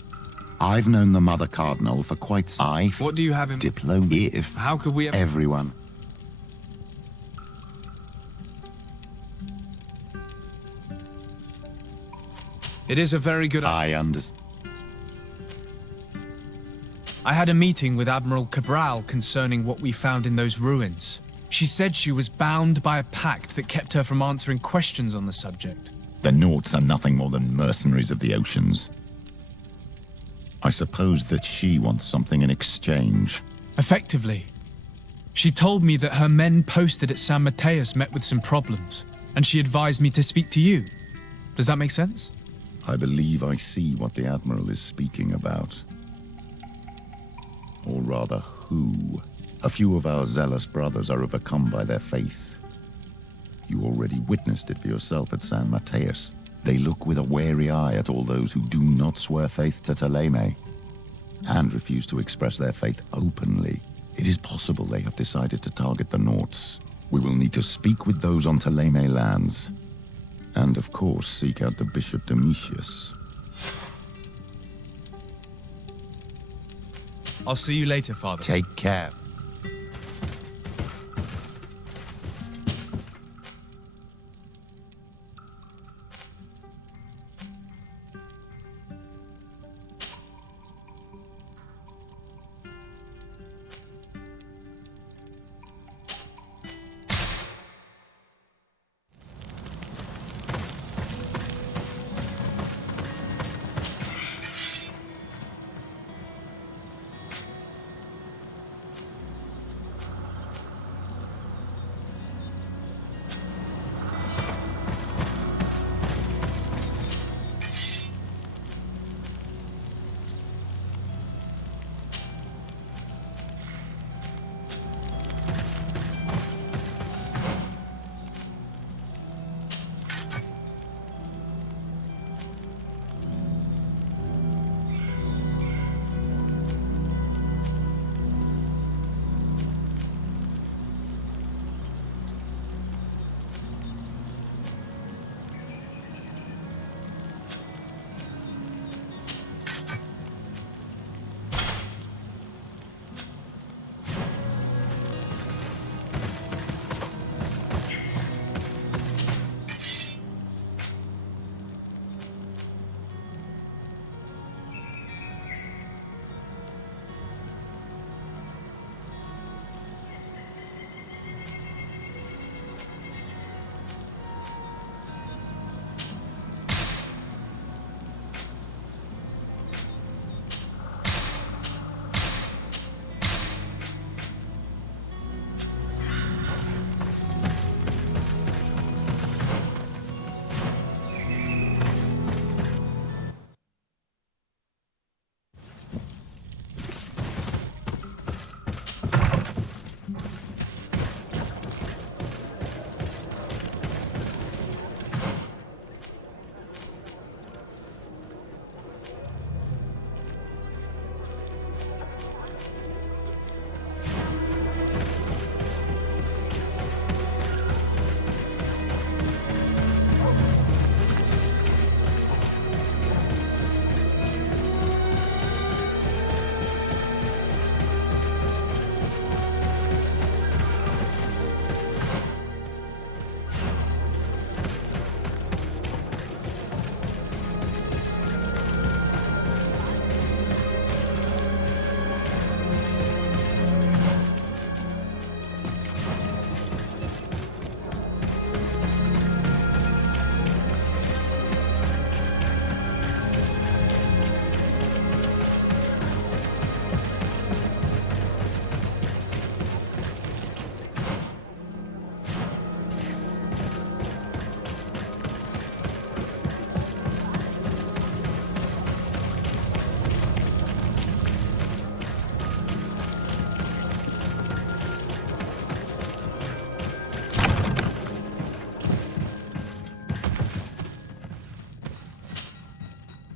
I've known the Mother Cardinal for quite some. What do you have in... If How could we... Everyone. It is a very good... I understand. I had a meeting with Admiral Cabral concerning what we found in those ruins. She said she was bound by a pact that kept her from answering questions on the subject. The Nauts are nothing more than mercenaries of the oceans. I suppose that she wants something in exchange. Effectively. She told me that her men posted at San Mateus met with some problems, and she advised me to speak to you. Does that make sense? I believe I see what the Admiral is speaking about. Or rather, who. A few of our zealous brothers are overcome by their faith. You already witnessed it for yourself at San Mateus. They look with a wary eye at all those who do not swear faith to Teleme, and refuse to express their faith openly. It is possible they have decided to target the Nauts. We will need to speak with those on Teleme lands, and of course seek out the Bishop Domitius. I'll see you later, Father. Take care.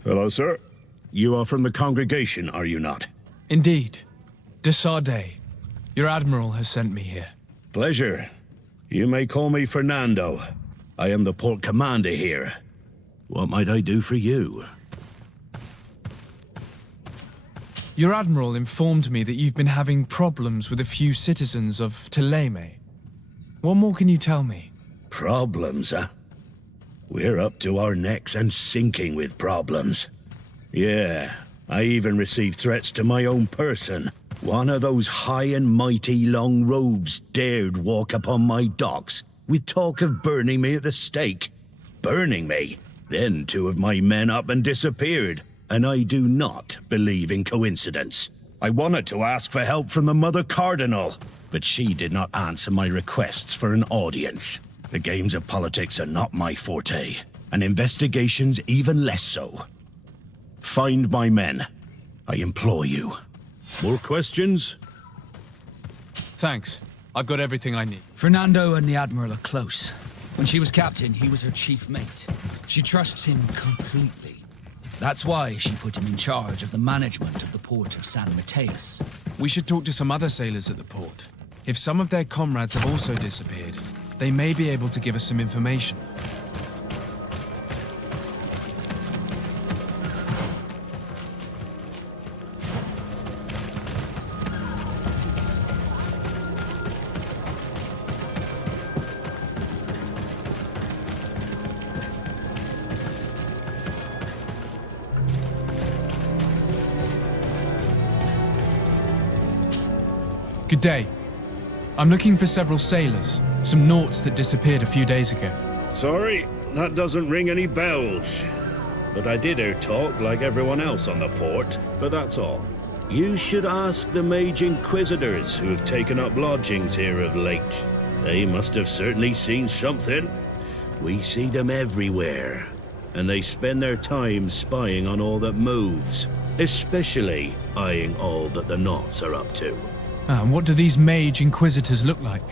Hello, sir. You are from the congregation, are you not? Indeed. De Sardet. Your admiral has sent me here. Pleasure. You may call me Fernando. I am the port commander here. What might I do for you? Your admiral informed me that you've been having problems with a few citizens of Thélème. What more can you tell me? Problems, huh? We're up to our necks and sinking with problems. Yeah, I even received threats to my own person. One of those high and mighty long robes dared walk upon my docks with talk of burning me at the stake. Burning me? Then 2 of my men up and disappeared, and I do not believe in coincidence. I wanted to ask for help from the Mother Cardinal, but she did not answer my requests for an audience. The games of politics are not my forte, and investigations even less so. Find my men. I implore you. More questions? Thanks. I've got everything I need. Fernando and the Admiral are close. When she was captain, he was her chief mate. She trusts him completely. That's why she put him in charge of the management of the port of San Mateus. We should talk to some other sailors at the port. If some of their comrades have also disappeared, they may be able to give us some information. Good day. I'm looking for several sailors, some naughts that disappeared a few days ago. Sorry, that doesn't ring any bells. But I did hear talk like everyone else on the port, but that's all. You should ask the Mage Inquisitors who have taken up lodgings here of late. They must have certainly seen something. We see them everywhere, and they spend their time spying on all that moves, especially eyeing all that the Naughts are up to. And what do these Mage Inquisitors look like?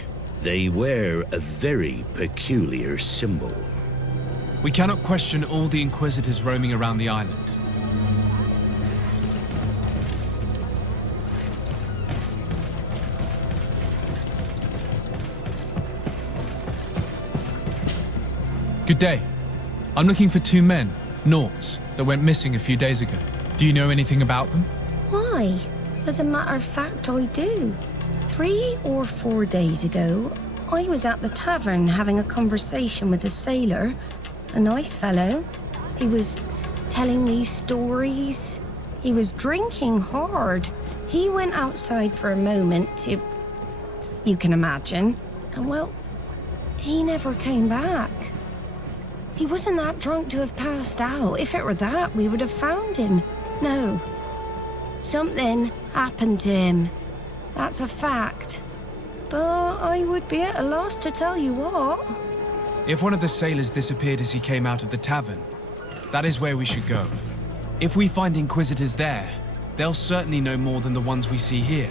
They wear a very peculiar symbol. We cannot question all the Inquisitors roaming around the island. Good day. I'm looking for 2 men, Naughts, that went missing a few days ago. Do you know anything about them? Why? As a matter of fact, I do. 3 or 4 days ago, I was at the tavern having a conversation with a sailor, a nice fellow. He was telling these stories. He was drinking hard. He went outside for a moment to... you can imagine. And well, he never came back. He wasn't that drunk to have passed out. If it were that, we would have found him. No. Something happened to him. That's a fact. But I would be at a loss to tell you what. If one of the sailors disappeared as he came out of the tavern, that is where we should go. If we find Inquisitors there, they'll certainly know more than the ones we see here.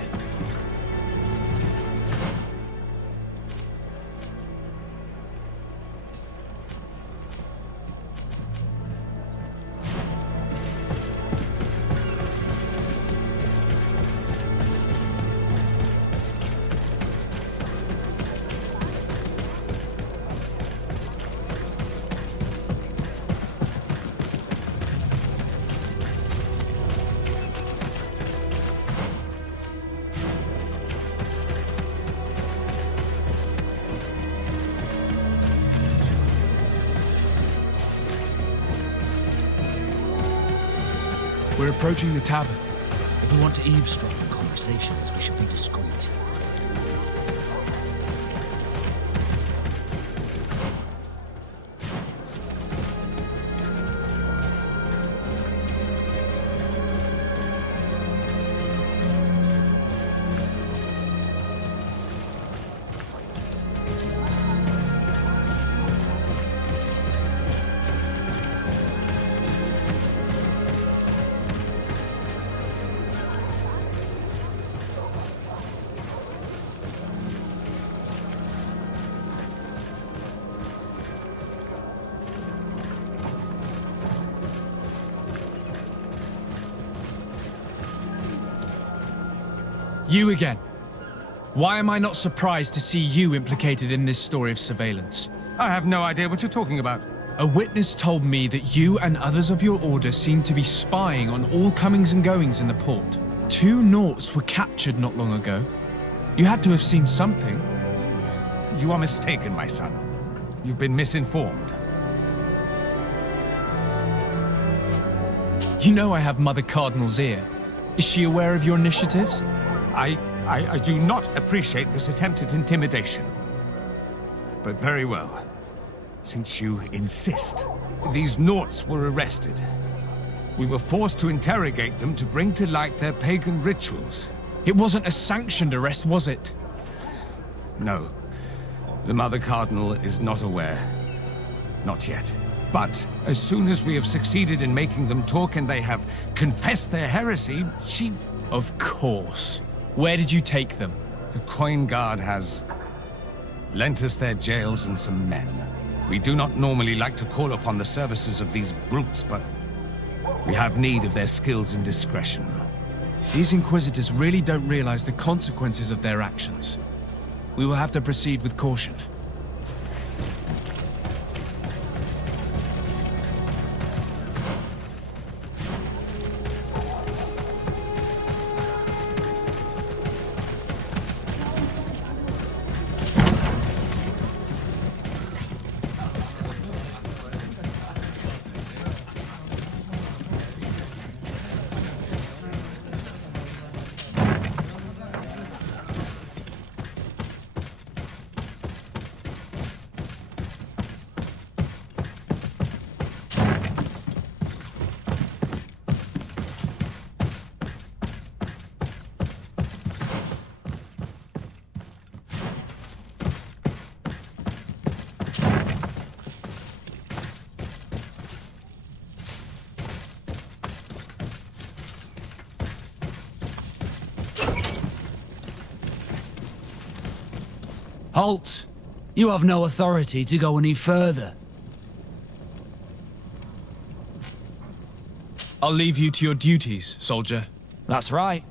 We're approaching the tavern. If we want to eavesdrop on conversations, we should be discreet. You again. Why am I not surprised to see you implicated in this story of surveillance? I have no idea what you're talking about. A witness told me that you and others of your order seemed to be spying on all comings and goings in the port. 2 Nauts were captured not long ago. You had to have seen something. You are mistaken, my son. You've been misinformed. You know I have Mother Cardinal's ear. Is she aware of your initiatives? I do not appreciate this attempt at intimidation. But very well. Since you insist, these Nauts were arrested. We were forced to interrogate them to bring to light their pagan rituals. It wasn't a sanctioned arrest, was it? No. The Mother Cardinal is not aware. Not yet. But as soon as we have succeeded in making them talk and they have confessed their heresy, she... Of course. Where did you take them? The Coin Guard has lent us their jails and some men. We do not normally like to call upon the services of these brutes, but we have need of their skills and discretion. These Inquisitors really don't realize the consequences of their actions. We will have to proceed with caution. Halt! You have no authority to go any further. I'll leave you to your duties, soldier. That's right.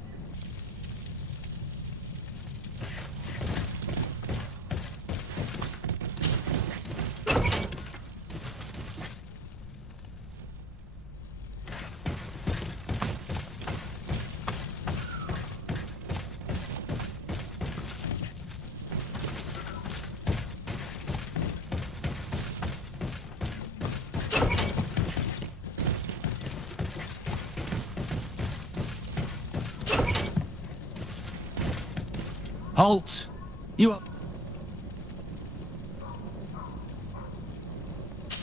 Halt! You are...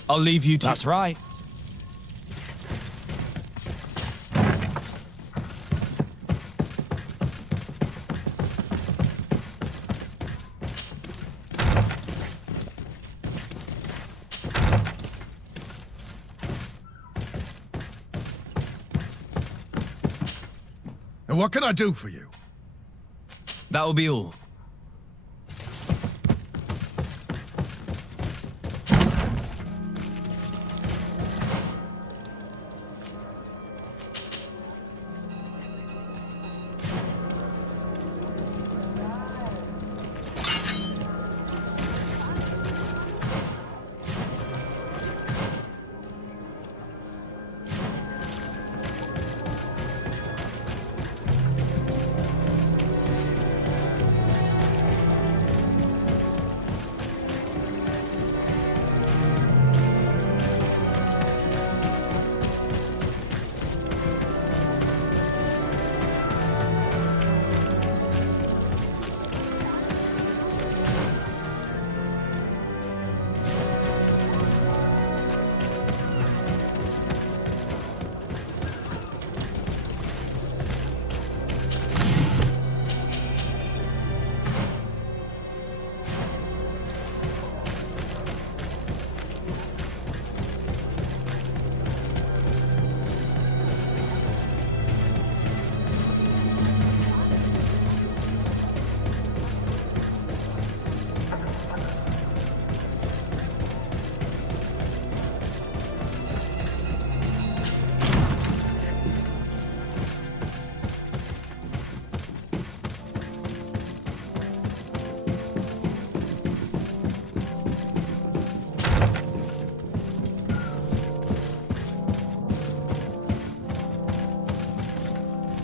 I'll leave you to... That's right. And what can I do for you? That will be all.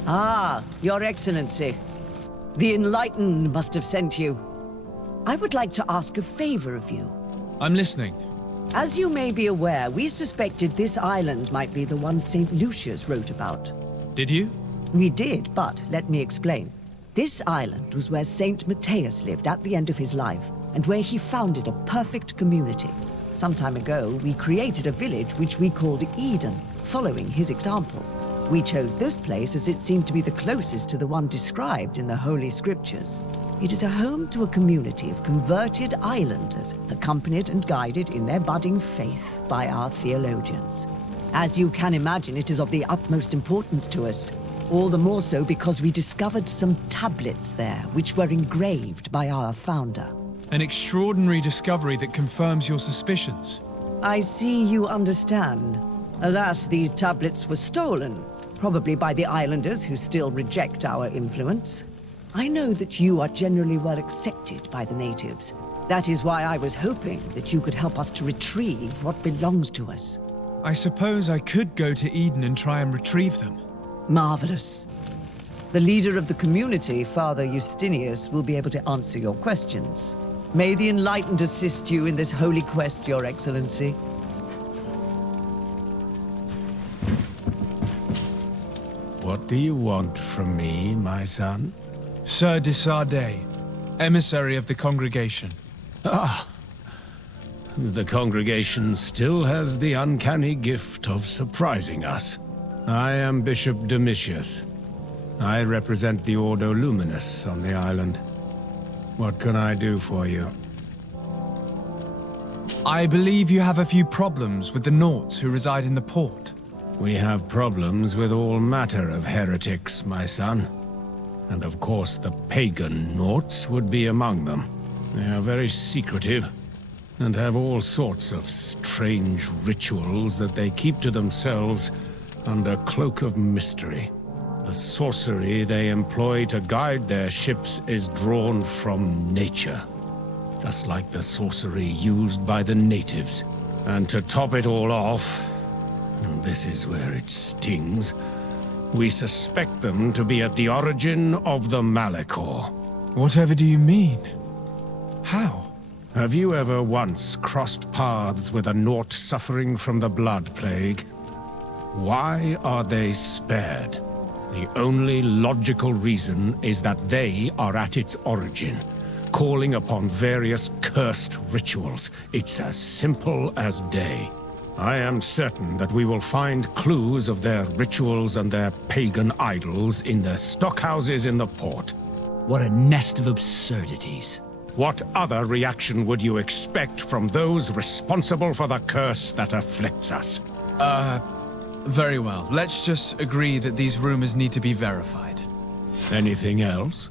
Ah, Your Excellency. The Enlightened must have sent you. I would like to ask a favor of you. I'm listening. As you may be aware, we suspected this island might be the one St. Lucius wrote about. Did you? We did, but let me explain. This island was where St. Matthias lived at the end of his life, and where he founded a perfect community. Some time ago, we created a village which we called Eden, following his example. We chose this place as it seemed to be the closest to the one described in the Holy Scriptures. It is a home to a community of converted islanders, accompanied and guided in their budding faith by our theologians. As you can imagine, it is of the utmost importance to us. All the more so because we discovered some tablets there, which were engraved by our founder. An extraordinary discovery that confirms your suspicions. I see you understand. Alas, these tablets were stolen, probably by the islanders who still reject our influence. I know that you are generally well accepted by the natives. That is why I was hoping that you could help us to retrieve what belongs to us. I suppose I could go to Eden and try and retrieve them. Marvelous. The leader of the community, Father Justinius, will be able to answer your questions. May the Enlightened assist you in this holy quest, Your Excellency. What do you want from me, my son? Sir de Sardet, emissary of the congregation. Ah, the congregation still has the uncanny gift of surprising us. I am Bishop Domitius. I represent the Ordo Luminous on the island. What can I do for you? I believe you have a few problems with the Nauts who reside in the port. We have problems with all matter of heretics, my son. And of course the pagan Nauts would be among them. They are very secretive, and have all sorts of strange rituals that they keep to themselves under cloak of mystery. The sorcery they employ to guide their ships is drawn from nature, just like the sorcery used by the natives. And to top it all off, and this is where it stings, we suspect them to be at the origin of the Malachor. Whatever do you mean? How? Have you ever once crossed paths with a Naut suffering from the blood plague? Why are they spared? The only logical reason is that they are at its origin, calling upon various cursed rituals. It's as simple as day. I am certain that we will find clues of their rituals and their pagan idols in the stockhouses in the port. What a nest of absurdities. What other reaction would you expect from those responsible for the curse that afflicts us? Very well. Let's just agree that these rumors need to be verified. Anything else?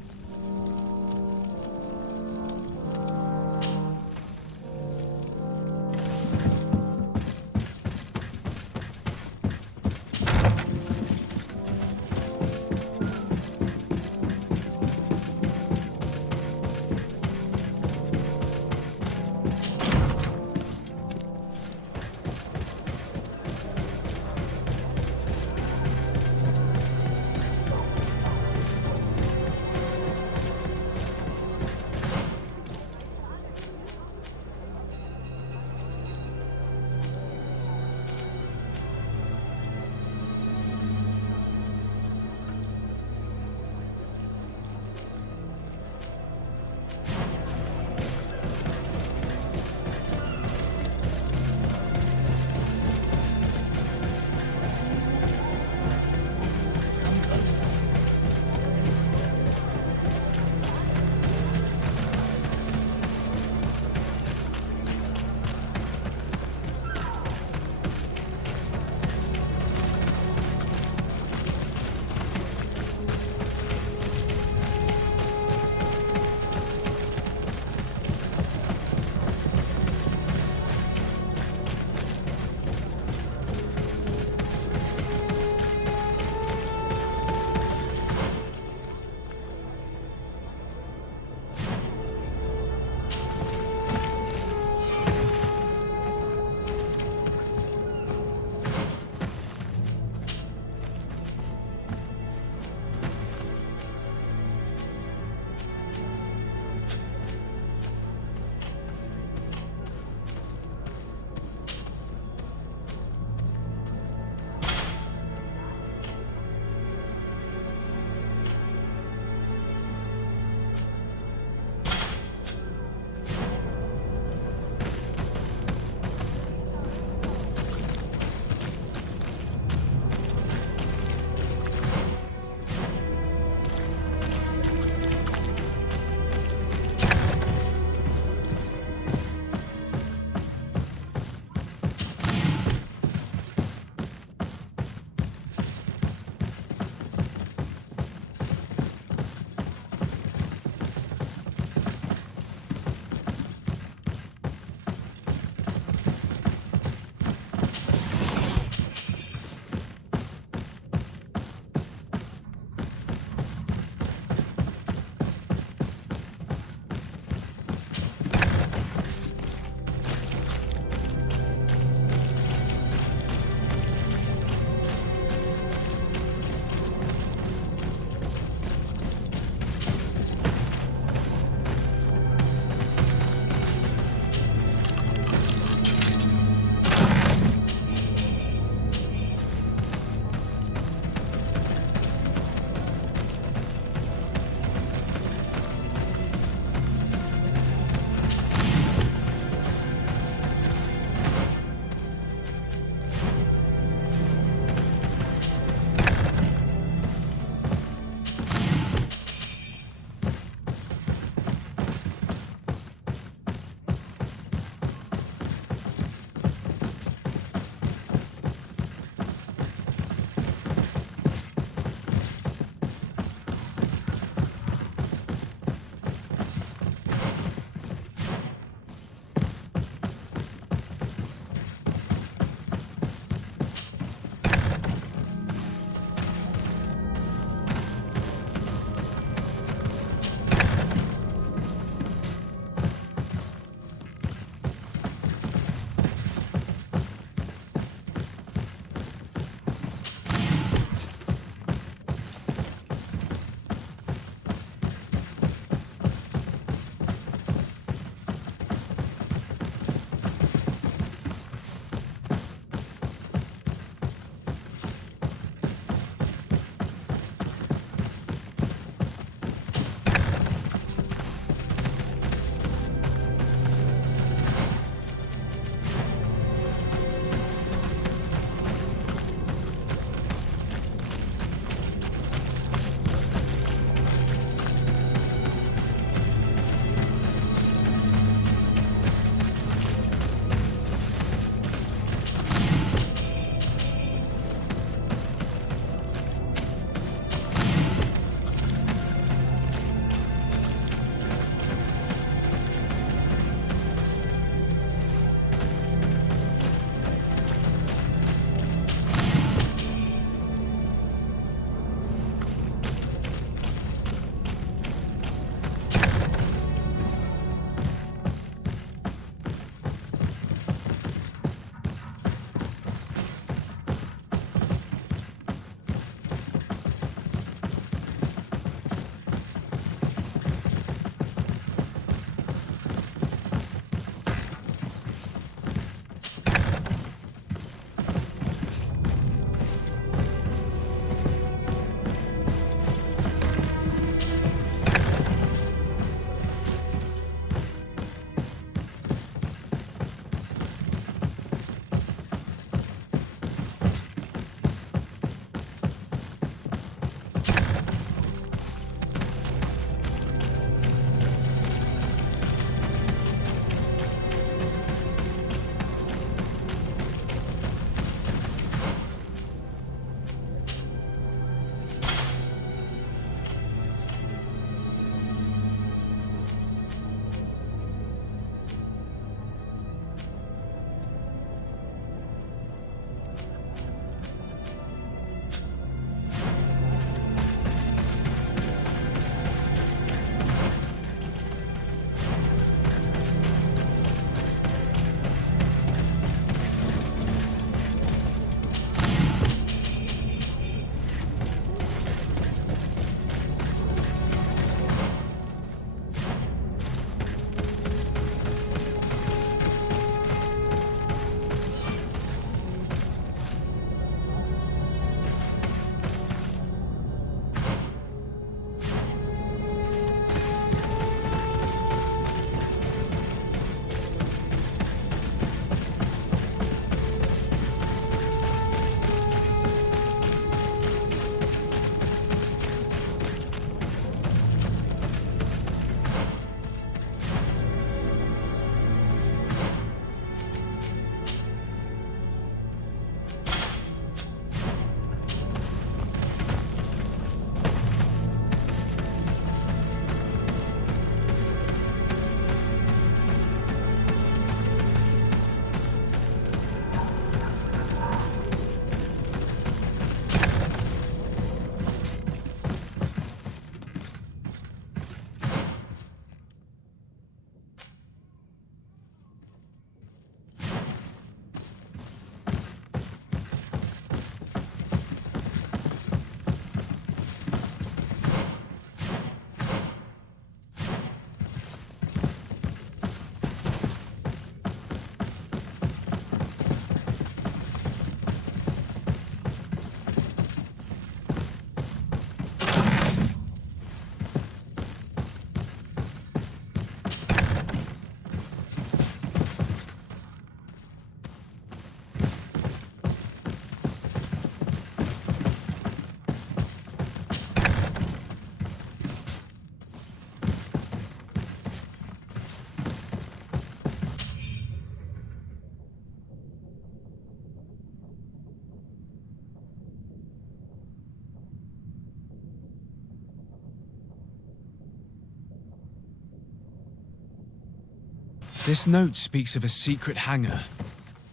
This note speaks of a secret hangar.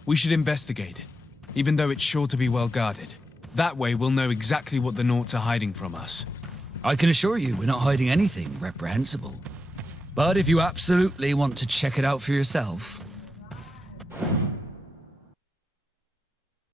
We should investigate, even though it's sure to be well guarded. That way we'll know exactly what the Naughts are hiding from us. I can assure you we're not hiding anything reprehensible. But if you absolutely want to check it out for yourself,